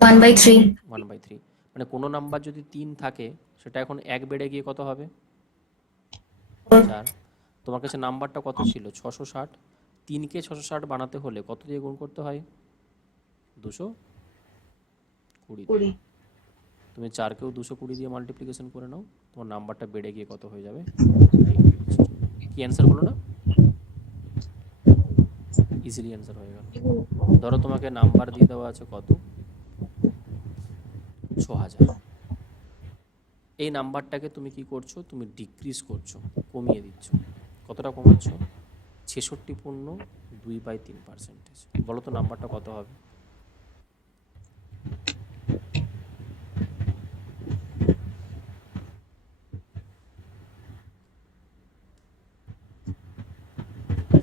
1/3 1/3। মানে কোনো নাম্বার যদি 3 থাকে, সেটা এখন 1 বেড়ে গিয়ে কত হবে? 4। তোমার কাছে নাম্বারটা কত ছিল? 660। 3কে 660 বানাতে হলে কত দিয়ে গুণ করতে হয়? 220 দিয়ে। 20। তুমি 4কেও 220 দিয়ে মাল্টিপ্লিকেশন করে নাও, তোমার নাম্বারটা বেড়ে গিয়ে কত হয়ে যাবে? কি অ্যান্সার হলো না? ইজিলি অ্যান্সার হয়ে গেল। ধরো তোমাকে নাম্বার দিয়ে দেওয়া আছে কত? 6000। এই নাম্বারটাকে তুমি কি করছো? তুমি ডিক্রিজ করছো, কমিয়ে দিচ্ছ। কতটা কমাচ্ছ? 66.2/3%। বলো তো নাম্বারটা কত হবে?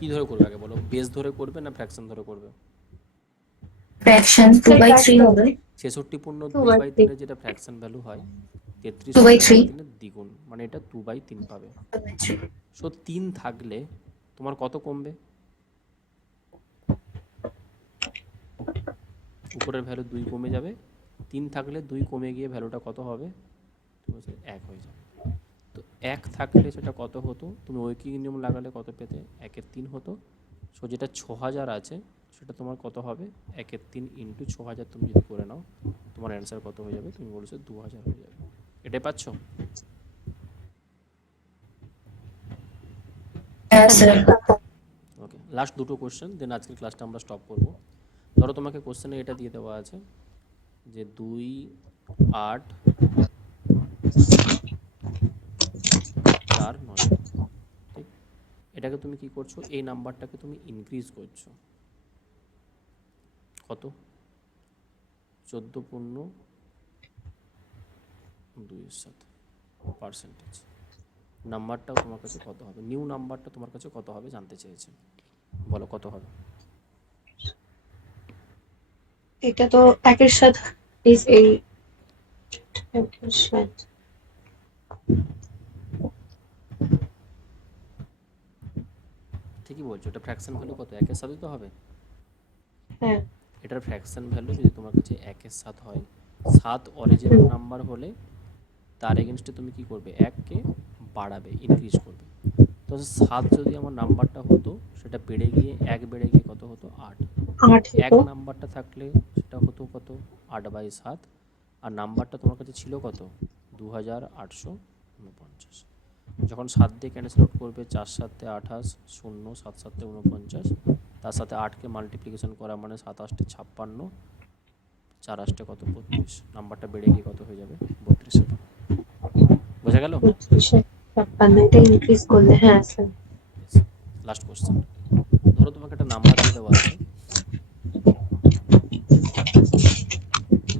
কি ধরে করবে আগে বলো? বেস ধরে করবে না ফ্র্যাকশন ধরে করবে? ফ্র্যাকশন 2/3 হবে। 2/3। 66.2/3 যেটা ফ্র্যাকশন ভ্যালু হয়, 2/3 33.13-এর দ্বিগুণ, মানে এটা 2/3 পাবে। সো 3 থাকলে তোমার কত কমবে? উপরের ভ্যালু 2 কমে যাবে। 3 থাকলে 2 কমে গিয়ে ভ্যালুটা কত হবে? তুমি বলছো 1 হয়ে যাবে। তো 1 থাকলে সেটা কত হতো? তুমি ঐকিক নিয়ম লাগালে কত পেতে? 1/3 হতো। সো যেটা 6000 আছে সেটা তোমার কত হবে? 1/3 ইন্টু 6000 তুমি যদি করে নাও, তোমার অ্যান্সার কত হয়ে যাবে? তুমি বলেছো 2000 হয়ে যাবে। এটাই পাচ্ছ? হ্যাঁ স্যার। ওকে, লাস্ট দুটো কোশ্চেন, দেন আজকের ক্লাসটা আমরা স্টপ করব। ধরো তোমাকে কোশ্চেনে এটা দিয়ে দেওয়া আছে যে 2, 8, 4, 9। ঠিক। এটাকে তুমি কি করছো? এই নাম্বারটাকে তুমি ইনক্রিজ করছো কত? 14.2-এর সাথে পার্সেন্টেজ। নাম্বারটাও তোমার কাছে কত হবে? নিউ নাম্বারটা তোমার কাছে কত হবে জানতে চেয়েছে। বলো কত হবে? এটা তো একের সাথে এই একের সাথে ঠিকই বলছো, এটা ফ্র্যাকশন ভ্যালু কত? 1-এর সাথেই তো হবে। হ্যাঁ। এটার ফ্র্যাকশন ভ্যালু যদি তোমার কাছে 1-এর সাথে হয়, 7 অরিজিনাল নাম্বার হলে তার এগেনস্টে তুমি কি করবে? 1কে বাড়াবে, ইনক্রিজ করবে। তো 7 যদি আমার নাম্বারটা হতো, সেটা বেড়ে গিয়ে 1 বেড়ে গিয়ে কত হতো? 8। 8 1 হতো। নাম্বারটা থাকলে সেটা হতো কত? 8/7। আর নাম্বারটা তোমার কাছে ছিল কত? 2849। যখন 7 দিয়ে ক্যান্সেল আউট করবে, 4 7 28, 0 7 7 49, তার সাথে 8কে মাল্টিপ্লিকেশন করা মানে 7 8 56, 4 8 কত? 32। নাম্বারটা বেড়ে গিয়ে কত হয়ে যাবে? 32 হবে। বোঝা গেল? 3256 এটা ইনক্রিজ করলে, হ্যাঁ স্যার। Last question. ধরো তোমাকে একটা নাম্বার দিয়ে দেওয়া আছে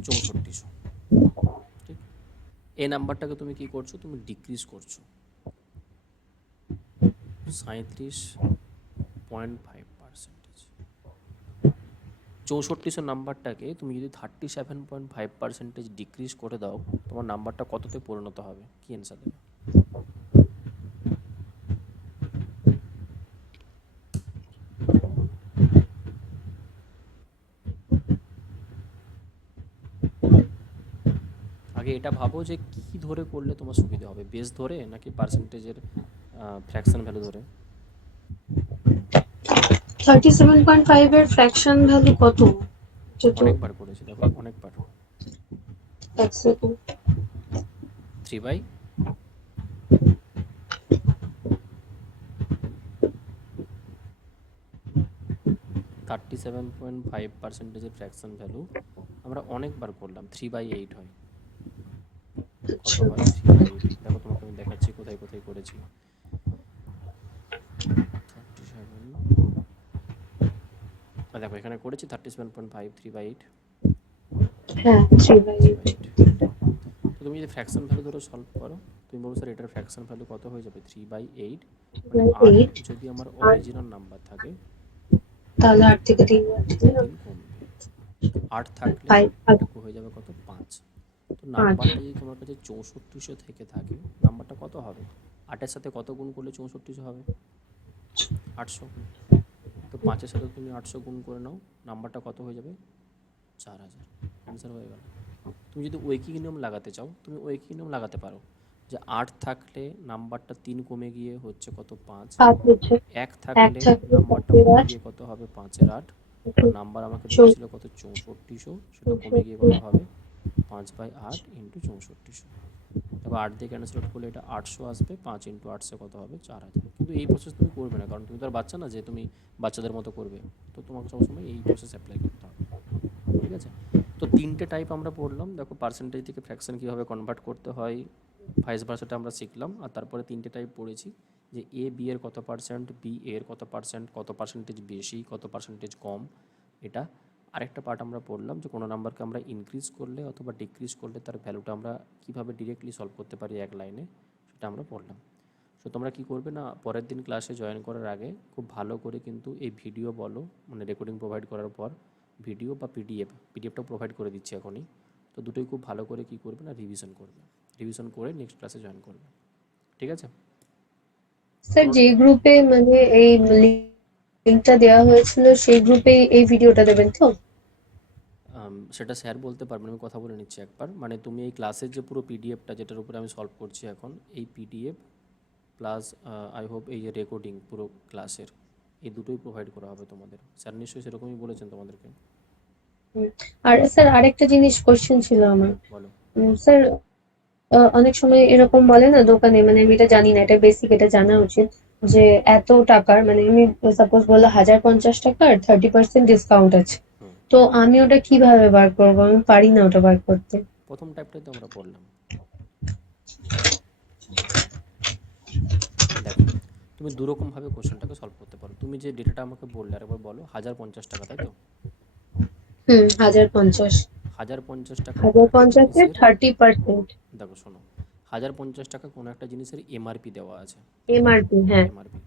6400, ঠিক? এই নাম্বারটাকে তুমি কি করছো? তুমি ডিক্রিজ করছো 37.5%। 6400 নাম্বারটাকে তুমি যদি 37.5% ডিক্রিজ করে দাও, তোমার নাম্বারটা কততে পরিণত হবে? কি অ্যান্সার দেবে? আগে এটা ভাবো যে কি ধরে করলে তোমার সুবিধা হবে, বেস ধরে নাকি পার্সেন্টেজের ফ্র্যাকশন ভ্যালু ধরে? 37.5 এর ফ্র্যাকশন ভ্যালু কত? এটা তো অনেকবার করেছি, দেখো অনেকবার। এক সেকেন্ড। 3 বাই 37.5%-এর ফ্র্যাকশন ভ্যালু আমরা অনেকবার করলাম। 3/8 হয়। কত আচ্ছা, হয়? 3/8। দেখো তোমাকে আমি দেখাচ্ছি কোথায় কোথায় করেছি। 37, দেখো এখানে করেছি 37.5, 3/8, হ্যাঁ 3/8। 3/8। তো তুমি যদি ফ্র্যাকশন ভ্যালু ধরে সলভ করো, তুমি বলবো স্যার এটার ফ্র্যাকশন ভ্যালু কত হয়ে যাবে? 3/8। মানে 8 8 যদি আমার আর অরিজিনাল নাম্বার থাকে, তাহলে 8 থেকে 3 যাচ্ছে, 3 কমবে। 8 থাকলে 5 এটা হয়ে যাবে কত? 5। তো 5। নাম্বারটা যদি তোমার কাছে 6400 থেকে থাকে, নাম্বারটা কত হবে? 8-এর সাথে কত গুণ করলে 6400 হবে? 800। তো 5-এর সাথে তুমি 800 গুণ করে নাও, নাম্বারটা কত হয়ে যাবে? 4000। অ্যান্সার হয়ে গেল। তুমি যদি ঐকিক নিয়ম লাগাতে চাও, তুমি ঐকিক নিয়ম লাগাতে পারো যে 8 থাকলে নাম্বারটা 3 কমে গিয়ে হচ্ছে কত? 5। 5 হচ্ছে 1 1 থাকলে থাকলে নাম্বারটা 5 কমে এর গিয়ে কত হবে? 5-এর 8। 8। আর নাম্বার আমাকে দিয়েছিল কত? 6400। সেটা কমে গিয়ে কত 64। হবে? 5/8 ইন্টু 6400। দেখো 8 দিয়ে ক্যান্সেল আউট করলে এটা 800 আসবে, 5 ইন্টু 800 কত হবে? 4000। কিন্তু এই প্রসেস তুমি করবে না, কারণ তুমি তো আর বাচ্চা না যে তুমি বাচ্চাদের মতো করবে। তো তোমাকে সবসময় এই প্রসেস অ্যাপ্লাই করতে হবে, ঠিক আছে? তো 3টে টাইপ আমরা পড়লাম। দেখো পার্সেন্টেজ থেকে ফ্র্যাকশন কীভাবে কনভার্ট করতে হয়, ভাইস ভার্সাটা আমরা শিখলাম। আর তারপরে 3টে টাইপ পড়েছি যে এ বি এর কত পার্সেন্ট, বি এর কত পার্সেন্ট, কত পার্সেন্টেজ বেশি, কত পার্সেন্টেজ কম, এটা। আরেকটা পার্ট আমরা পড়লাম যে কোনো নাম্বারকে আমরা ইনক্রিজ করলে অথবা ডিক্রিজ করলে তার ভ্যালুটা আমরা কীভাবে ডিরেক্টলি সলভ করতে পারি এক লাইনে, সেটা আমরা পড়লাম। সো তোমরা কী করবে না, পরের দিন ক্লাসে জয়েন করার আগে খুব ভালো করে কিন্তু এই ভিডিও বলো, মানে রেকর্ডিং প্রোভাইড করার পর ভিডিও বা পিডিএফটাও প্রোভাইড করে দিচ্ছি এখনই। তো দুটোই খুব ভালো করে কী করবে না, রিভিশন করবে। রিভিশন করে নেক্সট ক্লাসে জয়েন করবে, ঠিক আছে? স্যার কোনো যে গ্রুপে মানে এই লিংকটা দেওয়া হয়েছিল সেই গ্রুপে এই ভিডিওটা দেবেন তো? সেটা স্যার বলতে পারবেন, আমি কথা বলে নিচ্ছি একবার। মানে তুমি এই ক্লাসের যে পুরো পিডিএফটা যেটার উপরে আমি সলভ করছি এখন, এই পিডিএফ প্লাস আই হোপ এই যে রেকর্ডিং পুরো ক্লাসের, এই দুটোই প্রোভাইড করা হবে তোমাদের। স্যার নিশ্চয়ই সেরকমই বলেছেন তোমাদেরকে। হুম। আর স্যার আরেকটা জিনিস কোশ্চেন ছিল আমার। বলো। স্যার অনেক সময় এরকম বলে না দোকানে, মানে আমি এটা জানি না, এটা বেসিক, এটা জানা উচিত যে এত টাকার, মানে আমি সাপোজ বললো 1050 টাকার 30% ডিসকাউন্ট আছে, হুম, তো আমি ওটা কিভাবে বার করবো? আমি পারি না ওটা বার করতে। প্রথম টাইপটাই তো আমরা পড়লাম। দেখো তুমি দুরকমভাবে কোশ্চেনটাকে সলভ করতে পারো। তুমি যে ডেটাটা আমাকে বললে আরেকবার বলো। 1050 টাকা, তাই তো? 1050। 1050 টাকা কোনো একটা 1050 জিনিসের, 30%। দেখো শোনো, 1050 টাকা কোনো একটা জিনিসের এমআরপি দেওয়া আছে, এমআরপি, হ্যাঁ। এমআরপি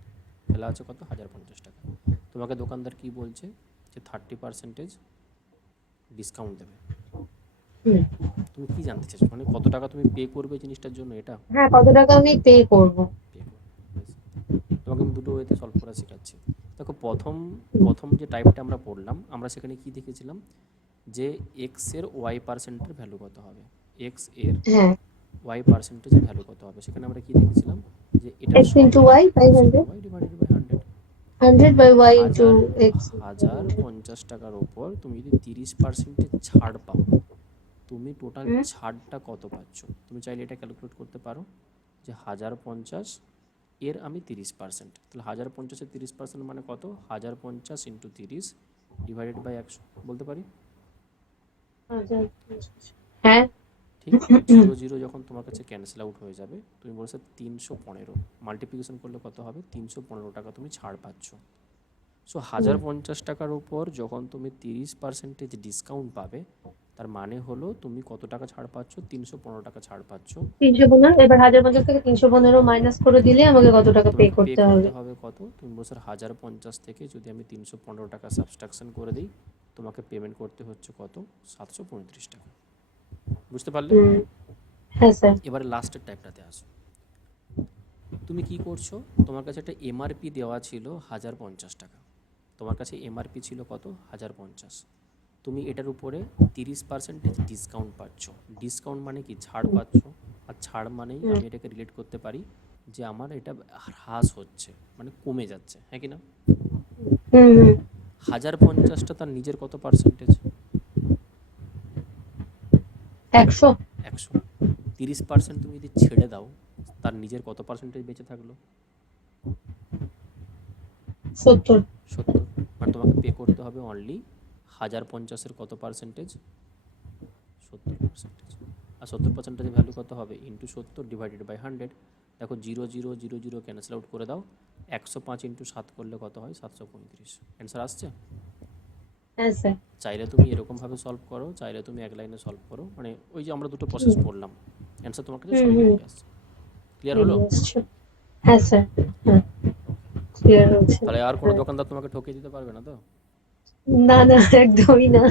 ফেলা আছে কত? 1050 টাকা। তোমাকে দোকানদার কি বলছে যে 30% ডিসকাউন্ট দেবে। হুম। তুমি কি জানতে চাইছো, মানে কত টাকা তুমি পে করবে জিনিসটার জন্য, এটা হ্যাঁ, কত টাকা আমি পে করব? পে করবে? ব্যাস। তোমাকে আমি দুটো ওয়েতে সলভ করা শেখাচ্ছি। দেখো প্রথম প্রথম যে টাইপটা আমরা পড়লাম, আমরা সেখানে কি দেখেছিলাম যে এক্স এর ওয়াই পার্সেন্টের ভ্যালু কত হবে। এক্স এর হ্যাঁ। ওয়াই পার্সেন্টেজের ভ্যালু কত হবে। সেখানে আমরা কি দেখেছিলাম যে এটা x into y 500 y divided by 100। 100 by y into x 1050 টাকার উপর তুমি যদি 30% ছাড় পাও, তুমি টোটাল হুম। ছাড়টা কত পাচ্ছ। তুমি চাইলে এটা ক্যালকুলেট করতে পারো যে 1050 এর আমি 30%, তাহলে 1050-এর 30% মানে কত, 1050 ইন্টু 30 ডিভাইডেড বাই 100 বলতে পারি। হ্যাঁ ঠিক, 0 0 যখন তোমার কাছে ক্যান্সেল আউট হয়ে যাবে, তুমি বলছো 315, মাল্টিপ্লিকেশন করলে কত হবে, 315 টাকা তুমি ছাড় পাচ্ছ। সো 1050 টাকার উপর যখন তুমি 30% ডিসকাউন্ট পাবে, তার মানে হলো তুমি কত টাকা ছাড় পাচ্ছ, 315 টাকা ছাড় পাচ্ছ। 315, এবার 1050 থেকে 315 মাইনাস করে দিলে আমাকে কত টাকা পে তোমাকে পে করতে হবে? করতে হবে কত, তুমি বলছো 1050 থেকে যদি আমি 315 টাকা সাবস্ট্রাকশন করে দিই, তোমাকে পেমেন্ট করতে হচ্ছে কত, 735 টাকা। বুঝতে পারলে? হ্যাঁ স্যার। এবারে লাস্টের টাইপটাতে আসো। তুমি কি করছো, তোমার কাছে একটা এমআরপি দেওয়া ছিল 1050 টাকা, তোমার কাছে এমআরপি ছিল কত, 1050। তুমি এটার উপরে 30% ডিসকাউন্ট পাচ্ছ। ডিসকাউন্ট মানে কি, ছাড় পাচ্ছ। আর ছাড় মানেই আমি এটাকে রিলেট করতে পারি যে আমার এটা হ্রাস হচ্ছে, মানে কমে যাচ্ছে, হ্যাঁ কি না। হুম হুম 1050টা তার নিজের কত পার্সেন্টেজ, 100 100। 30% তুমি যদি ছেড়ে দাও, তার নিজের কত পার্সেন্টেজ বেঁচে থাকলো, 70 70। মানে তোমাকে পে করতে হবে অনলি 1050-এর কত পার্সেন্টেজ, 70%। আর 70%-এর ভ্যালু কত হবে, ইন্টু 70 ডিভাইডেড বাই 100। দেখো 0 0 0 0 ক্যান্সেল আউট করে দাও, 105 ইন্টু 7 করলে কত হয়, 735। অ্যান্সার আসছে। হ্যাঁ স্যার। চাইলে তুমি এরকমভাবে সলভ করো, চাইলে তুমি এক লাইনে সলভ করো, মানে ওই যে আমরা দুটো প্রসেস পড়লাম, অ্যান্সার তোমার কাছে সবই বেরিয়ে আসছে। ক্লিয়ার হলো? হ্যাঁ স্যার। হ্যাঁ ক্লিয়ার হচ্ছে। তাহলে আর কোনো দোকানদার তোমাকে ঠকিয়ে দিতে পারবে না তো? না না একদমই না।